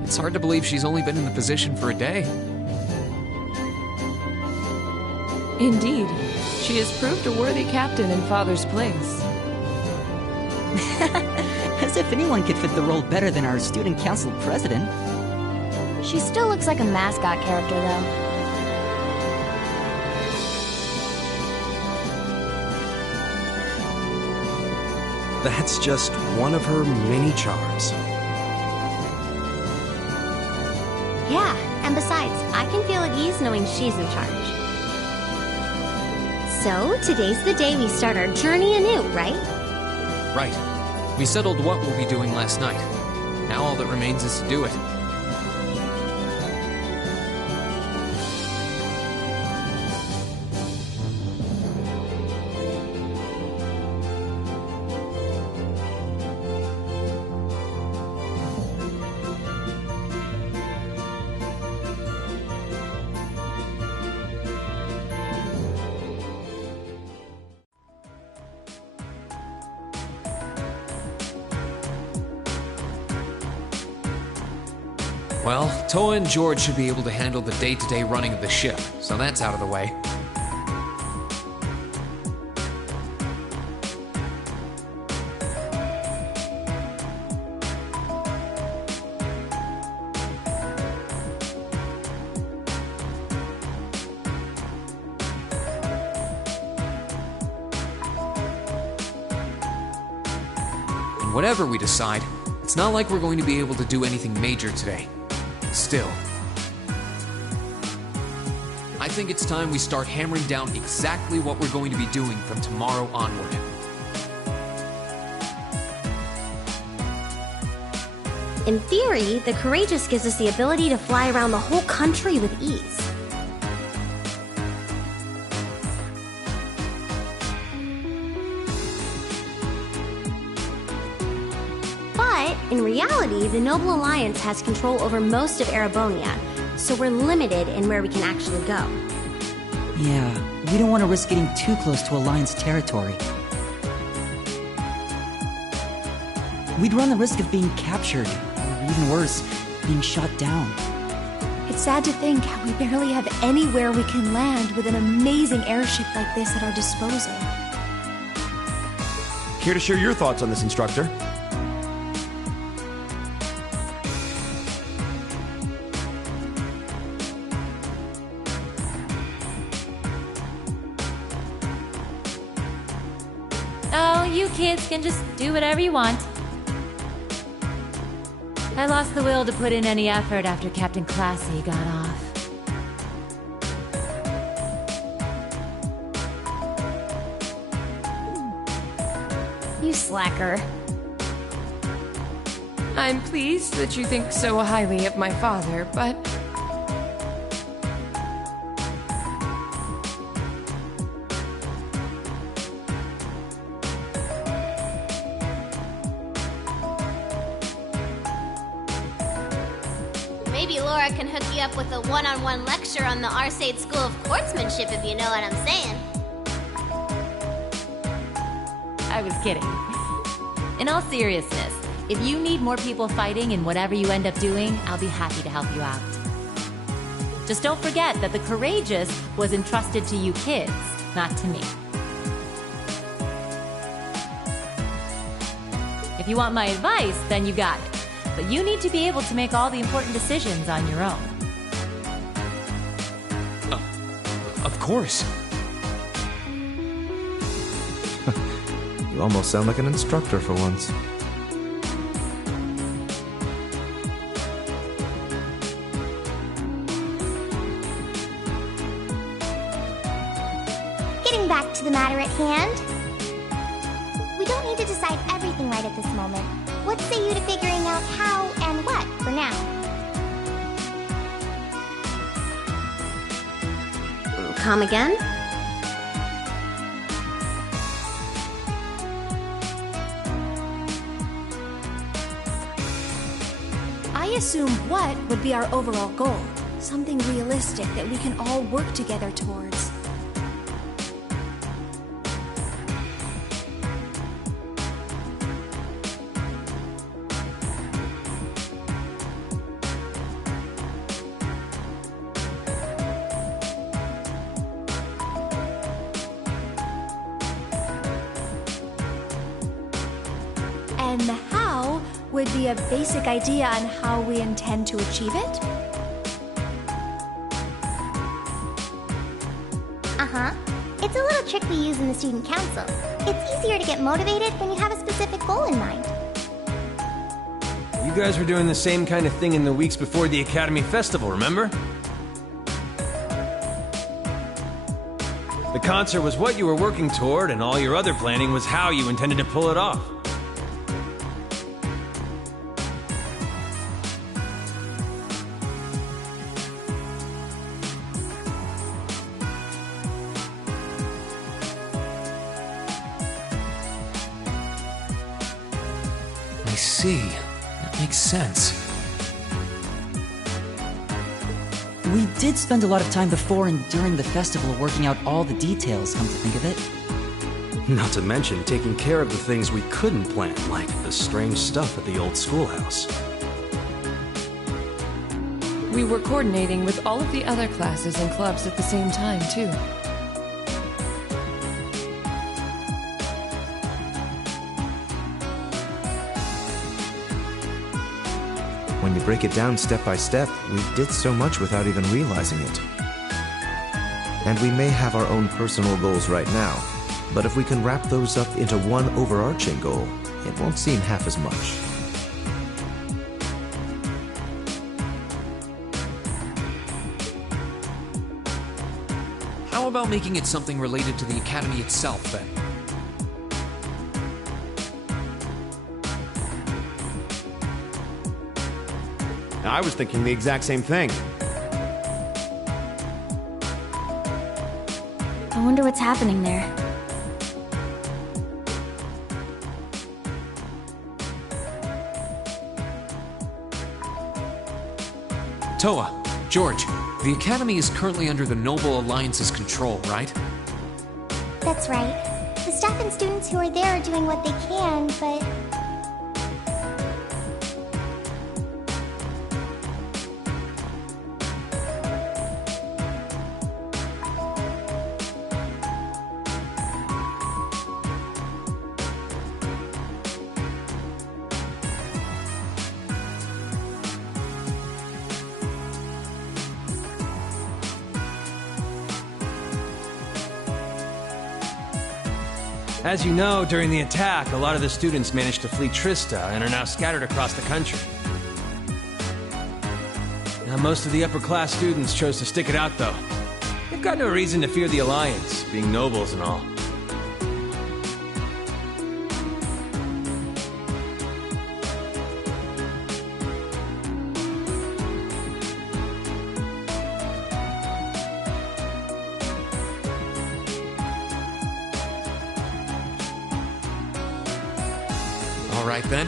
it's hard to believe she's only been in the position for a day. Indeed, she has proved a worthy captain in Father's place. As if anyone could fit the role better than our student council president. She still looks like a mascot character, though. That's just one of her many charms. Yeah, and besides, I can feel at ease knowing she's in charge. So, today's the day we start our journey anew, right? Right. We settled what we'll be doing last night. Now all that remains is to do it. Well, Toa and George should be able to handle the day-to-day running of the ship, so that's out of the way. And whatever we decide, it's not like we're going to be able to do anything major today. Still, I think it's time we start hammering down exactly what we're going to be doing from tomorrow onward. In theory, the Courageous gives us the ability to fly around the whole country with ease. But, in reality, the Noble Alliance has control over most of Erebonia, so we're limited in where we can actually go. Yeah, we don't want to risk getting too close to Alliance territory. We'd run the risk of being captured, or even worse, being shot down. It's sad to think how we barely have anywhere we can land with an amazing airship like this at our disposal. Care to share your thoughts on this, instructor? Oh, you kids can just do whatever you want. I lost the will to put in any effort after Captain Classy got off. You slacker. I'm pleased that you think so highly of my father, but... Maybe Laura can hook you up with a one-on-one lecture on the Arcade School of Quartzmanship, if you know what I'm saying. I was kidding. In all seriousness, if you need more people fighting in whatever you end up doing, I'll be happy to help you out. Just don't forget that the Courageous was entrusted to you kids, not to me. If you want my advice, then you got it. But you need to be able to make all the important decisions on your own. Of course. You almost sound like an instructor for once. Getting back to the matter at hand. We don't need to decide everything right at this moment. What say you to figuring out how and what for now? Come again? I assume what would be our overall goal. something realistic that we can all work together towards. And the how would be a basic idea on how we intend to achieve it? Uh-huh. It's a little trick we use in the student council. It's easier to get motivated when you have a specific goal in mind. You guys were doing the same kind of thing in the weeks before the Academy Festival, remember? The concert was what you were working toward, and all your other planning was how you intended to pull it off. I see. That makes sense. We did spend a lot of time before and during the festival working out all the details, come to think of it. Not to mention taking care of the things we couldn't plan, like the strange stuff at the old schoolhouse. We were coordinating with all of the other classes and clubs at the same time, too. When you break it down step by step, we did so much without even realizing it. And we may have our own personal goals right now, but if we can wrap those up into one overarching goal, it won't seem half as much. How about making it something related to the Academy itself, then? I was thinking the exact same thing. I wonder what's happening there. Toa, George, the Academy is currently under the Noble Alliance's control, right? That's right. The staff and students who are there are doing what they can, but... As you know, during the attack, a lot of the students managed to flee Trista and are now scattered across the country. Now, most of the upper-class students chose to stick it out, though. They've got no reason to fear the Alliance, being nobles and all. All right, then.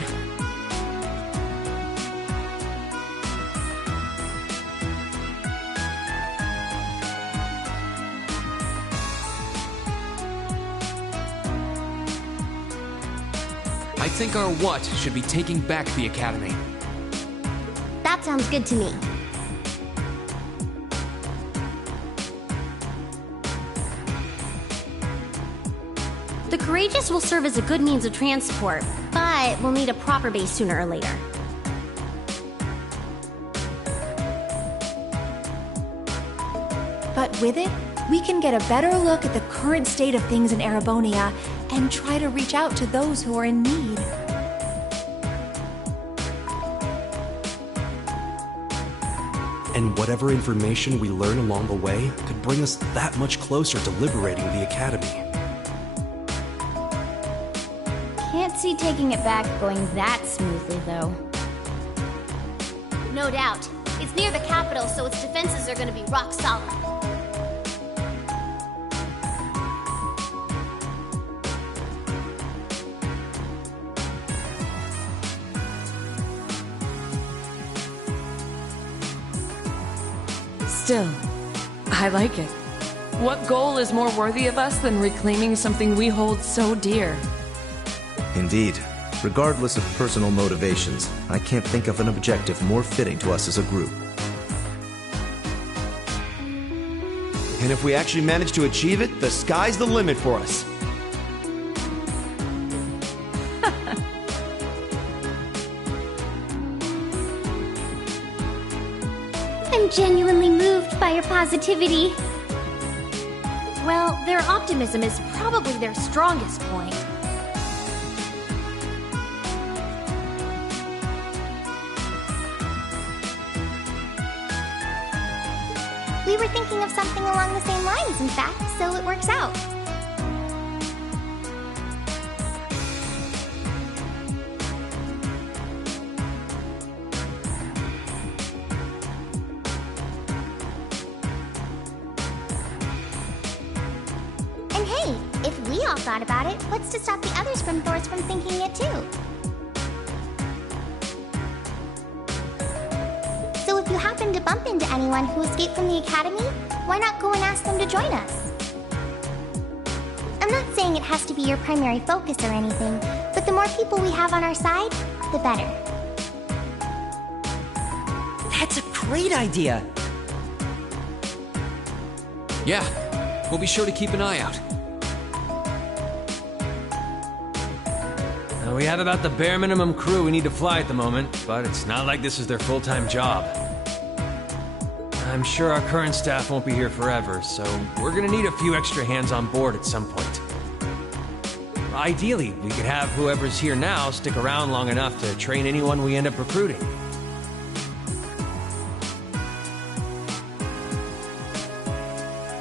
I think our what should be taking back the Academy. That sounds good to me. The Courageous will serve as a good means of transport, but we'll need a proper base sooner or later. But with it, we can get a better look at the current state of things in Erebonia and try to reach out to those who are in need. And whatever information we learn along the way could bring us that much closer to liberating the Academy. Can't see taking it back going that smoothly, though. No doubt. It's near the capital, so its defenses are gonna be rock solid. Still, I like it. What goal is more worthy of us than reclaiming something we hold so dear? Indeed. Regardless of personal motivations, I can't think of an objective more fitting to us as a group. And if we actually manage to achieve it, the sky's the limit for us. I'm genuinely moved by your positivity. Well, their optimism is probably their strongest point. We were thinking of something along the same lines, in fact, so it works out. And hey, if we all thought about it, what's to stop the others from Thors from thinking it too? So if you happen to bump into anyone who escaped from the academy, why not go and ask them to join us? I'm not saying it has to be your primary focus or anything, but the more people we have on our side, the better. That's a great idea! Yeah, we'll be sure to keep an eye out. We have about the bare minimum crew we need to fly at the moment, but it's not like this is their full-time job. I'm sure our current staff won't be here forever, so we're gonna need a few extra hands on board at some point. Ideally, we could have whoever's here now stick around long enough to train anyone we end up recruiting.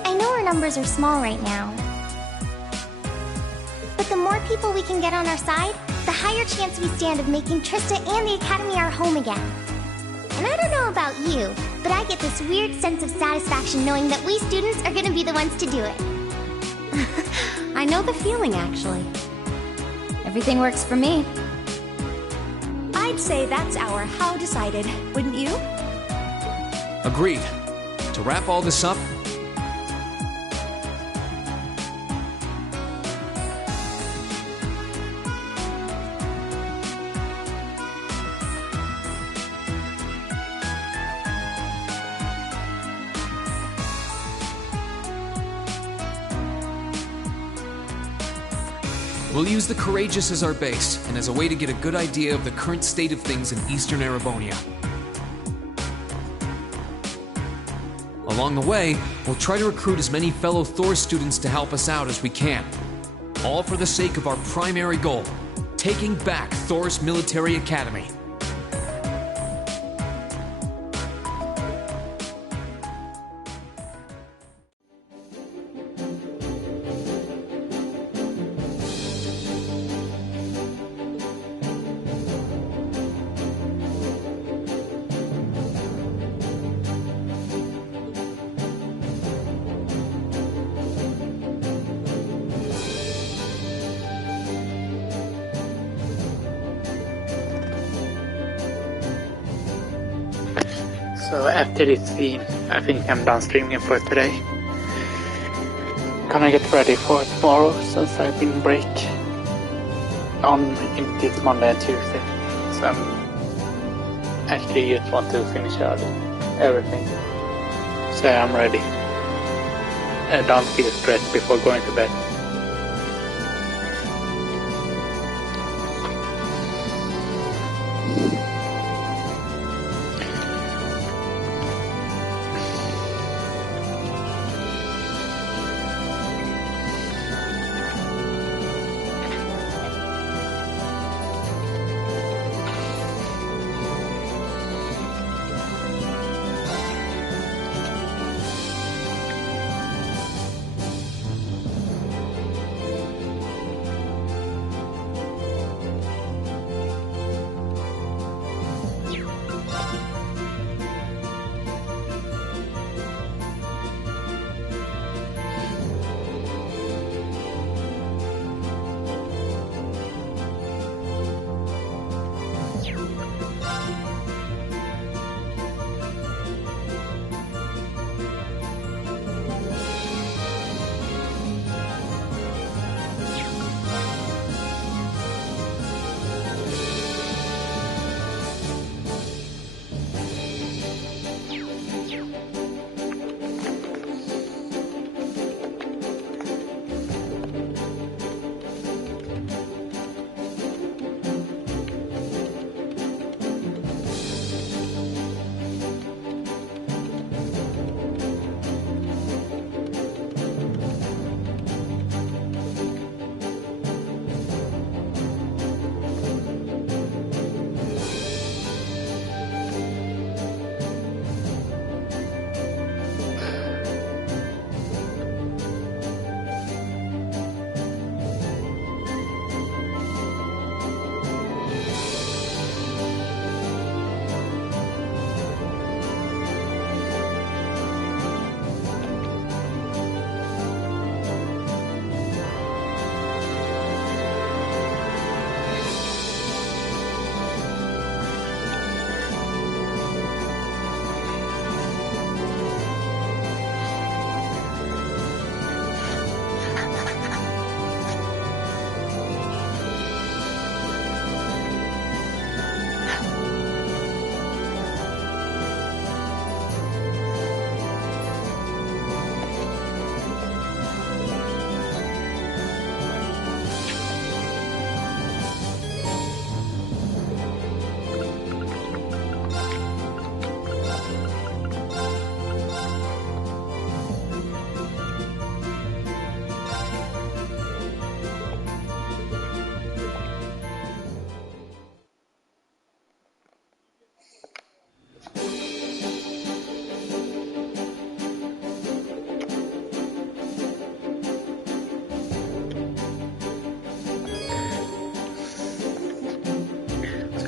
I know our numbers are small right now, but the more people we can get on our side, the higher chance we stand of making Trista and the Academy our home again. And I don't know about you, but I get this weird sense of satisfaction knowing that we students are gonna be the ones to do it. I know the feeling, actually. Everything works for me. I'd say that's our how decided, wouldn't you? Agreed. To wrap all this up, we'll use the Courageous as our base, and as a way to get a good idea of the current state of things in eastern Erebonia. Along the way, we'll try to recruit as many fellow Thor students to help us out as we can. All for the sake of our primary goal, taking back Thor's military academy. So after this scene, I think I'm done streaming for today. Gonna get ready for tomorrow since I've been break on this Monday and Tuesday. So I'm actually just want to finish out everything. So I'm ready. I don't feel stressed before going to bed.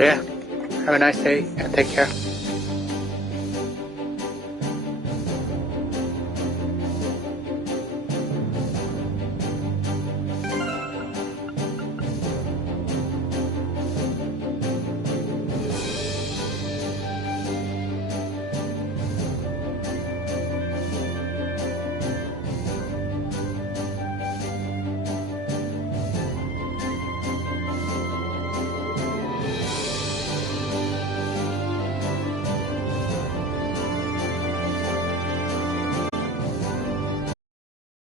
So yeah, have a nice day and take care.